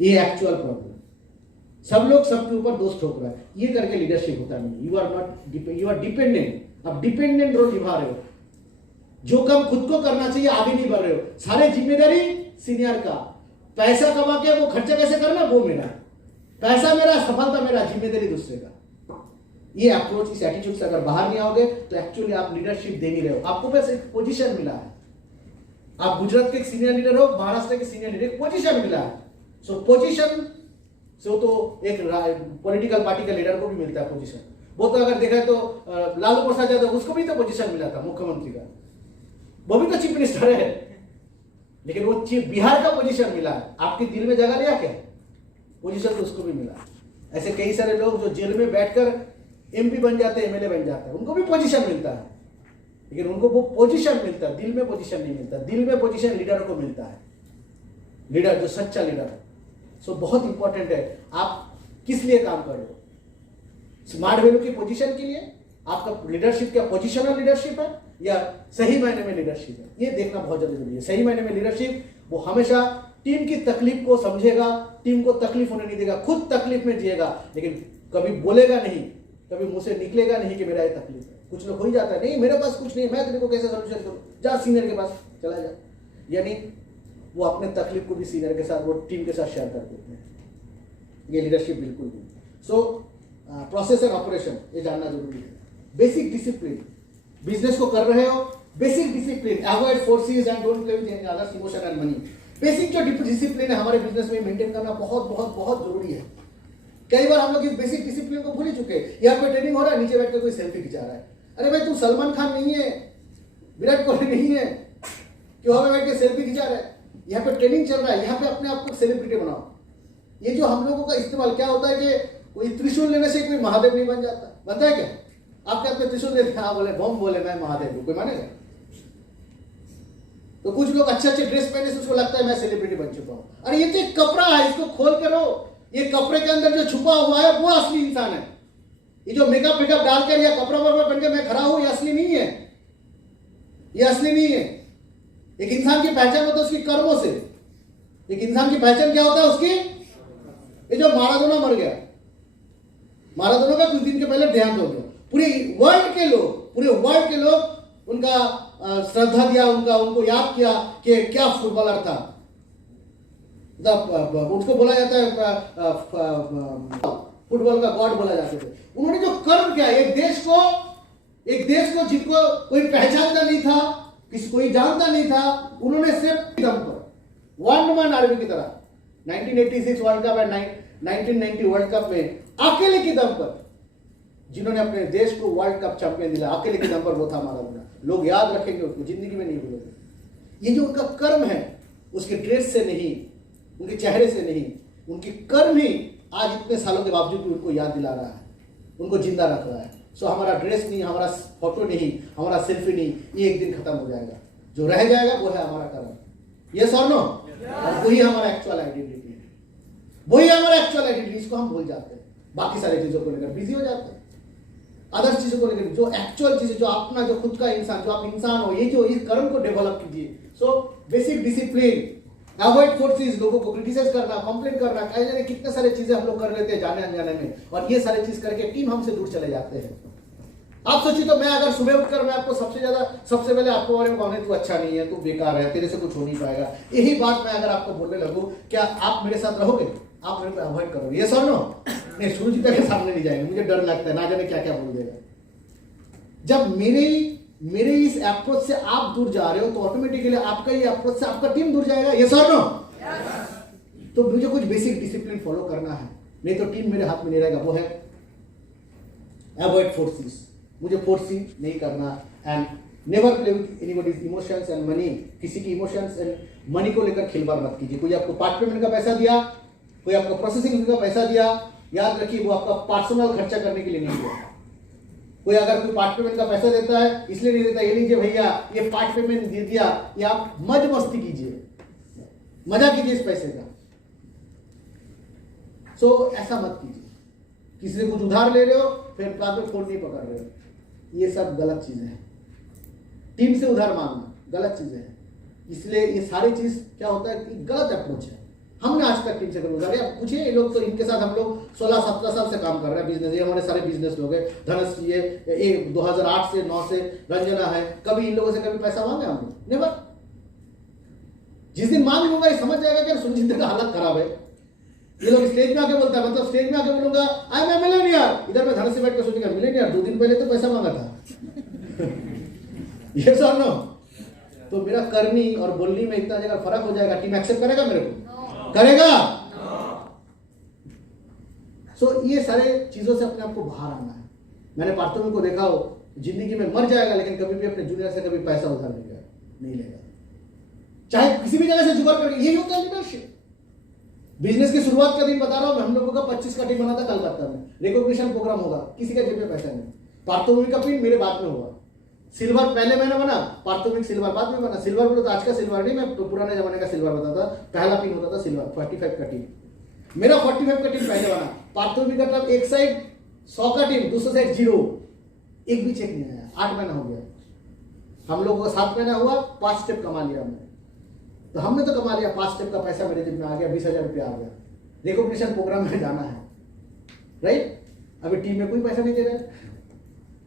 ये एक्चुअल प्रॉब्लम, सब लोग सबके ऊपर दोष ठोक रहा है, ये करके लीडरशिप होता नहीं। You are not, you are dependent, आप डिपेंडेंट रोल निभा रहे हो, जो काम खुद को करना चाहिए आगे नहीं बढ़ रहे हो, सारे जिम्मेदारी सीनियर का, पैसा कमा के वो खर्चा कैसे करना वो मेरा, पैसा मेरा, सफलता मेरा, जिम्मेदारी दूसरे का। ये अप्रोच, इस एटीट्यूड से अगर बाहर नहीं आओगे तो एक्चुअली आप लीडरशिप दे नहीं रहे हो। आपको बस एक पोजीशन मिला है, आप गुजरात के सीनियर लीडर हो, महाराष्ट्र के सीनियर लीडर, एक पोजीशन मिला है। सो पोजीशन से तो एक पॉलिटिकल पार्टी का लीडर को भी मिलता है पोजीशन, वो तो अगर देखा तो लालू प्रसाद यादव, उसको भी तो पोजीशन मिला था मुख्यमंत्री का, वो भी तो चीफ मिनिस्टर है, लेकिन वो चीफ बिहार का पोजीशन मिला है। आपके दिल में जगह लिया क्या? पोजीशन तो उसको भी मिला। ऐसे कई सारे लोग जो जेल में बैठकर एमपी बन जाते हैं, एमएलए बन जाते हैं, उनको भी पोजीशन मिलता है, लेकिन उनको वो पोजीशन मिलता है, दिल में पोजीशन नहीं मिलता। दिल में पोजीशन लीडर को मिलता है, लीडर जो सच्चा लीडर है। सो बहुत इंपॉर्टेंट है आप किस लिए काम कर रहे हो, स्मार्ट वैल्यू की पोजीशन के लिए, आपका लीडरशिप क्या पोजीशनल लीडरशिप है या सही मायने में लीडरशिप है, ये देखना बहुत जरूरी है। सही मायने में लीडरशिप वो हमेशा टीम की तकलीफ को समझेगा, टीम को तकलीफ होने नहीं देगा, खुद तकलीफ में जिएगा, लेकिन कभी बोलेगा नहीं, कभी मुंह से निकलेगा नहीं कि मेरा ये तकलीफ है। कुछ लोग हो ही जाता है, नहीं मेरे पास कुछ नहीं, मैं तेरे को कैसे सोल्यूशन करूं, जा सीनियर के पास चला जा, यानी वो अपने तकलीफ को भी सीनियर के साथ, वो टीम के साथ शेयर कर देते हैं। ये लीडरशिप बिल्कुल नहीं। सो प्रोसेस एंड ऑपरेशन ये जानना जरूरी है। बेसिक डिसिप्लिन, बिजनेस को कर रहे हो, basic discipline, avoid forces and don't play with any others emotion and money. Basic जो डिसिप्लिन है हमारे बिजनेस में मेंटेन करना बहुत बहुत बहुत जरूरी है। कई बार हम लोग इस बेसिक डिसिप्लिन को भूल ही चुके हैं। यहाँ पे ट्रेनिंग हो रहा है, नीचे बैठ कर कोई सेल्फी खिंचा रहा है, अरे भाई तू सलमान खान नहीं है, विराट कोहली नहीं है, क्यों हमें बैठ के सेल्फी खिंचा रहा है? यहाँ पे ट्रेनिंग चल रहा है, यहाँ पे अपने आप को सेलिब्रिटी बनाओ। ये जो हम लोगों का इस्तेमाल क्या होता है कि कोई त्रिशूल लेने से कोई महादेव नहीं बन जाता, बनता है क्या? आपके हाथ में त्रिशूल लेते हैं, हाँ बोले बम बोले मैं महादेव हूं, कोई मानेगा? तो कुछ लोग अच्छे अच्छे ड्रेस पहने से उसको लगता है मैं सेलिब्रिटी बन चुका हूं। अरे ये तो एक कपड़ा है, इसको खोल करो, ये कपड़े के अंदर जो छुपा हुआ है वो असली इंसान है। ये जो मेकअप डालकर या कपड़ा वपड़ा पहन के मैं खड़ा हूं ये असली नहीं है। ये असली नहीं है। एक इंसान की पहचान होता है उसकी कर्मों से। एक इंसान की पहचान क्या होता है उसकी, ये जो माराडोना मर गया, माराडोना का कुछ दिन के पहले देहांत हो गया, पूरे वर्ल्ड के लोग उनका श्रद्धा दिया, उनको याद किया कि क्या फुटबॉलर था। उसको बोला जाता है फुटबॉल का गॉड बोला जाते थे। उन्होंने जो कर्म किया, एक देश को जिनको कोई पहचानता नहीं था, किसी कोई जानता नहीं था, उन्होंने सिर्फ दम पर वन मैन आर्मी की तरह 1986 वर्ल्ड कप और 1990 वर्ल्ड कप में अकेले की दम पर जिन्होंने अपने देश को वर्ल्ड कप चैंपियन दिला, अकेले के दम पर वो था माराडोना। लोग याद रखेंगे उसको, जिंदगी में नहीं भूलेंगे। ये जो उनका कर्म है, उसके ड्रेस से नहीं, उनके चेहरे से नहीं, उनके कर्म ही आज इतने सालों के बावजूद भी उनको याद दिला रहा है, उनको जिंदा रख रहा है। सो हमारा ड्रेस नहीं, हमारा फोटो नहीं, हमारा सेल्फी नहीं, ये एक दिन खत्म हो जाएगा। जो रह जाएगा वो है हमारा कर्म। यस और नो? वही हमारा एक्चुअल आइडेंटिटी है, वही हमारा एक्चुअल आइडेंटिटी। इसको हम भूल जाते हैं, बाकी सारी चीजों को लेकर बिजी हो जाते हैं, अदर्स चीजों को लेकर। जो एक्चुअल चीज, जो अपना, जो खुद का इंसान, जो आप इंसान हो, ये जो इस कर्म को डेवलप कीजिए। So basic discipline, avoid forces, लोगों को क्रिटिसाइज करना, कंप्लेन करना, कह जाने कितने सारे चीजें हम लोग कर लेते हैं जाने अनजाने में, और ये सारी चीज करके टीम हमसे दूर चले जाते हैं। आप सोचिए तो मैं अगर सुबह उठकर मैं आपको सबसे पहले आपको बारे में कहूँ तू अच्छा नहीं है, तू बेकार है, तेरे से कुछ हो नहीं पाएगा, यही बात मैं अगर आपको बोलने लगूं, क्या आप मेरे साथ रहोगे? आप मेरे को अवॉइड करोगे? ये सर नो? नहीं, सूरज के सामने नहीं जाएंगे, मुझे डर लगता है, ना जाने क्या क्या बोल देगा। जब मेरे इस अप्रोच से आप दूर जा रहे हो तो ऑटोमेटिकली आपका ये अप्रोच से आपका टीम दूर जाएगा। ये सर नो? तो मुझे कुछ बेसिक डिसिप्लिन फॉलो करना है, नहीं तो टीम मेरे हाथ में नहीं रहेगा। वो है अवॉइड फोर्सेस, मुझे फोर्सिंग नहीं करना, and never play with anybody's emotions and money. किसी की इमोशंस एंड मनी को लेकर खिलवाड़ मत कीजिए। कोई आपको पार्ट पेमेंट का पैसा दिया, कोई आपको प्रोसेसिंग का पैसा दिया, याद रखिए वो आपका पर्सनल खर्चा करने के लिए नहीं दिया। कोई अगर कोई पार्ट पेमेंट का पैसा देता है, इसलिए नहीं देता, ये लीजिए भैया ये पार्ट पेमेंट दे दिया, ये आप मौज मस्ती कीजिए, मजा कीजिए इस पैसे का। सो ऐसा मत कीजिए। किसी से कुछ उधार ले रहे हो, फिर बाद में फोन नहीं पकड़ रहे हो, ये सब गलत चीजें हैं। टीम से उधार मांगना गलत चीजें हैं। इसलिए ये सारी चीज क्या होता है कि गलत अप्रोच है। हमने आज तक टीम से कभी उधार, आप पूछिए ये लोग, तो इनके साथ हम लोग 16-17 साल से काम कर रहे हैं बिजनेस। ये हमारे सारे बिजनेस लोग हैं। धनस ये 2008 से 9 से, रंजना है, कभी इन लोगों से कभी पैसा मांगे हम लोग? नेवर। जिस दिन मांग लूंगा ये समझ जाएगा कि सुनजित का हालत खराब है। ये लोग स्टेज में आके बोलता है, मतलब स्टेज में आके बोलूंगा आई एम मिलेनियर, इधर मैं धन से बैठ कर सोचेगा मिलेनियर 2 दिन पहले तो पैसा मांगा था। ये सर नो? तो मेरा करनी और बोलनी में इतना जगह फर्क हो जाएगा। टीम एक्सेप्ट करेगा मेरे को? करेगा? सो ये सारे चीजों से अपने आप को बाहर आना है। मैंने पार्थों को देखा हो, जिंदगी में मर जाएगा लेकिन कभी भी अपने जूनियर से कभी पैसा उधार नहीं लेगा, चाहे किसी भी जगह से जुगाड़ करके। यही होता है लीडरशिप। बिजनेस की शुरुआत का दिन बता रहा हूं, हम लोगों का 25 का टीम बना था कलकत्ता में, रिकॉग्निशन प्रोग्राम होगा, किसी का जेब में पैसा नहीं। पार्थोमिक का पिन मेरे बाद में हुआ, सिल्वर पहले मैंने बना, पार्थोमिक सिल्वर बाद में बना। सिल्वर बोलो तो आज का सिल्वर नहीं, मैं तो पुराने जमाने का सिल्वर बताता। पहला पिन होता था सिल्वर 45 का टीम, मेरा 45 का टीम पहले बना। पार्थोमिक का तब एक साइड 100 का टीम, दूसरे साइड 0, एक भी चेक नहीं आया। 8 महीना हो गया, हम लोगों का 7 महीना हुआ, 5 स्टेप कमा लिया हमने। तो हमने तो कमा लिया, 5 स्टेप का पैसा मेरे जेब में आ गया, 20,000 रुपया आ गया। रिकॉग्निशन प्रोग्राम में जाना है, राइट? अभी टीम में कोई पैसा नहीं दे रहा है।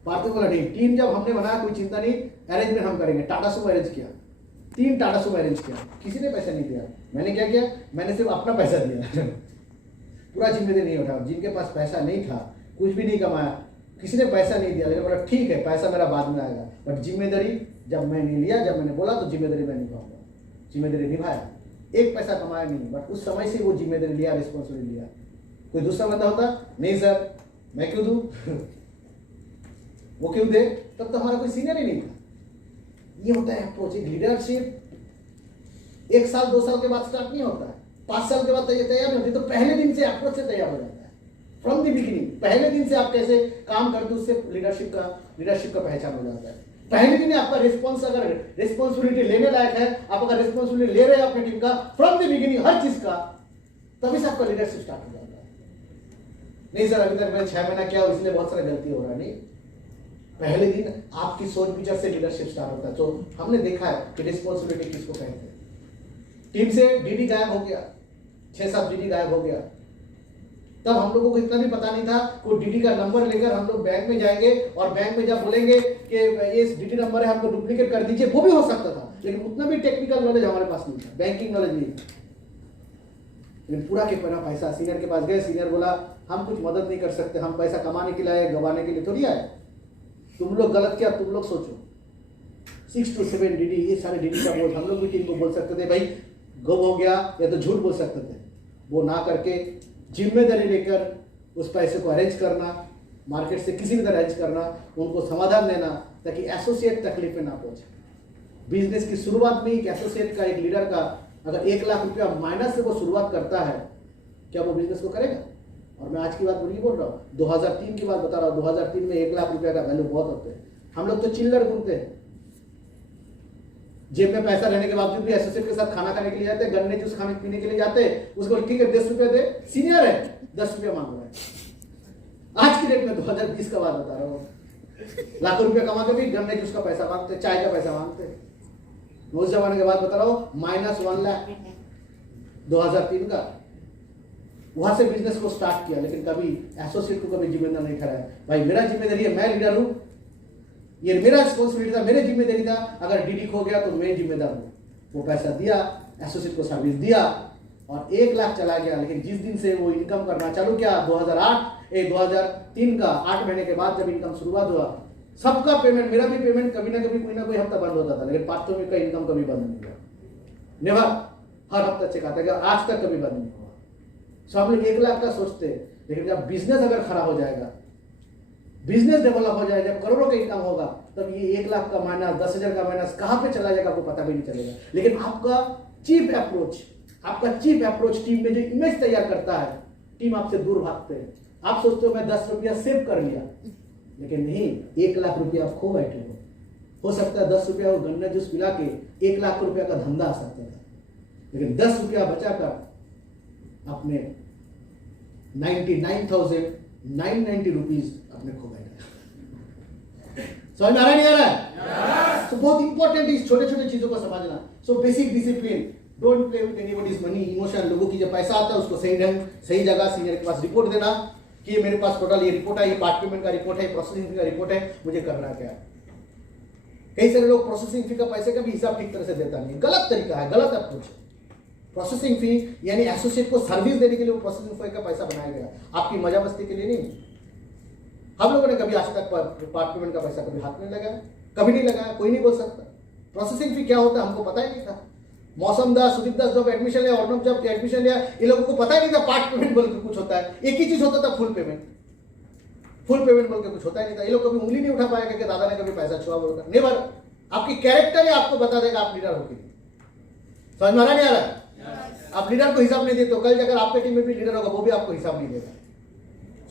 पार्थो बोला नहीं, टीम जब हमने बनाया कोई चिंता नहीं, अरेंजमेंट हम करेंगे। टाटा सुमो अरेंज किया, 3 टाटा सुमो अरेंज किया, किसी ने पैसा नहीं दिया। मैंने क्या किया? मैंने सिर्फ अपना पैसा दिया। पूरा जिम्मेदारी नहीं उठा। जिनके पास पैसा नहीं था, कुछ भी नहीं कमाया, किसी ने पैसा नहीं दिया, लेकिन बोला ठीक है पैसा मेरा बाद में आएगा, बट जिम्मेदारी जब मैं नहीं लिया, जब मैंने बोला तो जिम्मेदारी मैं निभाऊंगा। जिम्मेदारी निभाया, एक पैसा कमाया नहीं, बट उस समय से वो जिम्मेदारी लिया, रिस्पॉन्सिबिलिटी लिया। कोई दूसरा बंदा होता नहीं सर मैं क्यों दूं, वो क्यों दे, तब तो हमारा कोई सीनियर ही नहीं था। ये होता है अप्रोच। लीडरशिप 1 साल 2 साल के बाद स्टार्ट नहीं होता है, 5 साल के बाद तैयार नहीं होती। तो पहले दिन से अप्रोच से तैयार हो जाता है, फ्रॉम द बिगिनिंग। पहले दिन से आप कैसे काम करते हो उससे लीडरशिप का पहचान हो जाता है। पहले दिन आपका रिस्पॉन्स, अगर रिस्पॉन्सिबिलिटी लेने लायक है, आप अगर रिस्पॉन्सिबिलिटी ले रहे हो अपनी टीम का फ्रॉम द बिगिनिंग हर चीज का, तभी से आपका लीडरशिप स्टार्ट हो जाता है। नहीं सर अभी तक मैंने 6 महीना किया इसलिए बहुत सारा गलती हो रहा है, नहीं। पहले दिन आपकी सोच विचार से लीडरशिप स्टार्ट होता है। तो हमने देखा है कि रिस्पॉन्सिबिलिटी किसको कहते हैं। टीम से डीडी गायब हो गया, 6-7 डीडी गायब हो गया। तब हम लोगों को इतना भी पता नहीं था कि डीडी का नंबर लेकर हम लोग बैंक में जाएंगे और बैंक में जब बोलेंगे कि ये डीडी नंबर है, हमको डुप्लीकेट कर दीजिए, वो भी हो सकता था। लेकिन उतना भी टेक्निकल नॉलेज हमारे पास नहीं था, बैंकिंग नॉलेज नहीं था। लेकिन पूरा के पूरा पैसा सीनियर के पास गए, सीनियर बोला हम कुछ मदद नहीं कर सकते, हम पैसा कमाने के लिए आए, गवाने के लिए थोड़ी आए। तुम लोग गलत किया, तुम लोग सोचो। 6 to 7 डीडी, ये सारे डीडी का बोल हम लोग भी टीम को बोल सकते थे भाई गुम हो गया, या तो झूठ बोल सकते थे। वो ना करके जिम्मेदारी लेकर उस पैसे को अरेंज करना, मार्केट से किसी भी तरह अरेंज करना, उनको समाधान देना, ताकि एसोसिएट तकलीफ में ना पहुंचे। बिजनेस की शुरुआत में एक एसोसिएट का, एक लीडर का अगर 1 लाख रुपया माइनस से वो शुरुआत करता है, क्या वो बिजनेस को करेगा? और मैं आज की बात नहीं बोल रहा हूँ, 2003 की बात बता रहा हूँ। 2003 में 1 लाख रुपया का वैल्यू बहुत होते हैं। हम लोग तो चिल्लर घूमते हैं, जेब में पैसा रहने के बावजूद भी एसोसिएट के साथ खाना खाने के लिए जाते हैं, गन्ने जूस खाने पीने के लिए जाते हैं। उसको ठीक है 10 रुपये दे, सीनियर है 10 रुपया मांग रहा है। आज की डेट में 2020 का बात बता रहा हूँ, लाखों रुपया कमा के भी गन्ने जूस का पैसा मांगते, चाय का पैसा मांगते। उस जमाने के बाद बता रहा हूँ, -1 लाख 2003 का। वहां से बिजनेस को स्टार्ट किया, लेकिन कभी एसोसिएट को कभी जिम्मेदार नहीं ठहराया। भाई मेरा जिम्मेदारी है, मैं लीडर हूं, ये मेरा रिस्पॉन्सिबिलिटी था, मेरी जिम्मेदारी था। अगर डीडी खो गया तो मैं जिम्मेदार हूं। वो पैसा दिया, एसोसिएट को सर्विस दिया और 1 लाख चला गया। लेकिन जिस दिन से वो इनकम करना चालू किया, 2003 का 8 महीने के बाद जब इनकम शुरुआत हुआ, सबका पेमेंट, मेरा भी पेमेंट कभी ना कोई हफ्ता बंद होता था, लेकिन पार्टनर का इनकम कभी बंद नहीं हुआ। नेवर, हर हफ्ता चेक आता है, आज तक कभी बंद नहीं हुआ। सो हम लोग 1 लाख का सोचते, लेकिन जब बिजनेस अगर खराब हो जाएगा, बिजनेस डेवलप हो जाएगा, जब करोड़ों का इनकम होगा, तब ये 1 लाख का माइनस, 10,000 का माइनस कहां पे चला जाएगा आपको पता भी नहीं चलेगा। लेकिन आपका चीप अप्रोच टीम में जो इमेज तैयार करता है, टीम आपसे दूर भागते हैं। आप सोचते हो मैं 10 रुपया सेव कर लिया, लेकिन नहीं, 1 लाख रुपया आप खो बैठे हो सकता है 10 रुपया वो गन्ना जूस पिला के 1 लाख रुपया का धंधा आ सकता था, लेकिन 10 रुपया बचाकर अपने 99,990 रुपीज अपने खो बैठे। समझ में आ रहा नहीं आ रहा है? तो बहुत इंपॉर्टेंट है छोटे छोटे चीजों को समझना। So basic discipline, don't play with anybody's money, emotion. लोगों की जब पैसा आता है उसको सही ढंग, सही जगह सीनियर के पास रिपोर्ट देना कि ये मेरे पास टोटल ये रिपोर्ट है, ये पार्ट पेमेंट का रिपोर्ट है, प्रोसेसिंग का रिपोर्ट है, मुझे करना क्या है। कई सारे लोग प्रोसेसिंग फी का पैसे का भी हिसाब ठीक तरह से देता नहीं, गलत तरीका है, गलत अप्रोच है। प्रोसेसिंग फी यानी एसोसिएट को सर्विस देने के लिए वो प्रोसेसिंग फी का पैसा बनाया गया, आपकी मजा मस्ती के लिए नहीं। हम लोगों ने कभी आज तक पार्ट पेमेंट का पैसा कभी हाथ में लगाया, कभी नहीं लगाया, कोई नहीं बोल सकता। प्रोसेसिंग फी क्या होता है हमको पता ही नहीं था। मौसम दास, सुदीप दास जब एडमिशन लिया, अर्णव जब एडमिशन लिया, इन लोगों को पता ही नहीं था पार्ट पेमेंट बोल के कुछ होता है। एक ही चीज होता था, फुल पेमेंट बोल के कुछ होता ही नहीं था। ये लोग कभी उंगली नहीं उठा पाएगा कि दादा ने कभी पैसा छुआ बोलकर। नेवर, आपकी कैरेक्टर ही आपको बता देगा आप लीडर हो कि नहीं। समझ में आ रहा नहीं आ रहा? आप लीडर को हिसाब नहीं देते हो, कल जाकर आपके टीम में भी लीडर होगा, वो भी आपको हिसाब नहीं देगा।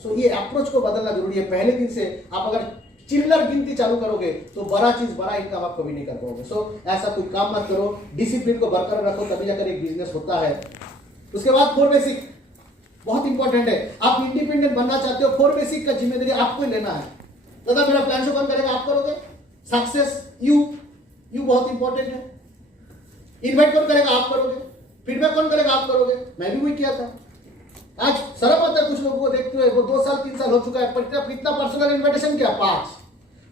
सो ये अप्रोच को बदलना जरूरी है। पहले दिन से आप अगर चिल्लर गिनती चालू करोगे तो बड़ा इनकम आप कभी नहीं कर पाओगे। सो ऐसा कोई काम मत करो, डिसिप्लिन को बरकरार रखो, तभी जाकर एक बिजनेस होता है। उसके बाद 4 बेसिक बहुत इंपॉर्टेंट है। आप इंडिपेंडेंट बनना चाहते हो, 4 बेसिक का जिम्मेदारी आपको ही लेना है। दादा मेरा प्लान शो कौन करेगा? आप करोगे। सक्सेस यू बहुत इंपॉर्टेंट है। इन्वाइट कौन करेगा? आप करोगे। फीडबैक कौन करेगा? आप करोगे। मैं भी वही किया था। आज शर्म आता है कुछ लोगों को देखते हुए, वो 2 साल 3 साल हो चुका है, पर कितना पर्सनल इन्विटेशन किया?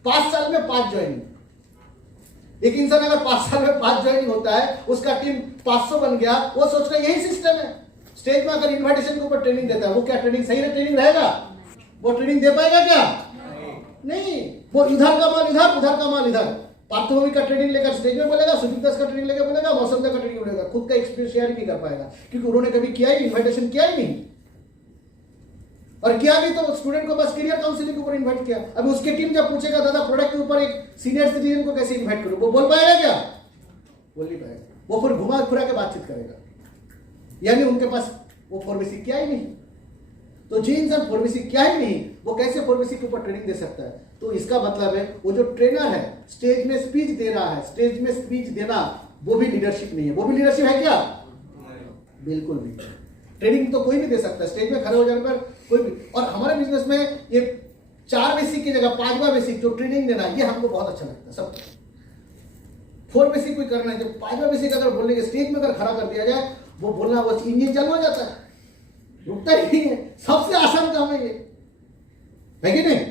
5 साल में 5 ज्वाइनिंग। एक इंसान अगर 5 साल में 5 ज्वाइनिंग होता है, उसका टीम 500 बन गया, वो सोच रहा है यही सिस्टम है। स्टेज में अगर इन्विटेशन के ऊपर ट्रेनिंग देता है, वो क्या ट्रेनिंग सही ट्रेनिंग रहेगा? वो ट्रेनिंग दे पाएगा क्या? नहीं। वो इधर का माल इधर, उधर का माल इधर। पार्थोमी का ट्रेनिंग लेकर स्टेज में बोलेगा, सुदीप दास का ट्रेनिंग लेकर बोलेगा, मौसम का ट्रेनिंग बोलेगा, खुद का एक्सपीरियंस शेयर नहीं कर पाएगा, क्योंकि उन्होंने कभी किया ही, इन्विटेशन किया ही नहीं। और किया भी तो स्टूडेंट को बस करियर काउंसलिंग के ऊपर इन्वाइट किया। अब उसकी टीम जब पूछेगा दादा प्रोडक्ट के ऊपर एक सीनियर सिटीजन को कैसे इन्वाइट करूं, वो बोल पाएगा क्या? बोल नहीं पाएगा। वो फिर घुमा फिरा के बातचीत करेगा, यानी उनके पास वो 4 बेसिक क्या ही नहीं। तो जो इंसान 4 बेसिक क्या ही नहीं, वो कैसे 4 बेसिक के ऊपर ट्रेनिंग दे सकता है? तो इसका मतलब है वो जो ट्रेनर है, स्टेज में स्पीच दे रहा है, स्टेज में स्पीच देना वो भी लीडरशिप नहीं है। वो भी लीडरशिप है क्या? बिल्कुल भी। ट्रेनिंग तो कोई भी दे सकता है, स्टेज में खड़े हो जाने पर कोई भी। और हमारे बिजनेस में ये 4 बेसिक की जगह 5वां बेसिक जो ट्रेनिंग देना, ये हमको बहुत अच्छा लगता है सबको। 4 बेसिक कोई करना है, जब 5वां बेसिक अगर बोलने के स्टेज में अगर खड़ा कर दिया जाए, वो बोलना बस इंजन चालू हो जाता है, रुकता ही नहीं है। सबसे आसान काम है ये, है कि नहीं?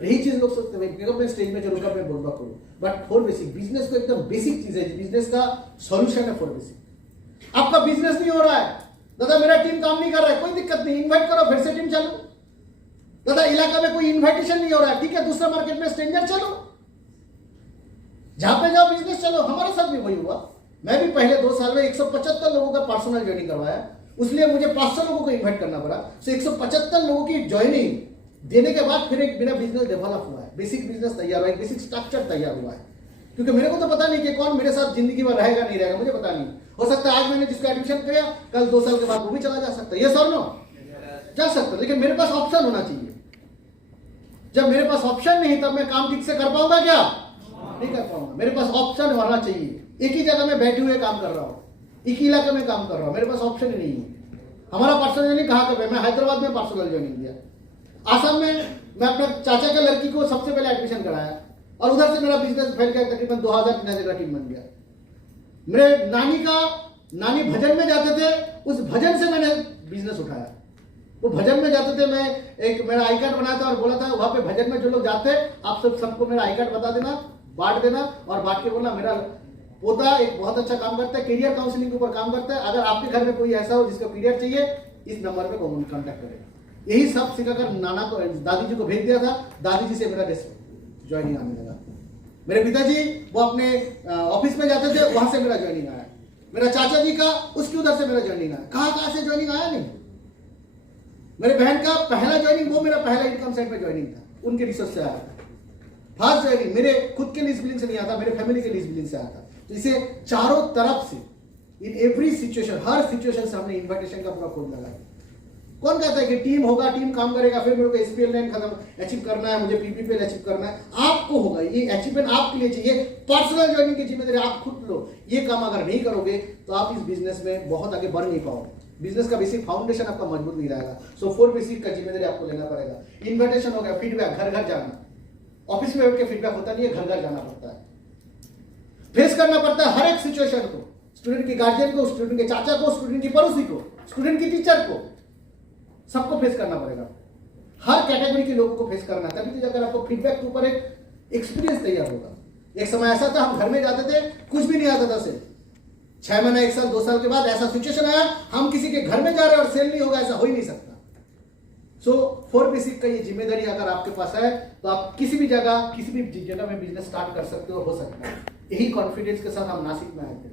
यही चीज लोग सोचते हैं मैं स्टेज में चलूंगा, मैं बोलबा करूँ, बट 4 बेसिक बिजनेस को एकदम बेसिक चीज है, बिजनेस का सॉल्यूशन है 4 बेसिक। आपका बिजनेस नहीं हो रहा है, दादा मेरा टीम काम नहीं कर रहा है, कोई दिक्कत नहीं, इन्वाइट करो, फिर से टीम चालू। दादा इलाका में कोई इन्विटेशन नहीं हो रहा है, ठीक है, दूसरा मार्केट में स्ट्रेंजर चलो, जहां पे जाओ बिजनेस चलो। हमारे साथ भी वही हुआ। मैं भी पहले 2 साल में 175 लोगों का पर्सनल ज्वाइनिंग करवाया, उसलिए मुझे 500 लोगों को इन्वाइट करना पड़ा। सो 175 लोगों की ज्वाइनिंग देने के बाद फिर एक मेरा बिजनेस डेवलप हुआ है, बेसिक बिजनेस तैयार हुआ है, बेसिक स्ट्रक्चर तैयार हुआ है। क्योंकि मेरे को तो पता नहीं कि कौन मेरे साथ जिंदगी में रहेगा नहीं रहेगा, मुझे पता नहीं। हो सकता है आज मैंने जिसका एडमिशन किया, कल 2 साल के बाद वो भी चला जा सकता है, ये सर नो जा सकता है, लेकिन मेरे पास ऑप्शन होना चाहिए। जब मेरे पास ऑप्शन नहीं, तब मैं काम ठीक से कर पाऊंगा क्या? नहीं कर पाऊंगा। मेरे पास ऑप्शन होना चाहिए। एक ही जगह में बैठे हुए काम कर रहा हूँ, एक ही इलाके में काम कर रहा हूँ, मेरे पास ऑप्शन ही नहीं है। हमारा पर्सनल ज्वाइनिंग कहाँ कर, मैं हैदराबाद में पर्सनल ज्वाइनिंग दिया, आसाम में मैं अपने चाचा के लड़की को सबसे पहले एडमिशन कराया, और उधर से मेरा बिजनेस फैल गया, तकरीबन 2000 का टीम बन गया। मेरे नानी भजन में जाते थे, उस भजन से मैंने बिजनेस उठाया। वो भजन में जाते थे, मैं एक मेरा आई कार्ड बनाया था और बोला था वहां पे भजन में जो लोग जाते हैं, आप सबको मेरा आई कार्ड बता देना, बांट देना, और बांट के बोलना मेरा पोता एक बहुत अच्छा काम करता है, करियर काउंसलिंग के ऊपर काम करता है, अगर आपके घर में कोई ऐसा हो जिसको करियर चाहिए, इस नंबर पे कॉन्टैक्ट करें। यही सब सिखाकर नाना को, दादी जी को भेज दिया था। दादी जी से मेरा ज्वाइनिंग आने लगा। मेरे पिताजी वो अपने ऑफिस में जाते थे, वहां से मेरा ज्वाइनिंग आया। मेरा चाचा जी का, उसकी उधर से मेरा ज्वाइनिंग आया। कहां से ज्वाइनिंग आया नहीं। मेरे बहन का पहला ज्वाइनिंग, वो मेरा पहला इनकम साइट पे ज्वाइनिंग था, उनके रिसर्च से आया था। फर्स्ट ज्वाइनिंग मेरे खुद के लीज बिलिंग से नहीं आता, मेरे फैमिली के लीज बिलिंग से आया था। तो इसे चारों तरफ से, in every situation, her situation से हमने इन्विटेशन का पूरा खोज लगाया। कौन कहता है कि टीम होगा, टीम काम करेगा, फिर मेरे को एसपीएल लाइन खत्म अचीव करना है, मुझे पीपीपीएल अचीव करना है? आपको होगा, ये अचीवमेंट आपके लिए चाहिए। पर्सनल ज्वाइनिंग की जिम्मेदारी आप खुद लो। ये काम अगर नहीं करोगे तो आप इस बिजनेस में बहुत आगे बढ़ नहीं पाओगे। बिजनेस का बेसिक फाउंडेशन आपका मजबूत नहीं रहेगा। सो 4 बेसिक का जिम्मेदारी आपको लेना पड़ेगा। इन्विटेशन हो गया, फीडबैक, घर घर जाना। ऑफिस में बैठ के फीडबैक होता नहीं है, घर घर जाना पड़ता है, फेस करना पड़ता है हर एक सिचुएशन को। स्टूडेंट के गार्जियन को, स्टूडेंट के चाचा को, स्टूडेंट की पड़ोसी को, स्टूडेंट की टीचर को, सबको फेस करना पड़ेगा। हर कैटेगरी के लोगों को फेस करना है, तभी तो जाकर आपको फीडबैक के ऊपर एक एक्सपीरियंस तैयार होगा। एक समय ऐसा था, हम घर में जाते थे, कुछ भी नहीं आता था सेल। 6 महीना, 1 साल, 2 साल के बाद ऐसा सिचुएशन आया, हम किसी के घर में जा रहे हैं और सेल नहीं होगा, ऐसा हो ही नहीं सकता। सो 4 बेसिक का ये जिम्मेदारी अगर आपके पास है, तो आप किसी भी जगह में बिजनेस स्टार्ट कर सकते हो सकता है। यही कॉन्फिडेंस के साथ हम नासिक में आए थे।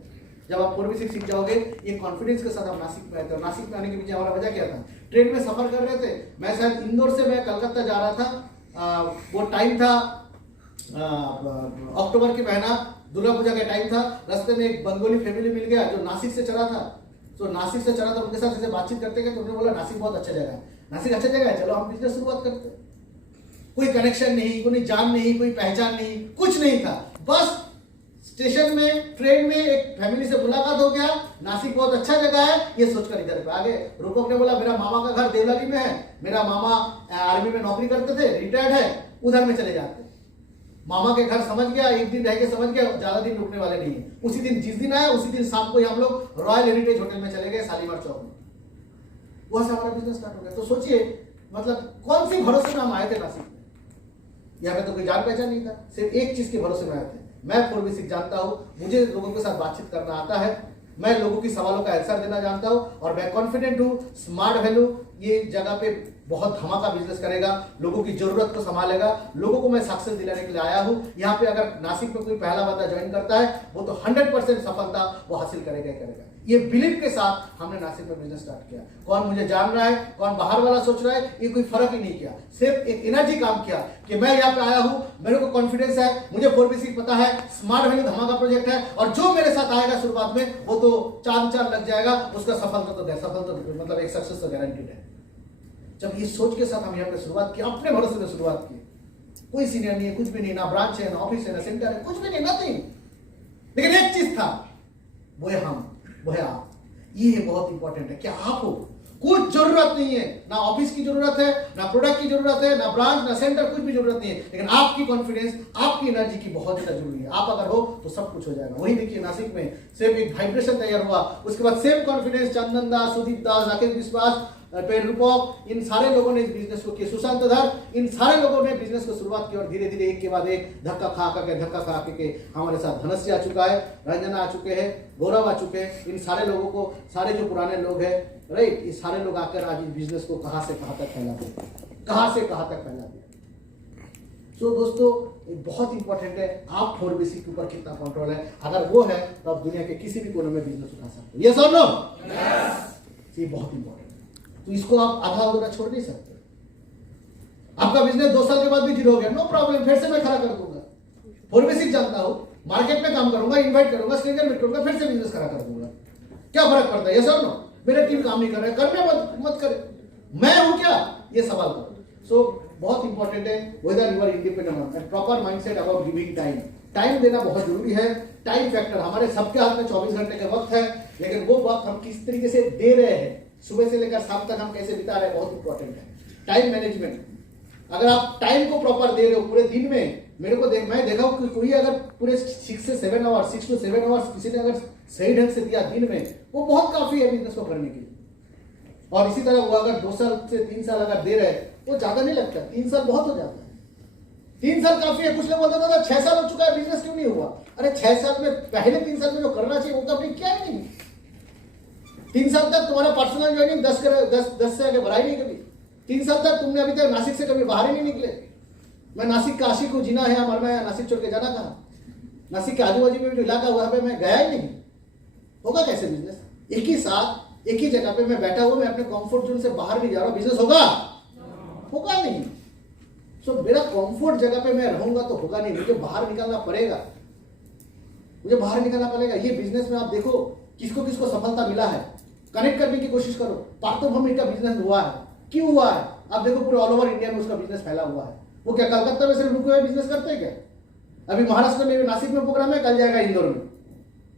जब आप 4 बेसिक सीख जाओगे, ये कॉन्फिडेंस के साथ हम नासिक में आए थे। नासिक में आने के पीछे हमारा वजह क्या था? ट्रेन में सफर कर रहे थे, मैं शायद इंदौर से मैं कलकत्ता जा रहा था। वो टाइम था अक्टूबर के महीना, दुर्गा पूजा का टाइम था। रास्ते में एक बंगाली फैमिली मिल गया जो नासिक से चला था। तो नासिक से चला था, उनके साथ ऐसे बातचीत करते गए, तो उन्होंने बोला नासिक बहुत अच्छा जगह है, नासिक अच्छा जगह है, चलो हम बिजनेस शुरुआत करते। कोई कनेक्शन नहीं, कोई जान नहीं, कोई पहचान नहीं, कुछ नहीं था। बस स्टेशन में, ट्रेन में एक फैमिली से मुलाकात हो गया, नासिक बहुत अच्छा जगह है, ये सोचकर इधर पे आगे। रूपक ने बोला मेरा मामा का घर देवलाली में है, मेरा मामा आर्मी में नौकरी करते थे, रिटायर्ड है, उधर में चले जाते। मामा के घर समझ गया, एक दिन रह के समझ गया, ज्यादा दिन रुकने वाले नहीं है। उसी दिन, जिस दिन आया उसी दिन शाम को ही हम लोग रॉयल हेरिटेज होटल में चले गए, शालीमार चौक में। वहां से हमारा बिजनेस स्टार्ट हो गया। तो सोचिए, मतलब कौन सी भरोसे में हम आए थे नासिक में? यहाँ पे तो कोई जान पहचान नहीं था, सिर्फ एक चीज के भरोसे में आए थे। मैं 4 बेसिक जानता हूं, मुझे लोगों के साथ बातचीत करना आता है, मैं लोगों की सवालों का आंसर देना जानता हूं, और मैं कॉन्फिडेंट हूं। स्मार्ट वैल्यू ये जगह पे बहुत धमाका बिजनेस करेगा, लोगों की जरूरत को संभालेगा, लोगों को मैं सक्सेस दिलाने के लिए आया हूं। यहाँ पे अगर नासिक में कोई पहला बंदा ज्वाइन करता है, वो तो 100% सफलता वो हासिल करेगा ही करेगा। ये बिलीव के साथ हमने नासिक में बिजनेस स्टार्ट किया। कौन मुझे जान रहा है, कौन बाहर वाला सोच रहा है, ये कोई फर्क ही नहीं किया। सिर्फ एक एनर्जी काम किया कि मैं यहाँ पे आया हूँ, मेरे को कॉन्फिडेंस है, मुझे 4 बेसिक पता है, स्मार्ट वैल्यू धमाका प्रोजेक्ट है, और जो मेरे साथ आएगा शुरुआत में, वो तो चांद लग जाएगा, उसका सफलता तो मतलब एक सक्सेस तो गारंटीड है। जब ये सोच के साथ हम यहाँ पे शुरुआत की, अपने भरोसे में शुरुआत की, कोई सीनियर नहीं है, कुछ भी नहीं, ना ब्रांच है, ना ऑफिस है, ना सेंटर है, कुछ भी नहीं, नथिंग। लेकिन एक चीज था, वो है हम, वो है आप। ये बहुत इंपॉर्टेंट है, क्या आप हो? कुछ जरूरत नहीं है, ना ऑफिस की जरूरत है, ना प्रोडक्ट की जरूरत है, ना ब्रांच, ना सेंटर, कुछ भी जरूरत नहीं है, लेकिन आपकी कॉन्फिडेंस, आपकी एनर्जी की बहुत ज्यादा जरूरी है। आप अगर हो तो सब कुछ हो जाएगा। वही देखिए नासिक में सेम एक वाइब्रेशन तैयार हुआ, उसके बाद सेम कॉन्फिडेंस चंदन दास, सुदीप दास, राकेश विश्वास, पेरूपॉक, इन सारे लोगों ने इस बिजनेस को किया, सुशांत धर, इन सारे लोगों ने बिजनेस को शुरुआत की और धीरे धीरे एक के बाद एक धक्का खा के हमारे साथ धनस्य आ चुका है, रंजना आ चुके हैं, गौरव आ चुके हैं। इन सारे लोगों को, सारे जो पुराने लोग हैं, राइट, ये सारे लोग आकर आज इस बिजनेस को कहां से कहां तक फैला दिया, कहां से कहां तक फैला दिया। तो दोस्तों ये बहुत इंपॉर्टेंट है, आप 4 बेसिक के ऊपर कितना कंट्रोल है, अगर वो है तो आप दुनिया के किसी भी कोने में बिजनेस उठा सकते हो। यस और नो? यस। ये बहुत इंपॉर्टेंट है, तो इसको आप आधा अधूरा छोड़ नहीं सकते। आपका बिजनेस 2 साल के बाद भी जीरो हो गया, नो प्रॉब्लम, फिर से मैं खड़ा कर दूंगा। 4 बेसिक जानता हूं, मार्केट में काम करूंगा, इन्वाइट करूंगा, स्ट्रेंजर मीट करूंगा, फिर से बिजनेस खड़ा कर दूंगा। क्या फर्क पड़ता है? यस और नो? मेरा टीम काम नहीं कर रहा है, करने मत करे, मैं हूं क्या, ये सवाल करो। सो बहुत इंपॉर्टेंट है whether you are independent and proper mindset about giving time. Time देना बहुत जरूरी है। टाइम फैक्टर हमारे सबके हाथ में 24 घंटे का वक्त है, लेकिन वो वक्त हम किस तरीके से दे रहे हैं, सुबह से लेकर शाम तक हम कैसे बिता रहे हैं, बहुत इंपॉर्टेंट है। टाइम मैनेजमेंट, अगर आप टाइम को प्रॉपर दे रहे हो पूरे दिन में, मेरे को मैं देखा हूं कि कोई अगर पूरे 6 से 7 आवर्स, 6 to 7 आवर्स किसी ने अगर सही ढंग से दिया दिन में, वो बहुत काफी है बिजनेस को करने के लिए। और इसी तरह वो अगर 2 साल से 3 साल अगर दे रहे, वो ज्यादा नहीं लगता, 3 साल बहुत हो जाता है, 3 साल काफी है। कुछ लोग बोलते था 6 साल हो चुका है, बिजनेस क्यों नहीं हुआ? अरे 6 साल में, पहले 3 साल में जो करना चाहिए वो तो आपने किया ही नहीं। 3 साल तक तुम्हारा पर्सनल ज्वाइनिंग 10 से आगे बढ़ा ही नहीं कभी। 3 साल तक तुमने अभी तक नासिक से कभी बाहर ही नहीं निकले। मैं नासिक का आशिक हूं, जीना है या मरना है, नासिक छोड़ के जाना कहां? नासिक के आजू बाजू में जो इलाका हुआ है मैं गया ही नहीं। होगा कैसे बिजनेस? एक ही साथ एक ही जगह पे मैं बैठा हुआ, मैं अपने कंफर्ट जोन से बाहर नहीं जा रहा हूं, बिजनेस होगा? होगा नहीं। सो मेरा कंफर्ट जगह पे मैं रहूंगा तो होगा नहीं, मुझे बाहर निकलना पड़ेगा, मुझे बाहर निकलना पड़ेगा। ये बिजनेस में आप देखो किसको किसको सफलता मिला है, कनेक्ट करने की कोशिश करो। पार्थोभूमि का बिजनेस हुआ है, क्यों हुआ है? आप देखो पूरे ऑल ओवर इंडिया में उसका बिजनेस फैला हुआ है। वो क्या कलकत्ता में सिर्फ रुके हुए बिजनेस करते हैं क्या? अभी महाराष्ट्र में, नासिक में प्रोग्राम है, कल जाएगा इंदौर में,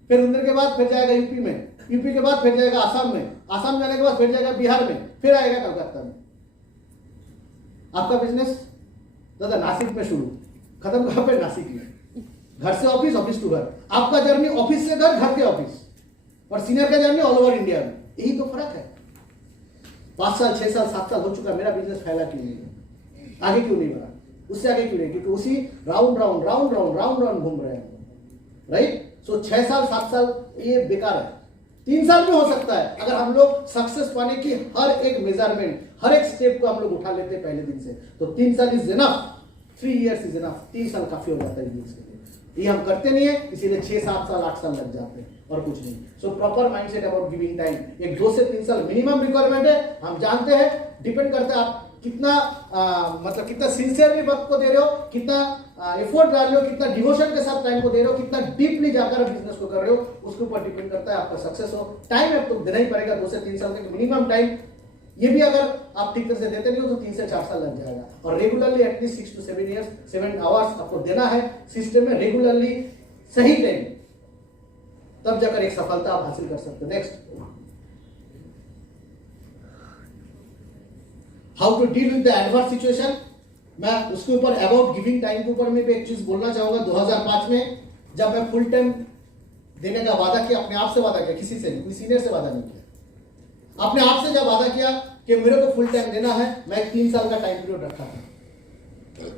फिर इंदौर के बाद फिर जाएगा यूपी में, यूपी के बाद फिर जाएगा आसाम में, आसाम जाने के बाद फिर जाएगा बिहार में, फिर आएगा कलकत्ता में। आपका बिजनेस दादा नासिक में शुरू, खत्म कहां पे? नासिक में। घर से ऑफिस, ऑफिस टू घर। आपका जर्नी ऑफिस से घर, घर से ऑफिस, और सीनियर का जर्नी ऑल ओवर इंडिया में। यही तो फर्क है। 5 साल, 6 साल, 7 साल हो चुका, मेरा बिजनेस फैला क्यों नहीं? आगे क्यों नहीं बढ़ा? उससे आगे क्यों नहीं? क्योंकि उसी राउंड घूम रहे हैं, राइट? सो 6 साल 7 साल ये बेकार है। 3 साल में हो सकता है अगर हम लोग सक्सेस पाने की हर एक मेजरमेंट, हर एक स्टेप को हम लोग उठा लेते हैं पहले दिन से, तो 3 साल is enough, 3 years is enough. 3 साल काफी हो जाता है बिजनेस के लिए। ये हम करते नहीं है, इसीलिए 6, 7 साल, 8 साल लग जाते हैं और कुछ नहीं। सो proper mindset about giving time, एक 2 से 3 साल मिनिमम रिक्वायरमेंट है। हम जानते हैं, डिपेंड करता है आप कितना मतलब कितना सिंसियरली वक्त को दे रहे हो, कितना एफर्ट डाल रहे हो, कितना डिवोशन के साथ टाइम को दे रहे हो, कितना डीपली जाकर बिजनेस को कर रहे हो, उसके ऊपर डिपेंड करता है आपका सक्सेस हो। टाइम आपको देना ही पड़ेगा, 2 से 3 साल का मिनिमम टाइम। ये भी अगर आप ठीक तरह से देते नहीं हो तो 3 से 4 साल लग जाएगा। और regularly at least 6 to 7 years, 7 hours आपको देना है सिस्टम में, रेगुलरली सही टाइम, तब जाकर एक सफलता आप हासिल कर सकते हो। Next, how to deal with the adverse situation. मैं उसके ऊपर अबाउट गिविंग टाइम के ऊपर में भी एक चीज बोलना चाहूंगा। 2005 में जब मैं फुल टाइम देने का वादा किया, अपने आप से वादा किया, किसी से नहीं, कोई सीनियर से वादा नहीं किया, अपने आप से जब वादा किया कि मेरे को फुल टाइम देना है, मैं 3 साल का टाइम पीरियड रखा था।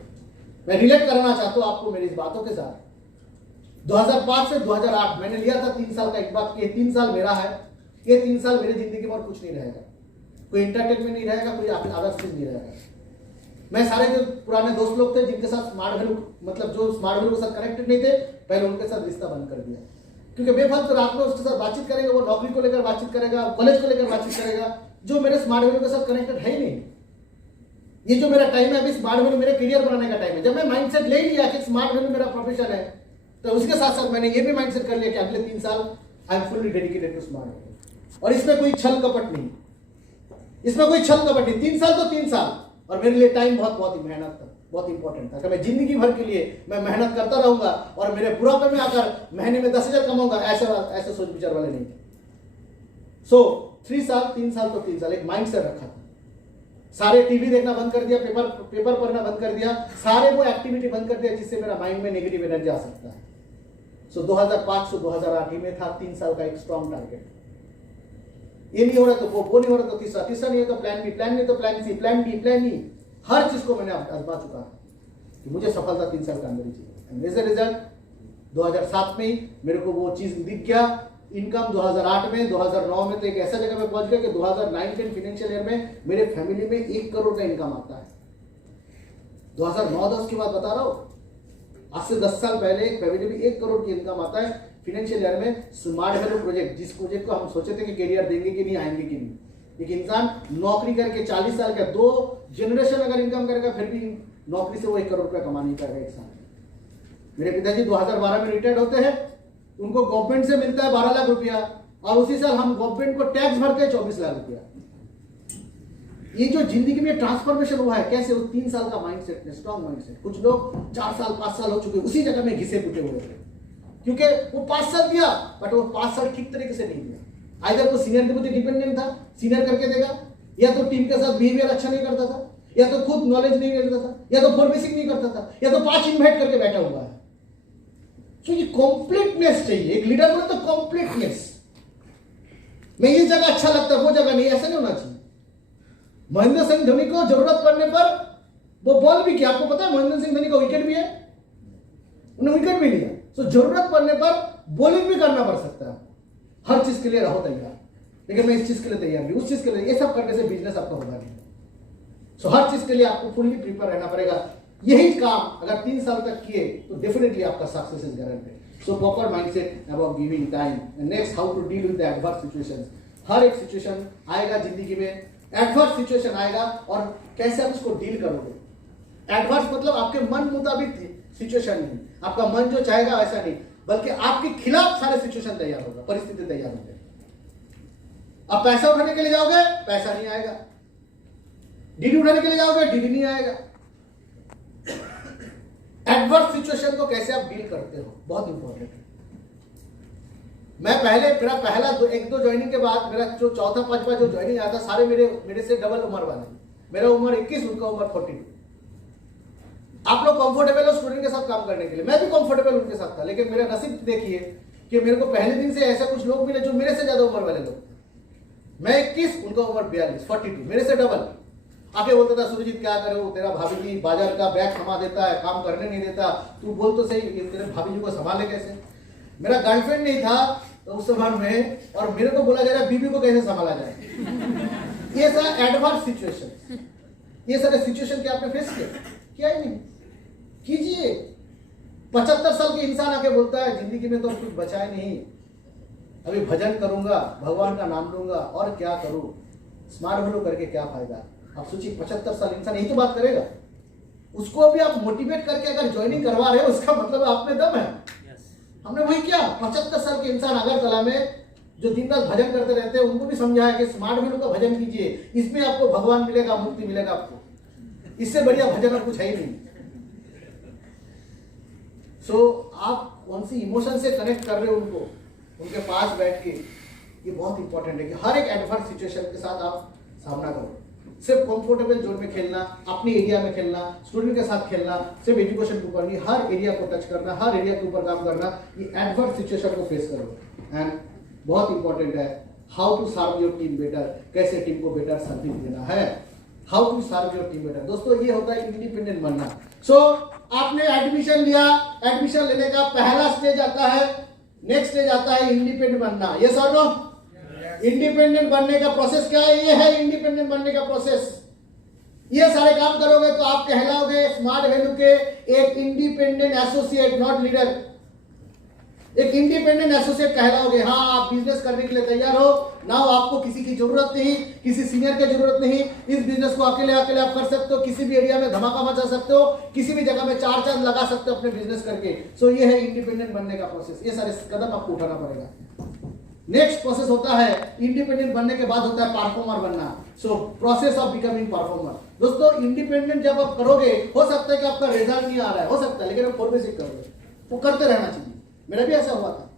मैं रिलेट करना चाहता हूं आपको मेरी इस बातों के साथ। 2005 से 2008 मैंने लिया था 3 साल का एक बात, ये 3 साल मेरा है, ये 3 साल मेरी जिंदगी में और कुछ नहीं रहेगा, कोई एंटरटेनमेंट नहीं रहेगा, कोई अदर चीज नहीं रहेगा। मैं सारे जो पुराने दोस्त लोग थे जिनके साथ स्मार्ट वैल्यू, मतलब जो स्मार्ट वैल्यू के साथ कनेक्टेड नहीं थे, पहले उनके साथ रिश्ता बंद कर दिया। क्योंकि बेफालतू रात में उसके साथ बातचीत करेंगे, वो नौकरी को लेकर बातचीत करेगा, कॉलेज को लेकर बातचीत करेगा, जो मेरे स्मार्ट वैल्यू के साथ कनेक्टेड है ही नहीं। ये जो मेरा टाइम है अभी स्मार्ट वैल्यू मेरे करियर बनाने का टाइम है। जब मैं माइंडसेट ले लिया कि स्मार्ट वैल्यू मेरा प्रोफेशन है, तो उसके साथ साथ मैंने ये भी माइंडसेट कर लिया कि अगले 3 साल I am fully dedicated to smart value. और इसमें कोई छल कपट नहीं, इसमें कोई छल कपट नहीं। 3 साल तो 3 साल, और मेरे लिए टाइम बहुत ही मेहनत था, बहुत इंपॉर्टेंट था कि मैं जिंदगी भर के लिए मैं मेहनत करता रहूंगा और मेरे बुढ़ापे में आकर महीने में 10,000 कमाऊंगा, ऐसे सोच विचार वाले नहीं थे। सो 3 साल 3 साल तो 3 साल एक माइंड सेट रखा था। सारे टीवी देखना बंद कर दिया, पेपर पढ़ना बंद कर दिया, सारे वो एक्टिविटी बंद कर दिया जिससे मेरा माइंड में नेगेटिव एनर्जी आ सकता है। सो 2005 से 2008 में था 3 साल का एक स्ट्रॉन्ग टारगेट। ये नहीं हो रहा तो वो नहीं हो रहा तो तीसरा नहीं हो तो प्लान बी, प्लान नहीं तो plan C, plan D, plan E, हर चीज को मैंने आजमा चुका है कि मुझे सफलता 3 साल के अंदर ही चाहिए। एज ए रिजल्ट 2007 में ही मेरे को वो चीज दिख गया। इनकम 2008 में, 2009 में तो एक ऐसा जगह पे पहुंच गया कि 2009-10 फाइनेंशियल ईयर में मेरे फैमिली में 1 करोड़ का इनकम आता है। 2009-10 की बात बता रहा हूं, आज से 10 साल पहले फैमिली में 1 करोड़ की इनकम आता है फाइनेंशियल ईयर में। स्मार्ट वैल्यू प्रोजेक्ट, जिस प्रोजेक्ट को हम सोचे थे कि कैरियर देंगे कि नहीं, आएंगे कि नहीं, एक इंसान नौकरी करके 40 साल का 2 जनरेशन अगर इनकम करेगा फिर भी नौकरी से वो 1 करोड़ रुपया कमा नहीं पाएगा एक साल। मेरे पिताजी 2012 में रिटायर्ड होते हैं, उनको गवर्नमेंट से मिलता है 12 लाख रुपया और उसी साल हम गवर्नमेंट को टैक्स भरते हैं 24 लाख रुपया। ये जो जिंदगी में ट्रांसफॉर्मेशन हुआ है कैसे, वो 3 साल का माइंडसेट, स्ट्रॉन्ग माइंडसेट। कुछ लोग 4 साल 5 साल हो चुके उसी जगह में घिसे पिटे हुए थे क्योंकि वो 5 साल दिया बट वो 5 साल ठीक तरीके से नहीं दिया। आइदर वो सीनियर के प्रति डिपेंडेंट था, सीनियर करके देगा, या तो टीम के साथ बिहेवियर अच्छा नहीं करता था, या तो खुद नॉलेज नहीं लेता था, या तो 4 बेसिक नहीं करता था, या तो 5 इन्वाइट करके बैठा हुआ है। तो ये कंप्लीटनेस चाहिए, एक लीडर बोले तो कंप्लीटनेस। मैं ये जगह अच्छा लगता है वो जगह नहीं, ऐसा नहीं होना चाहिए। महेंद्र सिंह धोनी को जरूरत पड़ने पर वो बॉल भी किया, आपको पता है महेंद्र सिंह धोनी का विकेट भी है, उन्होंने विकेट भी लिया। तो जरूरत पड़ने पर बॉलिंग भी करना पड़ सकता है। हर चीज के लिए रहो तैयार, लेकिन मैं इस चीज के लिए तैयार नहीं, उस चीज के लिए, ये सब करने से बिजनेस आपका होगा नहीं। सो हर चीज के लिए आपको फुल्ली प्रिपेयर रहना पड़ेगा। यही काम अगर 3 साल तक किए तो डेफिनेटली आपका success is guaranteed. So proper mindset about giving time and next how to deal with the adverse situations. हर एक सिचुएशन आएगा जिंदगी में, एडवर्स सिचुएशन आएगा और कैसे आप उसको डील करोगे। एडवर्स मतलब आपके मन मुताबिक सिचुएशन नहीं, आपका मन जो चाहेगा वैसा नहीं, बल्कि आपके खिलाफ सारे सिचुएशन तैयार होगा, परिस्थिति तैयार होगी। आप पैसा उठाने के लिए जाओगे, पैसा नहीं आएगा। डीडी उठाने के लिए जाओगे, डीडी नहीं आएगा। एडवर्स सिचुएशन को कैसे आप डील करते हो, बहुत इंपॉर्टेंट है। मैं मेरा पहला 1-2 ज्वाइनिंग के बाद मेरा जो चौथा 5वां जो ज्वाइनिंग आया था, सारे मेरे से डबल उम्र वाले। मेरा उम्र 21, उनका उम्र 42। आप लोग कंफर्टेबल हो स्टूडेंट के साथ काम करने के लिए, मैं भी कंफर्टेबल उनके साथ था, लेकिन मेरा नसीब देखिए कि मेरे को पहले दिन से ऐसे कुछ लोग मिले जो मेरे से ज्यादा उम्र वाले लोग थे। मैं 21, उनका उम्र 42, 42, मेरे से डबल। आके बोलता था, सुरजीत क्या करे, वो तेरा भाभी जी बाजार का बैग थमा देता है, काम करने नहीं देता, तू बोल तो सही तेरे भाभी जी को संभाले कैसे। मेरा गर्लफ्रेंड नहीं था तो उस समय में, और मेरे को बोला जा रहा है बीबी को कैसे संभाला जाए। ये सारा एडवांस सिचुएशन, ये सारे सिचुएशन क्या आपने फेस किया ही नहीं। कीजिए। 75 साल के इंसान आके बोलता है जिंदगी में तो कुछ बचा ही नहीं, अभी भजन करूंगा, भगवान का नाम लूंगा, और क्या करूं, स्मार्ट वैल्यू करके क्या फायदा। आप सोचिए 75 साल इंसान यही तो बात करेगा। उसको भी आप मोटिवेट करके अगर ज्वाइनिंग करवा रहे हो, उसका मतलब आप में दम है। हमने वही किया। 75 साल के इंसान अगरतला में जो दिन रात भजन करते रहते हैं, उनको भी समझाया कि स्मार्ट वैल्यू का भजन कीजिए, इसमें आपको भगवान मिलेगा, मुक्ति मिलेगा आपको, इससे बढ़िया भजन और कुछ है ही नहीं। आप कौन सी इमोशन से कनेक्ट कर रहे हो उनको, उनके पास बैठ के, ये बहुत इंपॉर्टेंट है कि हर एक एडवर्स सिचुएशन के साथ आप सामना करो। सिर्फ कंफर्टेबल जोन में खेलना, अपने एरिया में खेलना, स्टूडेंट के साथ खेलना, सिर्फ एजुकेशन के ऊपर नहीं, हर एरिया को टच करना, हर एरिया के ऊपर काम करना, ये एडवर्स सिचुएशन को फेस करो। एंड बहुत इंपॉर्टेंट है how to serve your team better, कैसे टीम को बेटर सर्विस देना है, how to serve your team better. दोस्तों ये होता है इंडिपेंडेंट बनना। आपने एडमिशन लिया, एडमिशन लेने का पहला स्टेज आता है, नेक्स्ट स्टेज आता है इंडिपेंडेंट बनना। यस और नो? इंडिपेंडेंट बनने का प्रोसेस क्या है? ये है इंडिपेंडेंट बनने का प्रोसेस। ये सारे काम करोगे तो आप कहलाओगे स्मार्ट वैल्यू के एक इंडिपेंडेंट एसोसिएट, नॉट लीडर। एक इंडिपेंडेंट एसोसिएट कहलाओगे। हाँ, आप बिजनेस करने के लिए तैयार हो ना, आपको किसी की जरूरत नहीं, किसी सीनियर की जरूरत नहीं। इस बिजनेस को अकेले आप कर सकते हो, किसी भी एरिया में धमाका मचा सकते हो, किसी भी जगह में 4 चांद लगा सकते हो अपने बिजनेस करके। ये है इंडिपेंडेंट बनने का प्रोसेस। ये सारे कदम आपको उठाना पड़ेगा। नेक्स्ट प्रोसेस होता है इंडिपेंडेंट बनने के बाद होता है परफॉर्मर बनना। Process of becoming performer. दोस्तों इंडिपेंडेंट जब आप करोगे, हो सकता है कि आपका रिजल्ट नहीं आ रहा है, हो सकता है, लेकिन आप 4 बेसिक करोगे, वो करते रहना चाहिए। मेरा भी ऐसा हुआ था।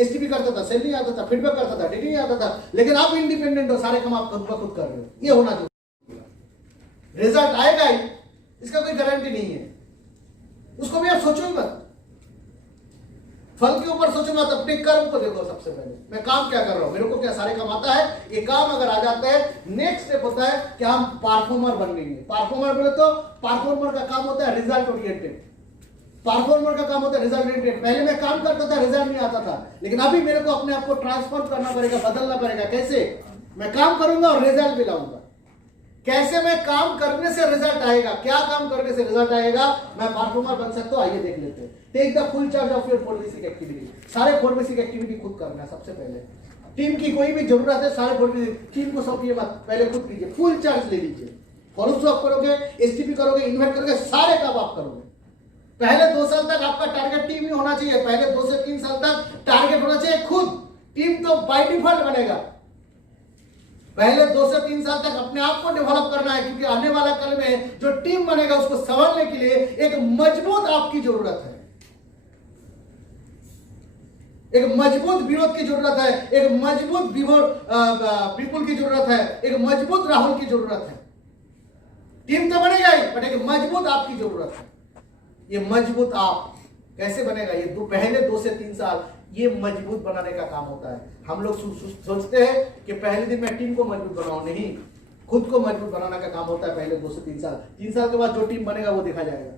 एसटीपी करता था, सेल नहीं आता था, फीडबैक करता था, डेटा नहीं आता था, लेकिन आप इंडिपेंडेंट हो, सारे काम आप खुद ब खुद कर रहे हो। ये होना चाहिए। रिजल्ट आएगा ही, इसका कोई गारंटी नहीं है, उसको भी आप सोचो ही मत। फल के ऊपर सोचो मत, अपने कर्म को देखो। सबसे पहले मैं काम क्या कर रहा हूं, मेरे को क्या सारे काम आता है, ये काम अगर आ जाता है, नेक्स्ट स्टेप होता है कि हम परफॉर्मर बन लेंगे। परफॉर्मर बोले तो परफॉर्मर का काम होता है रिजल्ट ओरिएंटेड। परफॉर्मर का काम होता है रिजल्ट ओरिएंटेड। पहले मैं काम करता था, रिजल्ट नहीं आता था, लेकिन अभी मेरे को अपने आप को ट्रांसफॉर्म करना पड़ेगा, बदलना पड़ेगा। कैसे? मैं काम करूंगा और रिजल्ट भी लाऊंगा। कैसे? मैं काम करने से रिजल्ट आएगा। क्या काम करने से रिजल्ट आएगा? मैं परफॉर्मर बन सकता हूं। आइए देख लेते हैं। Take the full charge of your 4 basic activity. सारे 4 बेसिक एक्टिविटी खुद करना है। सबसे पहले टीम की कोई भी जरूरत है, सारे 4 बेसिक टीम को सौंपिए मत, पहले खुद कीजिए, फुल चार्ज ले लीजिए। फॉलो अप करोगे, एसटीपी करोगे, इन्वाइट करोगे, सारे काम आप करोगे। पहले 2 साल तक आपका टारगेट टीम नहीं होना चाहिए, पहले 2 से 3 साल तक टारगेट होना चाहिए खुद। टीम तो बाय डिफॉल्ट बनेगा। पहले 2 से 3 साल तक अपने आप को डेवलप करना है, क्योंकि आने वाला कल में जो टीम बनेगा उसको संभालने के लिए एक मजबूत आपकी जरूरत है, एक मजबूत विनोद की जरूरत है, एक मजबूत विपुल की जरूरत है, एक मजबूत राहुल की जरूरत है। टीम तो बनेगा ही, बट एक मजबूत आपकी जरूरत है। ये मजबूत आप कैसे बनेगा? ये पहले 2 से 3 साल ये मजबूत बनाने का काम होता है। हम लोग सोचते हैं कि पहले दिन मैं टीम को मजबूत बनाऊं, नहीं, खुद को मजबूत बनाने का काम होता है पहले 2 से 3 साल। 3 साल के बाद जो टीम बनेगा वो देखा जाएगा।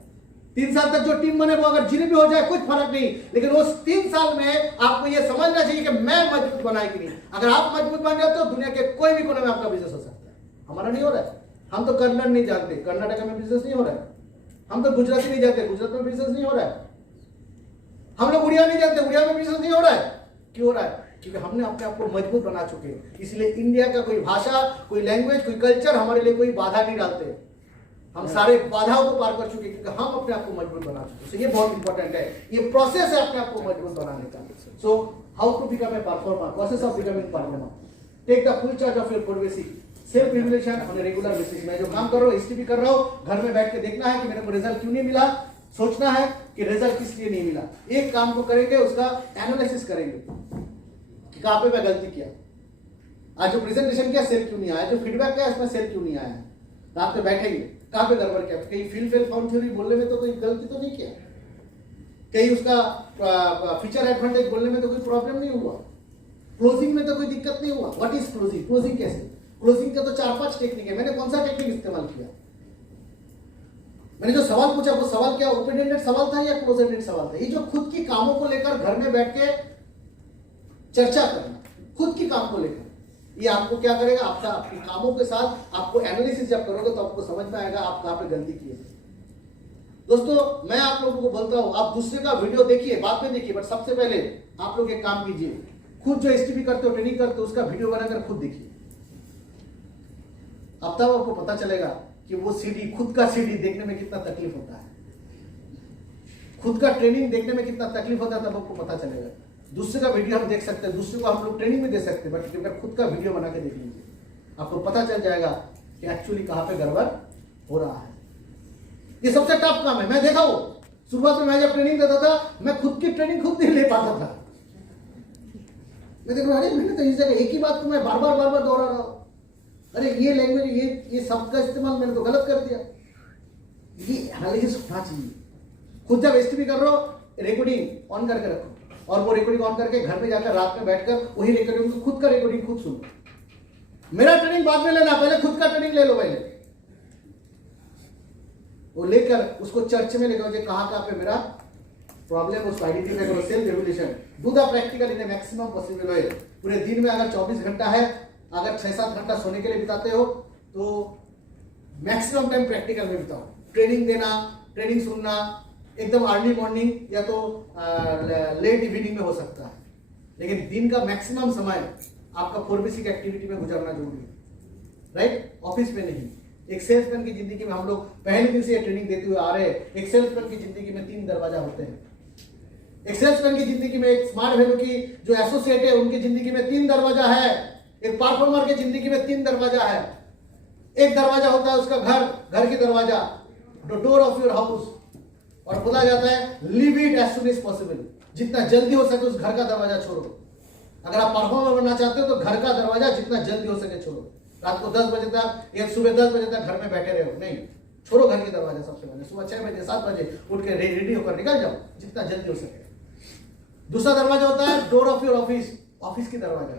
3 साल तक जो टीम बने वो अगर जिन भी हो जाए कुछ फर्क नहीं, लेकिन उस 3 साल में आपको ये समझना चाहिए कि मैं मजबूत बनाए कि नहीं। अगर आप मजबूत बन जाते हो, दुनिया के कोई भी कोने में आपका बिजनेस हो सकता है। हमारा नहीं हो रहा है। हम तो कन्नड़ नहीं जानते, कर्नाटक में बिजनेस नहीं हो रहा है। हम तो गुजराती नहीं जानते, गुजरात में बिजनेस नहीं हो रहा है। हम लोग उड़िया नहीं जानते, उड़िया में बिजनेस नहीं हो रहा है। क्यों हो रहा है? क्योंकि हमने अपने आप को मजबूत बना चुके हैं। इसलिए इंडिया का कोई भाषा, कोई लैंग्वेज, कोई कल्चर हमारे लिए कोई बाधा नहीं डालते। हम सारे बाधाओं को पार कर चुके हैं, क्योंकि हम अपने आप को मजबूत बना चुके हैं। ये बहुत इंपॉर्टेंट है, ये प्रोसेस है अपने आप को मजबूत बनाने का। So how to become a performer, process of becoming performer. Take the full charge of your 4 basic self evaluation on a regular basis. मैं जो काम कर रहा हूँ, एसटीपी कर रहा हूँ, घर में बैठ के देखना है कि मेरे को रिजल्ट क्यों नहीं मिला, सोचना है कि रिजल्ट किस लिए नहीं मिला। एक काम को करेंगे, उसका एनालिसिस करेंगे कि कहां पे मैं गलती किया। आज जो प्रेजेंटेशन किया सेल क्यों नहीं आया, जो फीडबैक किया इसमें सेल क्यों नहीं आया। रात में बैठेंगे, कहां पे गड़बड़ किया, कहीं फील फेल फाउंड थ्योरी बोलने में तो कोई गलती तो नहीं किया, कहीं उसका फीचर एडवांटेज बोलने में तो कोई प्रॉब्लम नहीं हुआ, क्लोजिंग में तो कोई दिक्कत नहीं हुआ। What is closing? क्लोजिंग कैसे? क्लोजिंग का तो 4-5 टेक्निक है। मैंने कौन सा टेक्निक इस्तेमाल किया? मैंने जो सवाल पूछा वो सवाल क्या ओपन एंडेड सवाल था या क्लोज एंडेड सवाल था? ये जो खुद की कामों को लेकर घर में बैठ के चर्चा करना, खुद की काम को लेकर, ये आपको क्या करेगा? आपकी कामों के साथ आपको एनालिसिस जब करोगे तो आपको समझ में आएगा आप कहां पे गलती की है। दोस्तों, मैं आप लोगों को बोलता हूं, आप दूसरे का वीडियो देखिए, बाद में देखिए, बट सबसे पहले आप लोग एक काम कीजिए, खुद जो एसटीपी करते हो, ट्रेनिंग करते हो, उसका वीडियो बनाकर खुद देखिए। अब तब आपको पता चलेगा कि वो सीडी, खुद का सीडी देखने में कितना तकलीफ होता है, खुद का ट्रेनिंग देखने में कितना तकलीफ होता है, तब आपको पता चलेगा। दूसरे का वीडियो हम देख सकते हैं, दूसरे को हम लोग ट्रेनिंग में दे सकते हैं, बट अगर खुद का वीडियो बना के देख लीजिए, आपको पता चल जाएगा कि एक्चुअली कहां पे गड़बड़ हो रहा है। ये सबसे टफ काम है। मैं देखा हूं, शुरुआत में मैं जब ट्रेनिंग देता था, मैं खुद की ट्रेनिंग खुद नहीं ले पाता था। मैं देख रहा हूं, अरे मैंने तो इस जगह एक ही बात को मैं बार बार दोहरा रहा हूं, अरे ये लैंग्वेज, ये शब्द का इस्तेमाल मैंने तो गलत कर दिया। ये एनालिसिस होना चाहिए। खुद जब एसटीपी कर रहे हो, रिकॉर्डिंग ऑन करके रखो, और वो रिकॉर्डिंग ऑन करके घर में जाकर रात में बैठकर वही रिकॉर्डिंग, खुद का रिकॉर्डिंग खुद सुनो। मेरा ट्रेनिंग बाद में लेना, पहले खुद का ट्रेनिंग ले लो। पहले वो लेकर उसको चर्च में लेकर कहां पे मेरा प्रॉब्लम, उसको आइडेंटिफाई करो। Self revolution, do the practical in A maximum possible way. पूरे दिन में अगर 24 घंटा है, अगर 6-7 घंटा सोने के लिए बिताते हो, तो मैक्सिमम टाइम प्रैक्टिकल में बिताओ। ट्रेनिंग देना, ट्रेनिंग सुनना एकदम अर्ली मॉर्निंग या तो लेट इवनिंग में हो सकता है, लेकिन दिन का मैक्सिमम समय आपका 4 बेसिक एक्टिविटी में गुजरना जरूरी है, राइट? ऑफिस में नहीं। एक सेल्समैन की जिंदगी में हम लोग पहले दिन से ट्रेनिंग देते हुए आ रहे हैं। एक सेल्समैन की जिंदगी में 3 दरवाजा होते हैं। एक सेल्समैन की जिंदगी में, एक स्मार्ट वैल्यू की जो एसोसिएट है उनकी जिंदगी में 3 दरवाजा है। एक परफॉर्मर की जिंदगी में 3 दरवाजा है। एक दरवाजा होता है उसका घर की दरवाजा, the door of your house, और बोला जाता है leave it as soon as possible. जितना जल्दी हो सके उस घर का दरवाजा छोड़ो। अगर आप परफॉर्मर बनना चाहते हो तो घर का दरवाजा जितना जल्दी हो सके छोड़ो। रात को 10 बजे तक या सुबह 10 बजे तक घर में बैठे रहो, नहीं, छोड़ो घर के दरवाजा। सबसे पहले सुबह 6 बजे 7 बजे उठ के रेडी होकर निकल जाओ जितना जल्दी हो सके। दूसरा दरवाजा होता है door of your office, office की दरवाजा,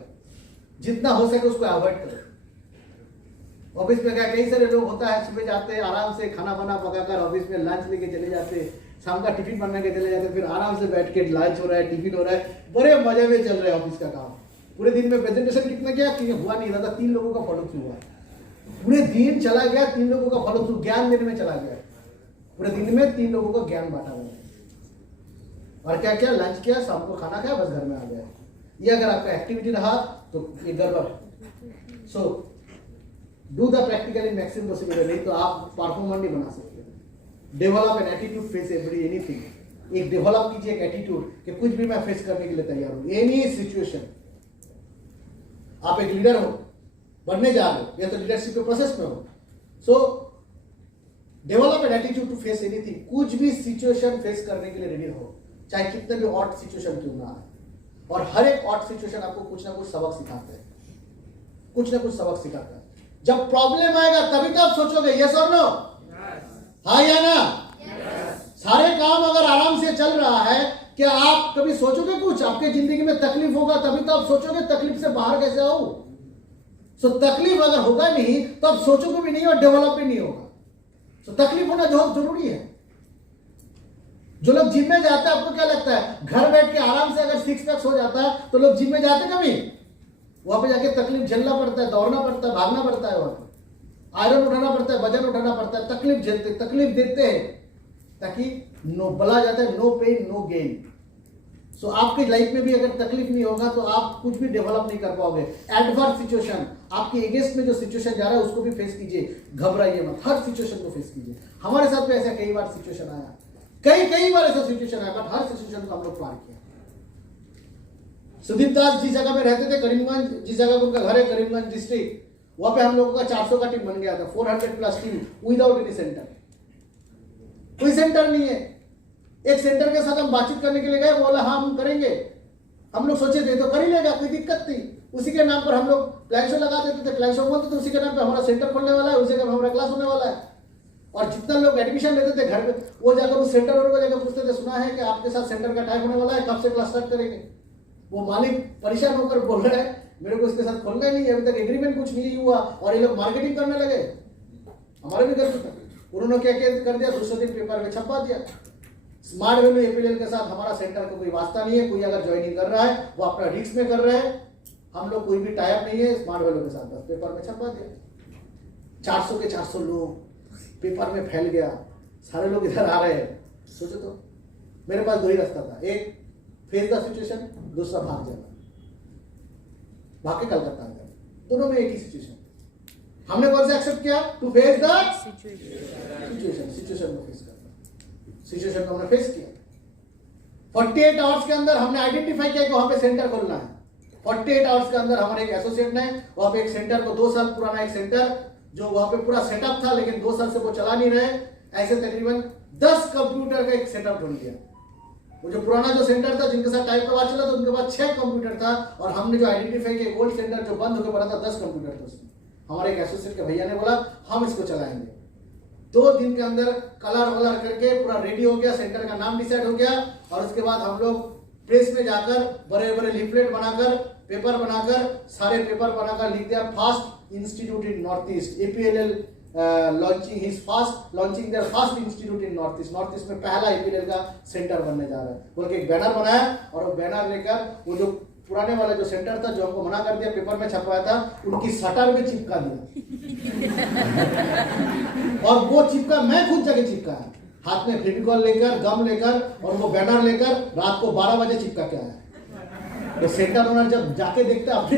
जितना हो सके उसको अवॉइड करो। ऑफिस में क्या कई सारे लोग होता है, सुबह जाते हैं आराम से खाना बना पकाकर ऑफिस में लंच लेके चले जाते, शाम का टिफिन बना के चले जाते, फिर आराम से बैठ के लंच हो रहा है, टिफिन हो रहा है, बड़े मजे में चल रहा है ऑफिस का काम। पूरे दिन में प्रेजेंटेशन कितना किया कि हुआ नहीं रहा था, 3 लोगों का फॉलो थ्रू हुआ, पूरे दिन चला गया, 3 लोगों का फॉलो थ्रू, ज्ञान देने में चला गया, पूरे दिन में 3 लोगों को ज्ञान बांटा हुआ। और क्या किया, लंच किया, शाम को खाना खाया, बस घर में आ गया। ये अगर आपका एक्टिविटी रहा तो ये गड़बड़ है। So do the practical in maximum possible, नहीं तो आप परफॉर्मर नहीं बना सकते। Develop an attitude face every anything, एक डेवलप कीजिए एक एटीट्यूड कि कुछ भी मैं फेस करने के लिए तैयार हूं, एनी सिचुएशन। आप एक लीडर हो, बनने जा रहे हो या तो लीडरशिप के प्रोसेस में हो, so develop an attitude to face anything. कुछ भी सिचुएशन फेस करने के लिए रेडी रहो, चाहे कितने भी ऑड सिचुएशन क्यों ना आए। और हर एक ऑड सिचुएशन आपको कुछ ना कुछ सबक सिखाते हैं, कुछ ना कुछ सबक सिखाता है। जब प्रॉब्लम आएगा तभी तो आप सोचोगे यस और नो, हाँ या ना। सारे काम अगर आराम से चल रहा है, क्या आप कभी सोचोगे कुछ? आपके जिंदगी में तकलीफ होगा तभी तो आप सोचोगे तकलीफ से बाहर कैसे आऊं। सो तकलीफ अगर होगा नहीं तो आप सोचोगे भी नहीं और डेवलप भी नहीं होगा। सो तकलीफ होना बहुत जरूरी है। जो लोग जिम में जाते हैं, आपको क्या लगता है घर बैठ के आराम से अगर 6 पैक्स हो जाता है तो लोग जिम में जाते कभी? वहां पे जाके तकलीफ झेलना पड़ता है, दौड़ना पड़ता है, भागना पड़ता है, वहां पे आयरन उठाना पड़ता है, वजन उठाना पड़ता है, तकलीफ झेलते, तकलीफ देते हैं, ताकि नो बोला जाता है नो पेन नो गेन। सो आपकी लाइफ में भी अगर तकलीफ नहीं होगा तो आप कुछ भी डेवलप नहीं कर पाओगे। एडवर्स सिचुएशन, आपके अगेंस्ट में जो सिचुएशन जा रहा है उसको भी फेस कीजिए, घबराइए मत, हर सिचुएशन को फेस कीजिए। हमारे साथ में ऐसा कई बार सिचुएशन आया, कई बार ऐसा सिचुएशन आया, बट हर सिचुएशन को हम लोग पार किया। सुदीप दास जिस जगह में रहते थे, करीमगंज, जिस जगह उनका घर है करीमगंज डिस्ट्रिक्ट, वहां पे हम लोगों का 400 का टीम बन गया था, 400+ टीम विदाउट एनी सेंटर। कोई सेंटर नहीं है। एक सेंटर के साथ हम बातचीत करने के लिए गए, बोला हाँ हम करेंगे। हम लोग सोचे थे तो कर ही लेगा, कोई दिक्कत नहीं। उसी के नाम पर हम लोग फ्लैग शो लगा देते थे, फ्लैग शो बोलते थे, उसी के नाम पे हमारा सेंटर खोलने वाला है, उसी का हमारा क्लास होने वाला है। और जितना लोग एडमिशन लेते थे घर पे, वो जाकर उस सेंटर वालों को जाकर पूछते थे, सुना है कि आपके साथ सेंटर का टाइम होने वाला है, कब से क्लास स्टार्ट करेंगे? वो मालिक परेशान होकर बोल रहा है मेरे को इसके साथ खोलना ही नहीं, अभी तक एग्रीमेंट कुछ नहीं हुआ, और ये लोग मार्केटिंग करने लगे। हमारे भी घर पे उन्होंने क्या कर दिया, दूसरे दिन पेपर में छपवा दिया, स्मार्ट वैल्यू एपीएल के साथ हमारा सेंटर का कोई वास्ता नहीं है। कोई अगर ज्वाइनिंग कर रहा है वो अपना रिस्क में कर रहे हैं, हम लोग कोई भी टाइप नहीं है स्मार्ट वैल्यू के साथ, बस पेपर में छपवा दिया। 400 के 400 लोग पेपर में फैल गया, सारे लोग इधर आ रहे हैं। सोचो तो, मेरे पास 2 ही रास्ता था, एक फेस द सिचुएशन, दूसरा भाग जाना, भाग के कलकत्ता गया। दोनों में एक ही सिचुएशन। हमने कौन सा एक्सेप्ट किया? To face the situation, situation को फेस करना, सिचुएशन को हमने फेस किया। 48 आवर्स के अंदर हमने आइडेंटिफाई किया कि वहां पे सेंटर खोलना है। 48 आवर्स के अंदर हमारे एक एसोसिएट ने वहां पे एक सेंटर को, 2 साल पुराना एक सेंटर जो वहां पे पूरा सेटअप था, लेकिन 2 साल से वो चला नहीं रहे, ऐसे तकरीबन 10 कंप्यूटर का एक सेटअप ढूंढ लिया। वो जो पुराना जो सेंटर था जिनके साथ टाइप का बात चला था, उनके पास 6 कंप्यूटर था, और हमने जो आइडेंटिफाई किया ओल्ड सेंटर जो बंद होकर पड़ा था 10 कंप्यूटर था उसमें। हमारे एक एसोसिएट के भैया ने बोला हम इसको चलाएंगे। 2 दिन के अंदर कलर वलर करके पूरा रेडी हो गया, सेंटर का नाम डिसाइड हो गया, और उसके बाद हम लोग प्रेस में जाकर बड़े बड़े लिफलेट बनाकर, पेपर बनाकर, सारे पेपर बनाकर लिख दिया, fast institute in north east, APLL launching his fast launching there fast institute in north east में पहला APLL का सेंटर बनने जा रहा है बोल के एक बैनर बनाया, और वो बैनर लेकर वो जो पुराने वाला जो सेंटर था जो हमको मना कर दिया पेपर में छपवाया था, उनकी शटर में चिपका दिया। और वो चिपका मैं खुद जाके चिपकाया, हाथ में फेविकॉल लेकर, गम लेकर, और वो बैनर लेकर रात को 12 बजे चिपका के आया। तो सेंटर ओनर जब जाके देखता है, अपने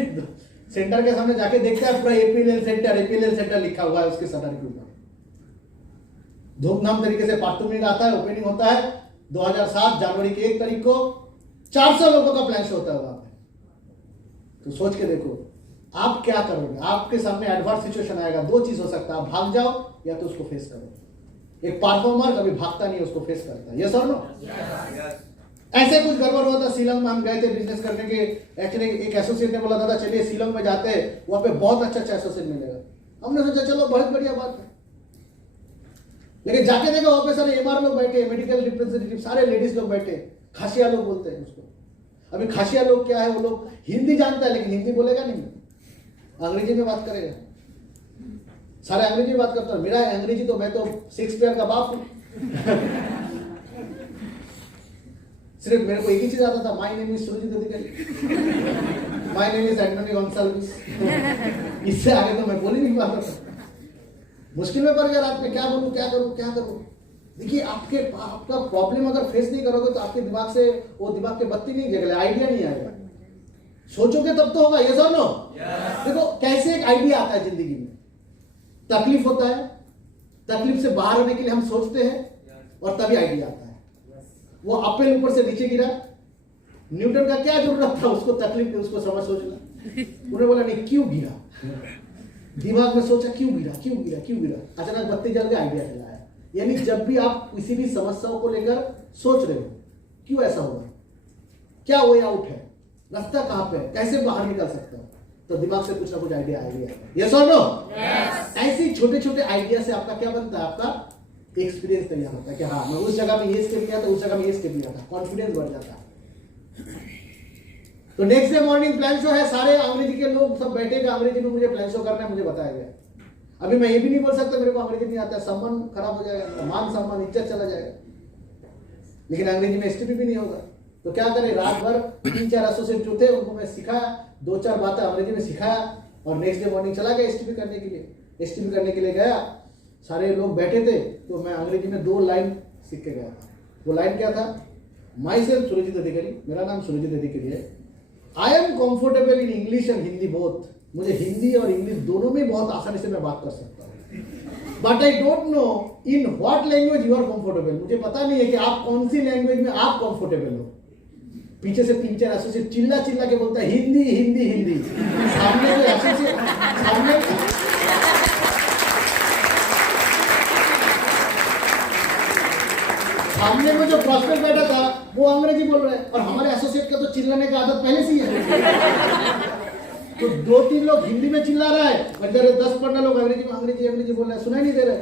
सेंटर के सामने जाके देखता है पूरा APLL सेंटर लिखा हुआ है उसके शटर के ऊपर। धूमधाम तरीके से पार्टूमिंग आता है, ओपनिंग होता है 2007 जनवरी की 1 तारीख को। 400 लोगों का प्लान होता है वहां पे। तो सोच के देखो आप क्या करोगे। आपके सामने एडवर्स सिचुएशन आएगा, 2 चीज हो सकता है, आप भाग जाओ या तो उसको फेस करो। एक परफॉर्मर कभी भागता नहीं, उसको फेस करता है। यस और नो? ऐसे कुछ गड़बड़ हुआ था शिलोंग में, हम गए थे बिजनेस करने के। एक्चुअली एक एसोसिएट ने बोला था चलिए शिलोंग में जाते हैं, वहां पे बहुत अच्छा एसोसिएट मिलेगा। हमने सोचा चलो बहुत बढ़िया बात है, लेकिन जाके देखा वहां पे सारे एमआर लोग बैठे, मेडिकल रिप्रेजेंटेटिव, सारे लेडीज लोग बैठे, खासिया लोग बोलते हैं उसको। अभी खासिया लोग क्या है, वो लोग हिंदी जानता है लेकिन हिंदी बोलेगा नहीं, अंग्रेजी में बात करेगा, सारे अंग्रेजी में बात करता है। मेरा अंग्रेजी तो, मैं तो शेक्सपियर का बाप हूं। सिर्फ मेरे को एक ही चीज आता था, my name is Surjit Adhikari, my name is Anthony Gonsalves. इससे आगे तो मैं बोल ही नहीं पाता था, मुश्किल में पड़ गया रात में, क्या बोलूं क्या करूं। देखिए आपका प्रॉब्लम अगर फेस नहीं करोगे तो आपके दिमाग से वो दिमाग के बत्ती नहीं जगेगा, आइडिया नहीं आएगा। सोचोगे तब तो होगा, यस और नो। देखो कैसे एक आइडिया आता है जिंदगी में, तकलीफ होता है, तकलीफ से बाहर होने के लिए हम सोचते हैं और तभी आइडिया आता है। वो अपेल ऊपर से नीचे गिरा, न्यूटन का क्या जरूरत था उसको तकलीफ में उसको समझ सोचना। उन्होंने बोला नहीं क्यों गिरा, दिमाग में सोचा क्यों गिरा, अचानक बत्ती जल गया, आइडिया चला आया। यानी जब भी आप किसी भी समस्याओं को लेकर सोच रहे हो क्यों ऐसा हुआ, क्या वे आउट है, रास्ता कहां पे है, कैसे बाहर निकल सकता हूं, तो दिमाग से कुछ ना कुछ आइडिया आएगा। यस और नो। ऐसे छोटे छोटे आइडिया से आपका क्या बनता है, आपका एक्सपीरियंस तैयार होता है कि हाँ मैं उस जगह में ये स्टेप लिया था, उस जगह में ये स्टेप लिया था, कॉन्फिडेंस बढ़ जाता है। तो next day morning plan show है, सारे अंग्रेजी के लोग सब बैठेगा, अंग्रेजी में मुझे प्लान शो करना है, मुझे बताया गया। अभी मैं ये भी नहीं बोल सकता मेरे को अंग्रेजी नहीं आता है, सम्मान खराब हो जाएगा, मान सम्मान इज्जत चला जाएगा, लेकिन अंग्रेजी में एसटीपी भी नहीं होगा। तो क्या करें, रात भर 3-4 एसोसिएट जो थे उनको मैं सिखाया, 2-4 बातें अंग्रेजी में सिखाया और नेक्स्ट डे मॉर्निंग चला गया एसटीपी करने के लिए। एसटीपी करने के लिए गया, सारे लोग बैठे थे, तो मैं अंग्रेजी में 2 लाइन सीख के गया था। वो लाइन क्या था, माई सेल्फ सुरजीत अधिकारी, मेरा नाम सुरजीत अधिकारी है, I am comfortable in English and Hindi both, मुझे हिंदी और इंग्लिश दोनों में बहुत आसानी से मैं बात कर सकता हूँ, but I don't know in what language you are comfortable, मुझे पता नहीं है कि आप कौन सी लैंग्वेज में आप कंफर्टेबल हो। पीछे से 3-4 एसोसिएट चिल्ला के बोलता है हिंदी हिंदी हिंदी, सामने जो एसोसिएट सामने में जो प्रॉस्पेक्ट बैठा था वो अंग्रेजी बोल रहा है, और हमारे एसोसिएट का तो चिल्लाने की आदत पहले से ही है। तो 2-3 लोग हिंदी में चिल्ला रहा है और इधर 10-15 लोग अंग्रेजी बोल रहे हैं, सुनाई नहीं दे रहे।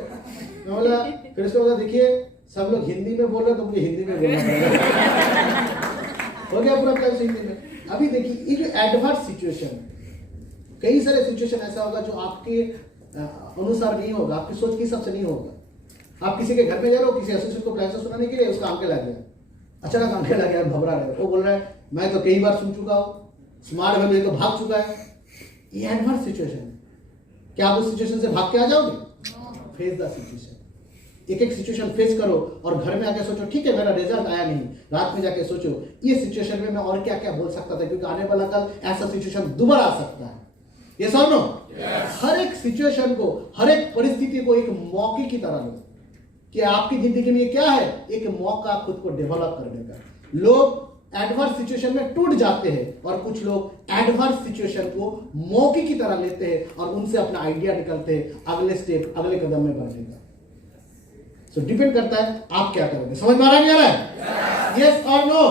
मैं बोला, फिर उसके बाद देखिए सब लोग हिंदी में बोल रहे तो मुझे हिंदी में बोलना पड़ेगा। हो गया पूरा प्लान हिंदी में। अभी देखिए ये जो एडवर्स सिचुएशन, कई सारे सिचुएशन ऐसा होगा जो आपके अनुसार नहीं होगा, आपकी सोच के हिसाब से नहीं होगा। आप किसी के घर में जा रहे हो, किसी एसोसिएट को प्लान सुनाने के लिए, उसका अंकल आ गया, अचानक अंकल आ गया, घबरा रहे, वो बोल रहा है मैं तो कई बार सुन चुका हूँ, स्मार्ट वैल्यू तो भाग चुका है। ये एडवर्स सिचुएशन है, क्या आप उस सिचुएशन से भाग के आ जाओगे? फेस द सिचुएशन, एक सिचुएशन फेस करो और घर में आके सोचो ठीक है मेरा रिजल्ट आया नहीं, रात में जाके सोचो ये सिचुएशन में मैं और क्या क्या बोल सकता था, क्योंकि आने वाला कल ऐसा सिचुएशन दोबारा आ सकता है। ये सब नो, हर एक सिचुएशन को, हर एक परिस्थिति को एक मौके की तरह लो कि आपकी जिंदगी में क्या है, एक मौका खुद को डेवलप करने का। लोग एडवर्स सिचुएशन में टूट जाते हैं और कुछ लोग एडवर्स सिचुएशन को मौके की तरह लेते हैं और उनसे अपना आइडिया निकलते हैं अगले स्टेप, अगले कदम में बढ़ने का। सो डिपेंड करता है आप क्या करोगे। समझ में आ रहा है? यस और no?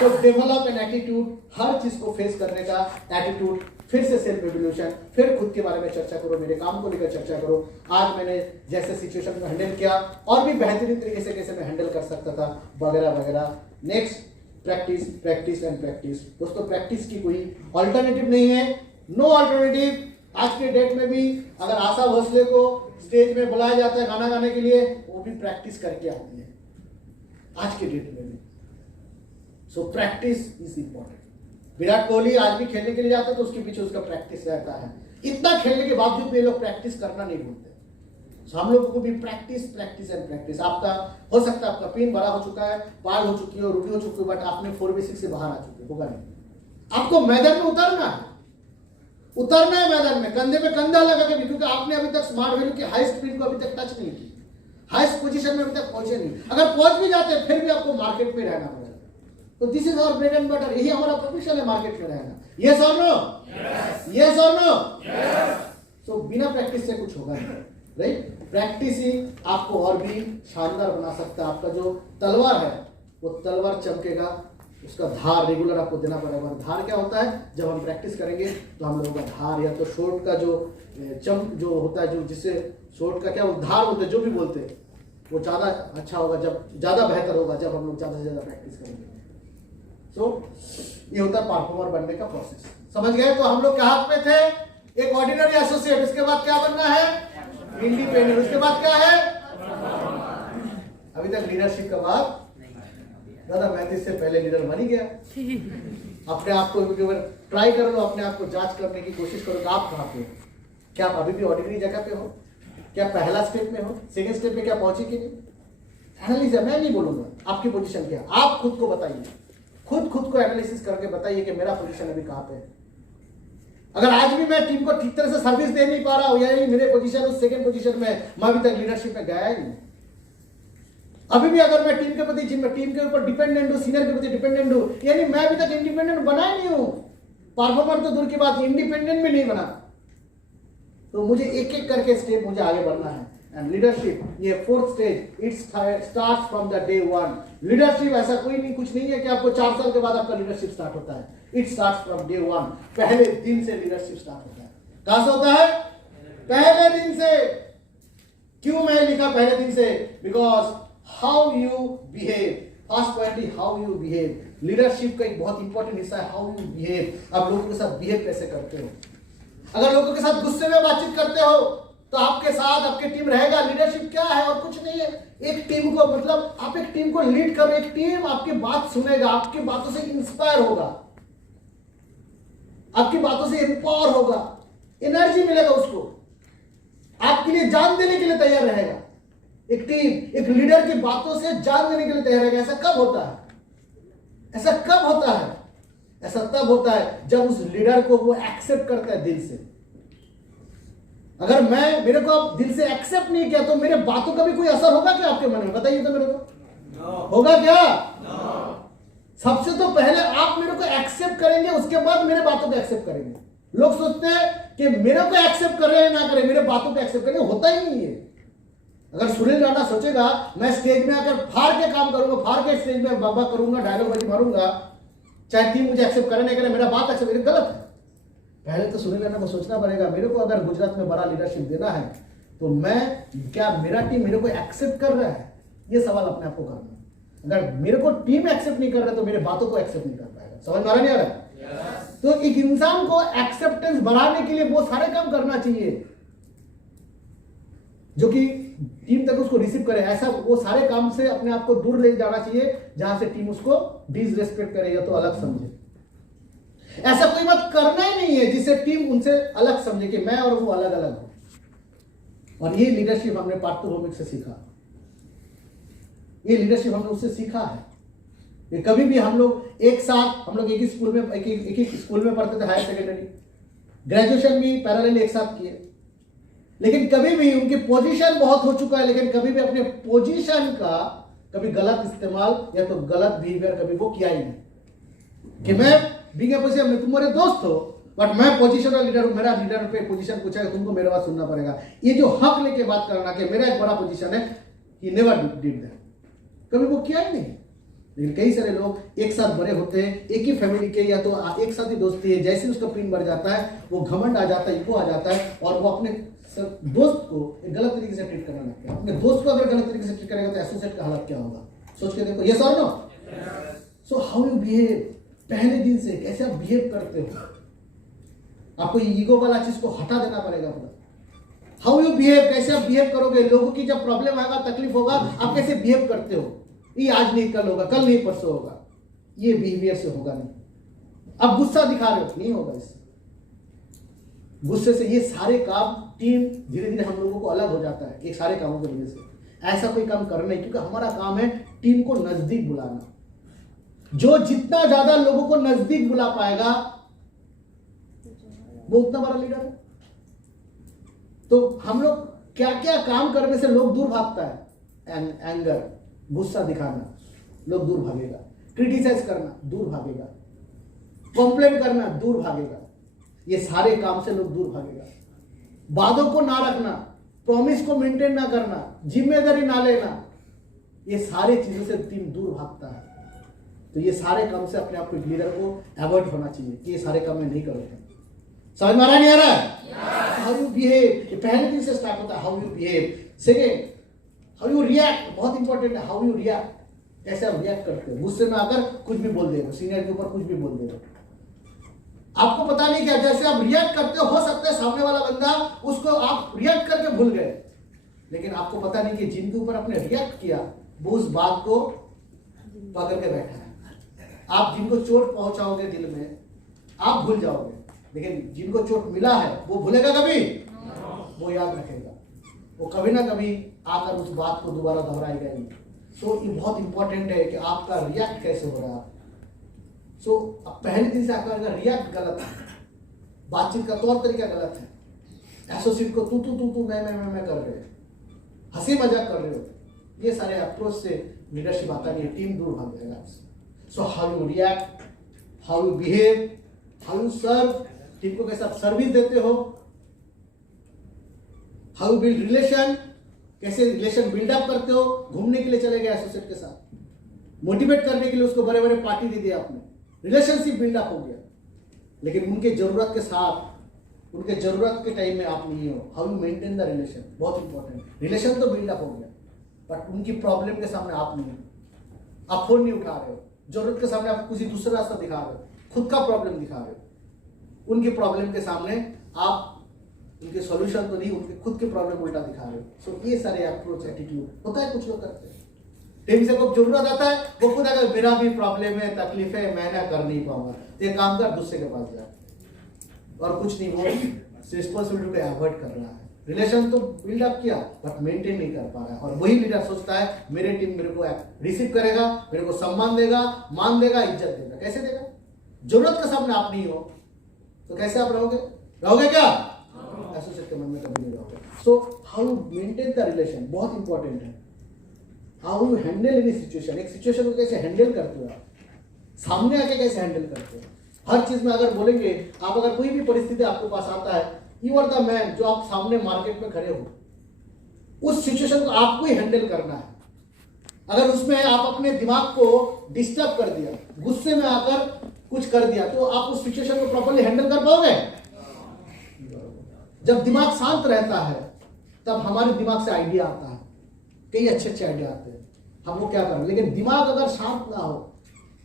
So develop an attitude, हर चीज को फेस करने का एटीट्यूड, फिर से सेल्फ एवोल्यूशन, फिर खुद के बारे में चर्चा करो, मेरे काम को लेकर चर्चा करो, आज मैंने जैसे सिचुएशन को हैंडल किया और भी बेहतरीन तरीके से कैसे मैं हैंडल कर सकता था, वगैरह वगैरह। Next, practice practice and practice. दोस्तों प्रैक्टिस की कोई ऑल्टरनेटिव नहीं है, नो ऑल्टरनेटिव। आज के डेट में भी अगर आशा भोसले को स्टेज में बुलाया जाता है गाना गाने के लिए, वो भी प्रैक्टिस करके आती है आज के डेट में भी। So practice is important. Virat Kohli आज भी खेलने के लिए जाता है तो उसके पीछे उसका प्रैक्टिस रहता है। इतना खेलने के बावजूद भी ये लोग प्रैक्टिस करना नहीं भूलते। So, हम लोगों को भी प्रैक्टिस प्रैक्टिस एंड प्रैक्टिस। आपका हो सकता है आपका पिन बड़ा हो चुका है, पाल हो चुकी है, रूटी हो चुकी है, बट आपने 4v6 से बाहर आ चुके, होगा नहीं। आपको मैदान में उतरना है मैदान में, कंधे पे कंधा लगा के भी, क्योंकि आपने अभी तक स्मार्ट वैल्यू की हाईएस्ट पिन को अभी तक टच नहीं की, हाईएस्ट पोजीशन में अभी तक पहुंचे नहीं। अगर पहुंच भी जाते हैं फिर भी आपको मार्केट में रहना पड़ेगा। तो this is our bread and butter, यही हमारा प्रोफेशन है, मार्केट में रहना। यस और नो? यस और नो? सो बिना प्रैक्टिस से कुछ होगा नहीं, राइट? प्रैक्टिस ही आपको और भी शानदार बना सकता है। आपका जो तलवार है वो तलवार चमकेगा, उसका धार रेगुलर आपको देना पड़ेगा। और धार क्या होता है, जब हम प्रैक्टिस करेंगे तो हम लोगों का धार या तो शॉट का जो जो होता है, जो जिससे शॉट का क्या वो धार होता है, जो भी बोलते हैं, वो ज़्यादा अच्छा होगा, जब ज़्यादा बेहतर होगा जब हम लोग ज़्यादा से ज़्यादा प्रैक्टिस करेंगे। ये होता है परफॉर्मर बनने का प्रोसेस। समझ गए? तो हम लोग क्या हाथ में थे, एक ऑर्डिनरी एसोसिएट, उसके बाद क्या बनना है, इंडिपेंडेंट, उसके बाद क्या है, अभी तक लीडरशिप का बात दादा, मैं तो इससे पहले लीडर बन ही गया। अपने आप को ट्राई कर लो, अपने आप को जांच करने की कोशिश करो, आप कहाँ पे हो? क्या आप अभी भी ऑर्डिनरी जगह पे हो? क्या पहला स्टेप में हो? सेकंड स्टेप में क्या पहुंचे कि नहीं? एनालिसिस है, मैं नहीं बोलूंगा आपकी पोजीशन क्या है, आप खुद को बताइए, खुद को एनालिसिस करके बताइए कि मेरा पोजीशन अभी कहाँ पे है। अगर आज भी मैं टीम को ठीक तरह से सर्विस दे नहीं पा रहा हूं, यानी मेरे पोजीशन उस सेकंड पोजीशन में, मैं अभी तक लीडरशिप में गया ही नहीं। अभी भी अगर मैं टीम के प्रति, टीम के ऊपर डिपेंडेंट हूं, सीनियर के प्रति डिपेंडेंट हूं, यानी मैं अभी तक इंडिपेंडेंट बना ही नहीं हूं। परफॉर्मर तो दूर की बात, इंडिपेंडेंट भी नहीं बना। तो मुझे एक एक करके स्टेप मुझे आगे बढ़ना है। एंड लीडरशिप, ये fourth stage, it starts from the day one. Leadership ऐसा कोई नहीं, कुछ नहीं है कि आपको 4 साल के बाद आपका लीडरशिप स्टार्ट होता है। It starts from day one, पहले दिन से लीडरशिप स्टार्ट होता है। कहां से होता है? पहले दिन से। क्यों मैं लिखा पहले दिन से? Because how you behave, first point he how you behave. Leadership का एक बहुत इंपॉर्टेंट हिस्सा है हाउ यू बिहेव। आप लोगों के साथ बिहेव कैसे करते हो। अगर लोगों के साथ गुस्से में बातचीत करते हो तो आपके साथ आपकी टीम रहेगा। लीडरशिप क्या है और कुछ नहीं है, एक टीम को, मतलब आप एक टीम को लीड कर रहे, एक टीम आपकी बात सुनेगा, आपकी बातों से इंस्पायर होगा, आपकी बातों से एम्पावर होगा, एनर्जी मिलेगा उसको, आपके लिए जान देने के लिए तैयार रहेगा। एक टीम एक लीडर की बातों से जान देने के लिए तैयार रहेगा। ऐसा कब होता है? ऐसा कब होता है? ऐसा तब होता है जब उस लीडर को वो एक्सेप्ट करता है दिल से। अगर मेरे को आप दिल से एक्सेप्ट नहीं किया तो मेरे बातों का भी कोई असर होगा क्या आपके मन में? बताइए तो मेरे को। होगा क्या? सबसे तो पहले आप मेरे को एक्सेप्ट करेंगे, उसके बाद मेरे बातों को एक्सेप्ट करेंगे। लोग सोचते हैं कि मेरे को एक्सेप्ट कर रहे हैं ना करें, मेरे बातों को एक्सेप्ट करेंगे, होता ही नहीं है। अगर सुनील राणा सोचेगा मैं स्टेज में आकर फाड़ के काम करूंगा, फाड़ के स्टेज में बाबा करूंगा, डायलॉग बाजी मारूंगा, चाहे टीम मुझे एक्सेप्ट करे नहीं करे, मेरा बात एक्सेप्ट करे, गलत है। पहले तो सुनील राणा को सोचना पड़ेगा, मेरे को अगर गुजरात में बड़ा लीडरशिप देना है तो क्या मेरा टीम मेरे को एक्सेप्ट कर रहा है? ये सवाल अपने आप को करना। अगर मेरे को टीम एक्सेप्ट नहीं कर रहा तो मेरे बातों को एक्सेप्ट नहीं कर पाएगा। समझ में आ रहा नहीं आ रहा? तो एक इंसान को एक्सेप्टेंस बढ़ाने के लिए वो सारे काम करना चाहिए जो कि टीम तक उसको रिसीव करे। ऐसा वो सारे काम से अपने आप को दूर ले जाना चाहिए जहां से टीम उसको डिसरेस्पेक्ट करे या तो अलग समझे। ऐसा कोई मत करना ही नहीं है जिससे टीम उनसे अलग समझे कि मैं और वो अलग अलग हो। और ये लीडरशिप हमने पार्थो भौमिक से सीखा, ये लीडरशिप हमने उससे सीखा है। ये कभी भी हम लोग एक साथ, हम लोग एक ही स्कूल में एक स्कूल में पढ़ते थे, हायर सेकेंडरी, ग्रेजुएशन भी पैरेलल एक साथ किए, लेकिन कभी भी उनकी पोजीशन बहुत हो चुका है, लेकिन कभी भी अपने पोजीशन का कभी गलत इस्तेमाल या तो गलत बिहेवियर कभी वो किया ही नहीं कि मैं बींगे पोजीशन, तुम मेरे दोस्त हो बट मैं पोजीशनल लीडर हूं, मेरा लीडर पे पोजीशन पूछा है, तुमको मेरे बात सुनना पड़ेगा। ये जो हक लेके बात करना कि मेरा एक बड़ा पोजीशन है, ही नेवर डिड दैट, कभी वो किया ही नहीं। लेकिन कई सारे लोग एक साथ बड़े होते हैं, एक ही फैमिली के, या तो एक साथ ही दोस्ती है, जैसे उसका प्रीन बढ़ जाता है वो घमंड आ जाता है, इको आ जाता है और वो अपने दोस्त को एक गलत तरीके से ट्रीट करने लगता है। अपने दोस्त को अगर गलत तरीके से ट्रीट करेगा तो एसोसिएट का हालत क्या होगा, सोच के देखो। यस और no? So how you behave, पहले दिन से कैसे आप बिहेव करते हो, आपको ईगो वाला चीज को हटा देना पड़ेगा अपना। हाउ यू बिहेव, कैसे आप बिहेव करोगे, लोगों की जब प्रॉब्लम आएगा, तकलीफ होगा, आप कैसे बिहेव करते हो। ये आज नहीं कल होगा, कल नहीं परसों होगा, ये बिहेवियर से होगा नहीं। आप गुस्सा दिखा रहे हो, नहीं होगा इससे। गुस्से से ये सारे काम, टीम धीरे धीरे हम लोगों को अलग हो जाता है ये सारे कामों की वजह से। ऐसा कोई काम करना नहीं, क्योंकि हमारा काम है टीम को नजदीक बुलाना। जो जितना ज्यादा लोगों को नजदीक बुला पाएगा वो उतना बड़ा लीडर है। तो हम लोग क्या क्या काम करने से लोग दूर भागता है, एंगर, गुस्सा दिखाना, लोग दूर भागेगा, क्रिटिसाइज करना दूर भागेगा, कंप्लेन करना दूर भागेगा, ये सारे काम से लोग दूर भागेगा। वादों को ना रखना, प्रॉमिस को मेंटेन ना करना, जिम्मेदारी ना लेना, ये सारे चीजों से टीम दूर भागता है। तो ये सारे काम से अपने आप को लीडर को अवॉइड होना चाहिए कि ये सारे काम मैं नहीं करूँगा। समझ में आ रहा नहीं आ रहा? हाउ यू बिहेव, ये पहले दिन से स्टार्ट होता है, how you behave. Second, how you react, बहुत इंपॉर्टेंट है, हाउ यू रिएक्ट, कैसे आप रिएक्ट करते हो। गुस्से में आकर कुछ भी बोल देगा, सीनियर के ऊपर कुछ भी बोल देगा, आपको पता नहीं क्या, जैसे आप रिएक्ट करते हो सकता है सामने वाला बंदा उसको आप रिएक्ट करके भूल गए, लेकिन आपको पता नहीं कि जिनके ऊपर आपने रिएक्ट किया वो उस बात को पकड़ के बैठा है। आप जिनको चोट पहुंचाओगे दिल में आप भूल जाओगे, लेकिन जिनको चोट मिला है वो भूलेगा कभी? वो याद रखेगा, वो कभी ना कभी आकर उस बात को दोबारा दोहराएगा ही। सो ये बहुत इंपॉर्टेंट है कि आपका रिएक्ट कैसे हो रहा है। सो पहले दिन से आपका अगर रिएक्ट गलत है, बातचीत का तौर तरीका गलत है, एसोसिएट को तू मैं कर रहे हो, हंसी मजाक कर रहे हो, ये सारे अप्रोच से लीडरशिप आता नहीं, टीम दूर भाग जाएगा आपसे। So how you react, how you behave, how you serve, team को कैसे आप सर्विस देते हो, हाउ यू बिल्ड रिलेशन, कैसे रिलेशन बिल्डअप करते हो। घूमने के लिए चले गए एसोसिएट के साथ, मोटिवेट करने के लिए उसको बड़े बड़े पार्टी दे दिया आपने, रिलेशनशिप बिल्डअप हो गया, लेकिन उनके जरूरत के साथ उनके जरूरत के टाइम में आप नहीं हो। How you maintain the relation, बहुत इंपॉर्टेंट। रिलेशन तो बिल्डअप हो गया बट उनकी प्रॉब्लम के सामने आप नहीं हो, आप फोन नहीं उठा रहे हो, जरूरत के सामने आप किसी दूसरा रास्ता दिखा रहे हो, खुद का प्रॉब्लम दिखा रहे हो, उनकी प्रॉब्लम के सामने आप उनके सॉल्यूशन तो नहीं, उनके खुद के प्रॉब्लम उल्टा दिखा रहे हो। सो ये सारे अप्रोच एटीट्यूड होता है, कुछ लोग करते हैं। टीम से कोई जरूरत आता है वो खुद अगर मेरा भी प्रॉब्लम है, तकलीफ है, मैं ना कर नहीं पाऊंगा, तो ये काम कर दूसरे के पास जा, और कुछ नहीं, वो रिस्पॉन्सिबिलिटी को अवॉइड कर रहा है। रिलेशन तो बिल्डअप किया बट मेंटेन नहीं कर पा रहा है, और वही लीडर सोचता है मेरे टीम मेरे को रिसीव करेगा, मेरे को सम्मान देगा, मान देगा, इज्जत देगा। कैसे देगा? जरूरत के सामने आप नहीं हो तो कैसे आप रहोगे? रहोगे क्या? एसोसिएट के मन में कभी नहीं रहोगे। सो how you maintain the relation बहुत इंपॉर्टेंट है। How you handle any situation, एक सिचुएशन को कैसे हैंडल करते हो आप, सामने आके कैसे हैंडल करते हो। हर चीज में अगर बोलेंगे आप, अगर कोई भी परिस्थिति आपके पास आता है, यू आर द मैन, जो आप सामने मार्केट में खड़े हो, उस सिचुएशन को आपको ही हैंडल करना है। अगर उसमें आप अपने दिमाग को डिस्टर्ब कर दिया, गुस्से में आकर कुछ कर दिया, तो आप उस सिचुएशन को प्रॉपर्ली हैंडल कर पाओगे? जब दिमाग शांत रहता है तब हमारे दिमाग से आइडिया आता है, कई अच्छे अच्छे आइडिया आते हैं, हम वो क्या करें। लेकिन दिमाग अगर शांत ना हो,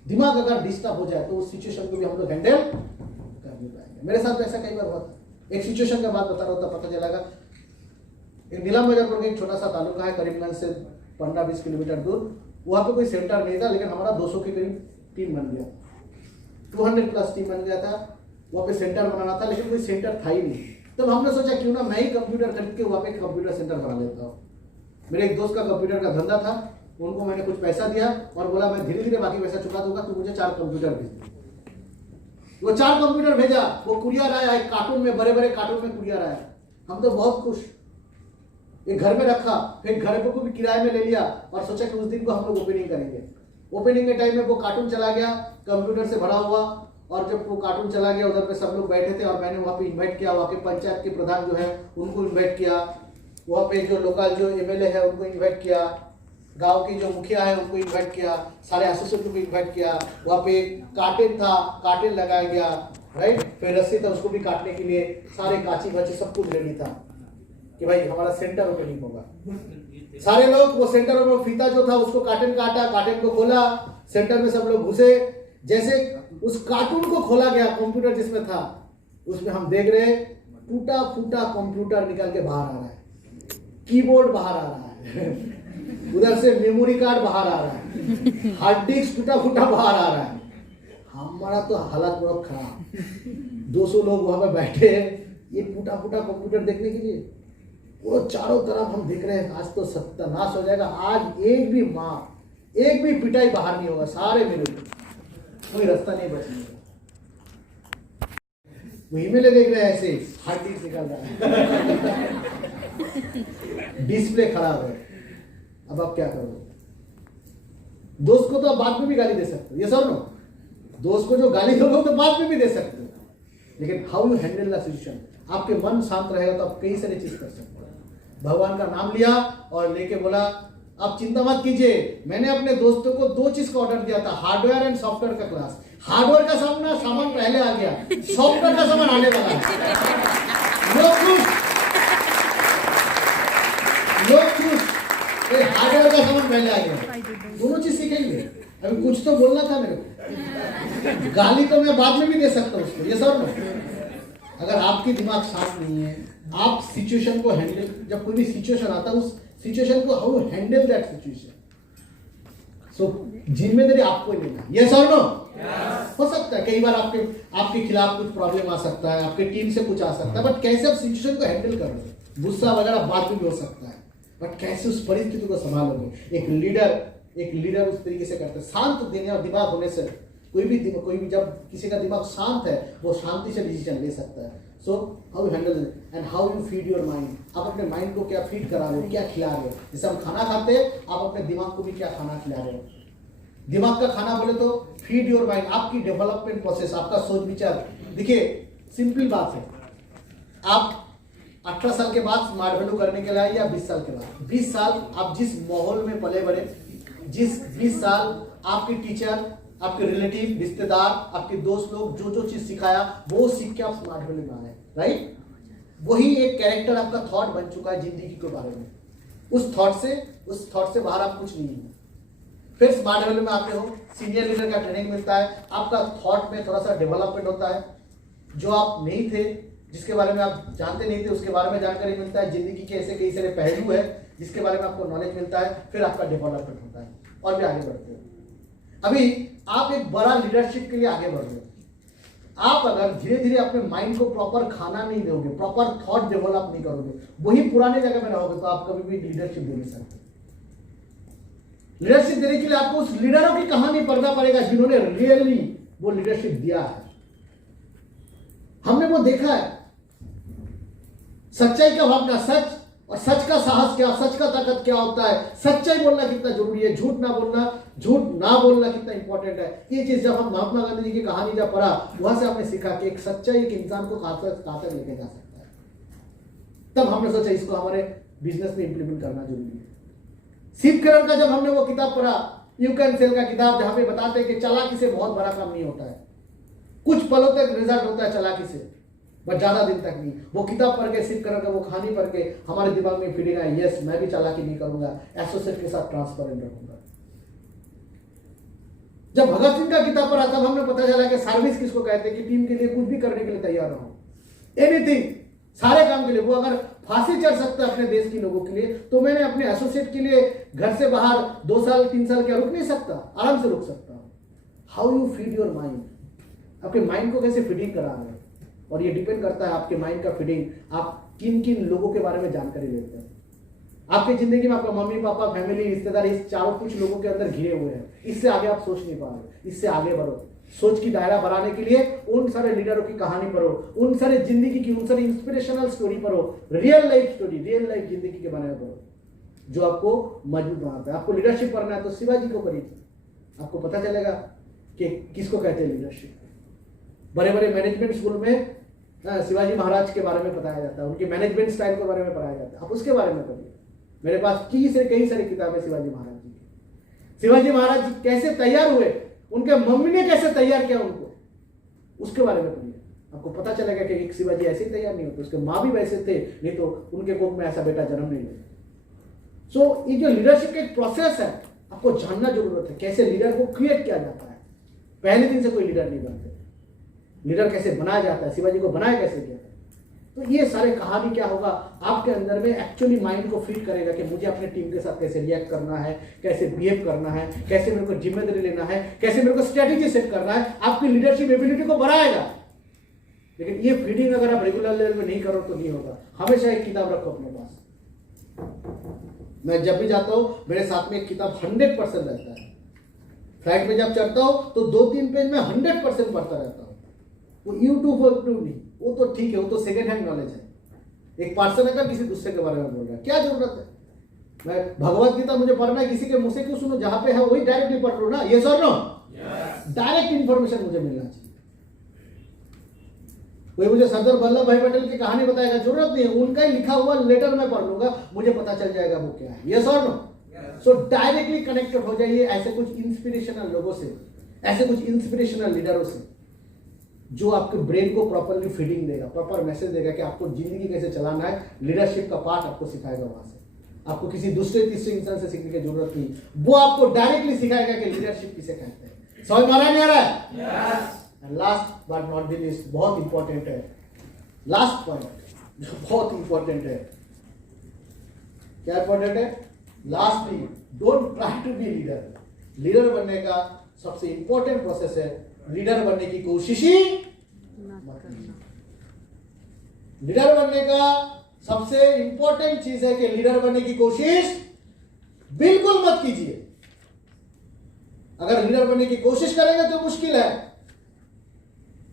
दिमाग अगर डिस्टर्ब हो जाए, तो उस सिचुएशन को भी हम लोग हैंडल कर नहीं पाएंगे। मेरे साथ ऐसा कई बार हुआ था। एक सिचुएशन का बात बता रहा था, पता चलेगा एक नीलम बाजार एक छोटा सा तालुका है, करीमगंज से 15-20 किलोमीटर दूर, वहाँ पे कोई सेंटर नहीं था, लेकिन हमारा 200 के करीब टीम बन गया, 200+ टीम बन गया था। वहाँ पे सेंटर बनाना था, लेकिन कोई सेंटर था ही नहीं। तब हमने सोचा क्यों ना मैं ही कंप्यूटर खरीद के वहाँ पे कंप्यूटर सेंटर बना लेता हूँ। मेरे एक दोस्त का कंप्यूटर का धंधा था, उनको मैंने कुछ पैसा दिया और बोला मैं धीरे धीरे बाकी पैसा चुका दूंगा, तो मुझे 4 कंप्यूटर भेज दे। वो 4 कंप्यूटर भेजा, वो कुरियर आया, एक कार्टून में, बड़े बड़े कार्टून में कुरियर आया। हम तो बहुत खुश, एक घर में रखा, फिर घर को भी किराए में ले लिया और सोचा कि उस दिन को हम लोग ओपनिंग करेंगे। ओपनिंग के टाइम में वो कार्टून चला गया, कंप्यूटर से भरा हुआ, और जब वो कार्टून चला गया उधर पे सब लोग बैठे थे और मैंने वहाँ पे इन्वाइट किया, वहाँ के पंचायत के प्रधान जो है उनको इन्वाइट किया, वहाँ पे जो लोकल जो MLA है उनको इन्वाइट किया, गांव के जो मुखिया है उनको इन्वाइट किया, सारे एसोसिएट को इन्वाइट किया। वहाँ पे कार्टेन था, कार्टेन लगाया गया, राइट, फिर रस्सी था उसको भी काटने के लिए, सारे काची बाची सब कुछ रेडी था कि भाई हमारा सेंटर ओपनिंग होगा। सारे लोग वो सेंटर में फीता जो था उसको कार्टेन काटा, कार्टेन को खोला, सेंटर में सब लोग घुसे। जैसे उस कार्टून को खोला गया, कंप्यूटर जिसमें था उसमें हम देख रहे टूटा फूटा कंप्यूटर निकल के बाहर आ रहा है, कीबोर्ड बाहर आ रहा है, उधर से मेमोरी कार्ड बाहर आ रहा है, हार्ड डिस्क टूटा फूटा बाहर आ रहा है। हमारा तो हालत बहुत खराब। 200 लोग वहां पे बैठे हैं ये टूटा फूटा कंप्यूटर देखने के लिए, वो चारों तरफ हम देख रहे हैं। आज तो सत्यानाश हो जाएगा, आज एक भी माँ, एक भी पिटाई बाहर नहीं होगा, सारे मेरे कोई रास्ता नहीं बचेगा। वही में देख रहे हैं ऐसे हार्ड डिस्क निकल रहा है, डिस्प्ले खराब है। अब आप क्या करोगे? दोस्त को तो आप बाद में भी गाली दे सकते हो, ये सर नो, दोस्त को जो गाली दोगे तो बाद में भी दे सकते हो, लेकिन how you handle the situation, आपके मन शांत रहेगा तो आप कई सारी चीज कर सकते हो। भगवान का नाम लिया और लेके बोला आप चिंता मत कीजिए, मैंने अपने दोस्तों को 2 चीज का ऑर्डर दिया था, हार्डवेयर एंड सॉफ्टवेयर का क्लास। हार्डवेयर का सामान पहले आ गया, सॉफ्टवेयर का सामान आने वाला है। लोग खुश, हार्डवेयर का सामान पहले आ गया, दोनों चीज सीखेंगे। अभी कुछ तो बोलना था मेरे को, गाली तो मैं बाद में भी दे सकता हूँ उसको, ये सब ना। अगर आपकी दिमाग शांत नहीं है, आप सिचुएशन को हैंडल, जब कोई भी सिचुएशन आता है उस सिचुएशन को हाउ हैंडल दैट सिचुएशन, सो जिम्मेदारी आपको ही लेना। यस और नो? हो सकता है कई बार आपके खिलाफ कुछ प्रॉब्लम आ सकता है, आपके टीम से कुछ आ सकता है, बट कैसे आप सिचुएशन को हैंडल कर रहे हो, गुस्सा वगैरह बाद में भी हो सकता है, बट कैसे उस परिस्थिति को संभालोगे। एक लीडर उस तरीके से करता है, शांत देने और दिमाग होने से कोई भी जब किसी का दिमाग शांत है वो शांति से डिसीजन ले सकता है। सो how you handle and how you feed your mind, आप अपने माइंड को क्या फीड करा रहे हो, क्या खिला रहे हो। जैसे हम खाना खाते हैं, आप अपने दिमाग को भी क्या खाना खिला रहे हो। दिमाग का खाना बोले तो फीड योर माइंड, आपकी डेवलपमेंट प्रोसेस, आपका सोच विचार। देखिए सिंपल बात है, आप 18 साल के बाद स्मार्ट वैल्यू करने के लिए या 20 साल के बाद, 20 साल आप जिस माहौल में पले बड़े, 20 साल आपके टीचर, आपके रिलेटिव, रिश्तेदार, आपके दोस्त लोग जो चीज सिखाया वो सीख के आप स्मार्ट वैल्यू में आए, राइट। वही एक कैरेक्टर आपका थॉट बन चुका है जिंदगी के बारे में। उस थॉट से बाहर आप कुछ नहीं है। फिर स्मार्ट वैल्यू में आते हो, सीनियर लीडर का ट्रेनिंग मिलता है, आपका थॉट में थोड़ा सा डेवलपमेंट होता है, जो आप नहीं थे, जिसके बारे में आप जानते नहीं थे उसके बारे में जानकारी मिलता है, जिंदगी के ऐसे कई सारे पहलू है जिसके बारे में आपको नॉलेज मिलता है, फिर आपका डेवलपमेंट होता है और भी आगे बढ़ते हो। अभी आप एक बड़ा लीडरशिप के लिए आगे बढ़ रहे हो। आप अगर धीरे धीरे अपने माइंड को प्रॉपर खाना नहीं दोगे, प्रॉपर थॉट डेवलप नहीं करोगे, वही पुराने जगह में रहोगे, तो आप कभी भी लीडरशिप दे नहीं सकते। लीडरशिप देने के लिए आपको उस लीडरों की कहानी पढ़ना पड़ेगा जिन्होंने रियली वो लीडरशिप दिया है। हमने वो देखा है, सच्चाई का भावना, सच और सच का साहस क्या, सच का ताकत क्या होता है, सच्चाई बोलना कितना जरूरी है, झूठ ना बोलना कितना इंपॉर्टेंट है। ये चीज जब हम महात्मा गांधी जी की कहानी जब पढ़ा, वहां से हमने सीखा कि एक सच्चाई एक इंसान को कहां तक लेके जा सकता है। तब हमने सोचा इसको हमारे बिजनेस में इंप्लीमेंट करना जरूरी है। शिव करण का जब हमने वो किताब पढ़ा, यू कैन सेल का किताब, जहां पे बताते हैं कि चालाकी से बहुत बड़ा काम नहीं होता है, कुछ पलों तक रिजल्ट होता है चालाकी से, बट ज्यादा दिन तक नहीं। वो किताब पढ़ के, शिव करण का वो कहानी पढ़ के हमारे दिमाग में फीलिंग आई, यस मैं भी चालाकी नहीं करूंगा, एसोसिएट के साथ ट्रांसपेरेंट रखूंगा। जब भगत सिंह का किताब पढ़ा तब हमने पता चला कि सर्विस किसको कहते हैं, कि टीम के लिए कुछ भी करने के लिए तैयार रहो, एनीथिंग, सारे काम के लिए। वो अगर फांसी चढ़ सकता है अपने देश के लोगों के लिए, तो मैंने अपने एसोसिएट के लिए घर से बाहर 2 साल 3 साल क्या रुक नहीं सकता, आराम से रुक सकता हूं। How you feed your mind, आपके माइंड को कैसे फीडिंग करा रहे हैं, और ये डिपेंड करता है आपके माइंड का फीडिंग, आप किन किन लोगों के बारे में जानकारी लेते हैं। आपकी जिंदगी में आपका मम्मी पापा, फैमिली, रिश्तेदार, इस चारों कुछ लोगों के अंदर घिरे हुए हैं। इससे आगे आप सोच नहीं पा रहे, इससे आगे बढ़ो। सोच की दायरा बढ़ाने के लिए उन सारे लीडरों की कहानी पढ़ो, उन सारे जिंदगी की, उन सारे इंस्पिरेशनल स्टोरी पढ़ो, real life story, real life जिंदगी के बारे में पढ़ो, जो आपको मजबूत बनाता है। आपको लीडरशिप करना है तो शिवाजी को पढ़िए, आपको पता चलेगा कि किसको कहते हैं लीडरशिप। बड़े बड़े मैनेजमेंट स्कूल में शिवाजी महाराज के बारे में बताया जाता है, उनके मैनेजमेंट स्टाइल के बारे में पढ़ाया जाता है, आप उसके बारे में पढ़िए। मेरे पास कई सारी किताबें शिवाजी महाराज जी की। शिवाजी महाराज जी कैसे तैयार हुए, उनके मम्मी ने कैसे तैयार किया उनको, उसके बारे में पढ़िए। आपको पता चलेगा कि एक शिवाजी ऐसे ही तैयार नहीं होते, उसके माँ भी वैसे थे, नहीं तो उनके कोख में ऐसा बेटा जन्म नहीं लेता। सो ये जो लीडरशिप का एक प्रोसेस है, आपको जानना जरूरत है कैसे लीडर को क्रिएट किया जाता है। पहले दिन से कोई लीडर नहीं बनते, लीडर कैसे बनाया जाता है, शिवाजी को बनाया कैसे गया। तो ये सारे कहानी क्या होगा आपके अंदर में एक्चुअली माइंड को फीड करेगा कि मुझे अपने टीम के साथ कैसे रिएक्ट करना है, कैसे बिहेव करना है, कैसे मेरे को जिम्मेदारी लेना है, कैसे मेरे को स्ट्रेटेजी सेट करना है। आपकी लीडरशिप एबिलिटी को बढ़ाएगा। लेकिन ये फीडिंग अगर आप रेगुलर लेवल में नहीं करो तो नहीं होगा। हमेशा एक किताब रखो अपने पास। मैं जब भी जाता हूं मेरे साथ में एक किताब 100% रहता है। फ्लाइट में जब चढ़ता हूं तो 2-3 पेज में 100% पढ़ता रहता हूं। वो यूट्यूब नहीं, वो तो ठीक है, वो तो सेकेंड हैंड नॉलेज है। एक पर्सन अगर किसी दूसरे के बारे में बोल रहा है, क्या जरूरत है। मैं भगवत गीता मुझे पढ़ना है, किसी के मुंह से क्यों सुनो, जहां पे है वही डायरेक्टली पढ़ लो ना। यस और नो? डायरेक्ट इंफॉर्मेशन मुझे मिलना चाहिए। कोई मुझे सरदार वल्लभ भाई पटेल की कहानी बताएगा, जरूरत नहीं है, उनका ही लिखा हुआ लेटर मैं पढ़ लूंगा, मुझे पता चल जाएगा वो क्या है। यस और नो? सो डायरेक्टली कनेक्टेड हो जाइए ऐसे कुछ इंस्पिरेशनल लोगों से, ऐसे कुछ इंस्पिरेशनल लीडरों से, जो आपके ब्रेन को प्रॉपरली फीडिंग देगा, प्रॉपर मैसेज देगा कि आपको जिंदगी कैसे चलाना है। लीडरशिप का पार्ट आपको सिखाएगा वहां से। आपको किसी दूसरे तीसरे इंसान से सीखने की जरूरत नहीं, वो आपको डायरेक्टली सिखाएगा कि लीडरशिप किसे कहते हैं। समझ में आ रहा है नहीं आ रहा है? And last but not the least, बहुत इंपॉर्टेंट है, लास्ट पॉइंट बहुत इंपॉर्टेंट है। क्या इंपॉर्टेंट है? Lastly, don't try to be leader. Leader बनने का सबसे इंपॉर्टेंट प्रोसेस है, लीडर बनने की कोशिश ही मत कीजिए। लीडर बनने का सबसे इंपॉर्टेंट चीज है कि लीडर बनने की कोशिश बिल्कुल मत कीजिए। अगर लीडर बनने की कोशिश करेंगे तो मुश्किल है,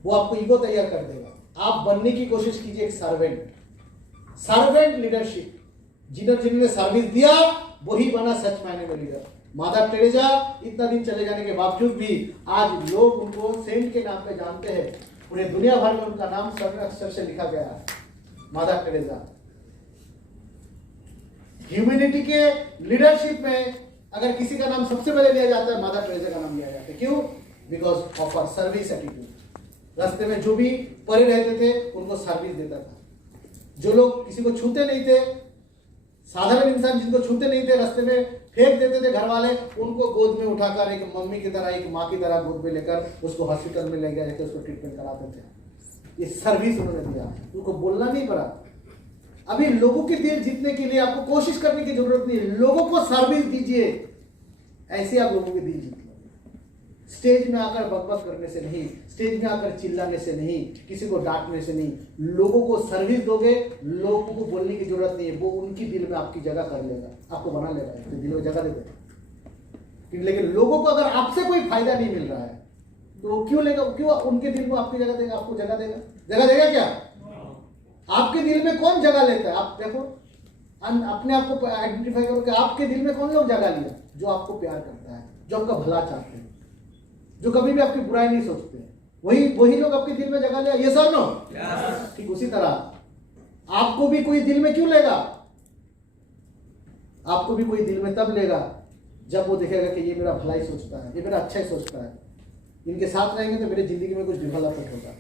वो आपको ईगो तैयार कर देगा। आप बनने की कोशिश कीजिए एक सर्वेंट, सर्वेंट लीडरशिप। जिन्होंने सर्विस दिया वही बना सच मायने में लीडर। मादर टेरेसा इतना दिन चले जाने के बावजूद भी आज लोग उनको सेंट के नाम पे जानते हैं। पूरे दुनिया भर में उनका नाम स्वर्ण अक्षर से लिखा गया है, मादर टेरेसा। ह्यूमैनिटी के लीडरशिप में अगर किसी का नाम सबसे पहले लिया जाता है, मादर टेरेसा का नाम लिया जाता है। क्यों? Because of our service attitude. रास्ते में जो भी पड़े रहते थे उनको सर्विस देता था। जो लोग किसी को छूते नहीं थे, साधारण इंसान जिनको छूते नहीं थे, रास्ते में फेंक देते थे घर वाले, उनको गोद में उठाकर एक मम्मी की तरह, एक माँ की तरह गोद में लेकर उसको हॉस्पिटल में ले गए थे, उसको ट्रीटमेंट कराते थे। ये सर्विस उन्होंने दिया, उनको बोलना नहीं पड़ा। अभी लोगों के दिल जीतने के लिए आपको कोशिश करने की जरूरत नहीं है, लोगों को सर्विस दीजिए, ऐसे आप लोगों के दिल जीत लोगे। स्टेज में आकर बकबक करने से नहीं, स्टेज में आकर चिल्लाने से नहीं, किसी को डांटने से नहीं, लोगों को सर्विस दोगे, लोगों को बोलने की जरूरत नहीं है, वो उनकी दिल में आपकी जगह कर लेगा, आपको बना लेगा, तो दिल में जगह दे देगा। लेकिन लोगों को अगर आपसे कोई फायदा नहीं मिल रहा है तो क्यों लेगा, क्यों उनके दिल में आपकी जगह देगा? आपको जगह देगा? जगह देगा क्या? आपके दिल में कौन जगह लेता है? आप देखो, अपने आप को आइडेंटिफाई करो कि आपके दिल में कौन लोग जगह लिया? जो आपको प्यार करता है, जो आपका भला चाहते हैं, जो कभी भी आपकी बुराई नहीं सोचते, वही लोग आपके दिल में जगह लिया। ये सर नो ठीक उसी तरह आपको भी कोई दिल में क्यों लेगा? आपको भी कोई दिल में तब लेगा जब वो देखेगा कि ये मेरा भलाई सोचता है, ये मेरा अच्छा ही सोचता है, इनके साथ रहेंगे तो मेरी जिंदगी में कुछ डेवलपमेंट होगा,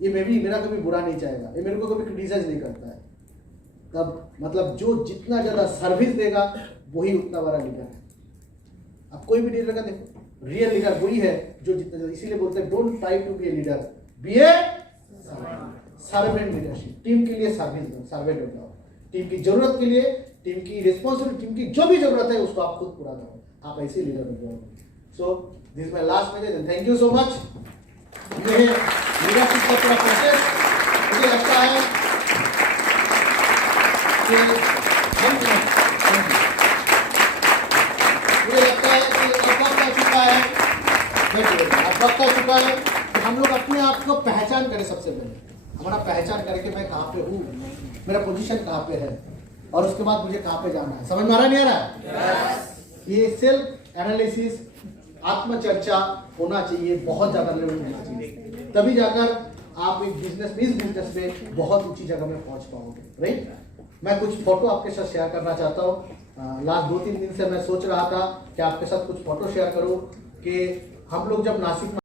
ये मेरा कभी बुरा नहीं चाहेगा, ये मेरे को कभी क्रिटिसाइज नहीं करता है। तब मतलब जो जितना ज्यादा सर्विस देगा वही उतना बड़ा लीडर है। अब कोई भी लीडर का देखो, रियल लीडर वही है जो जितना ज्यादा, इसीलिए बोलते हैं don't try to be a leader, be a servant leadership. Team के लिए सर्वेंट हो जाओ, टीम की जरूरत के लिए, टीम की रिस्पॉन्सिबिलिटी, टीम की जो भी जरूरत है उसको आप खुद पूरा करो, आप ऐसे लीडर हो जाओ। So this is my last message and thank you so much. ये लीडरशिप का पूरा प्रोसेस मुझे लगता है कि मुझे लगता है कि अब वक्त आ चुका है, अब वक्त आ चुका है कि हम लोग अपने आप को पहचान करें। सबसे पहले हमारा पहचान करें कि मैं कहाँ पे हूँ, मेरा पोजीशन कहाँ पे है, और उसके बाद मुझे कहाँ पे जाना है। समझ में आ रहा नहीं आ रहा? ये सेल्फ एनालिसिस, आत्मचर्चा होना चाहिए, बहुत ज्यादा लेवल में होना चाहिए, तभी जाकर आप एक बिजनेस में, इस बिजनेस में बहुत ऊंची जगह में पहुंच पाओगे। राइट? मैं कुछ फोटो आपके साथ शेयर करना चाहता हूँ। लास्ट 2-3 दिन से मैं सोच रहा था कि आपके साथ कुछ फोटो शेयर करूँ कि हम लोग जब नासिक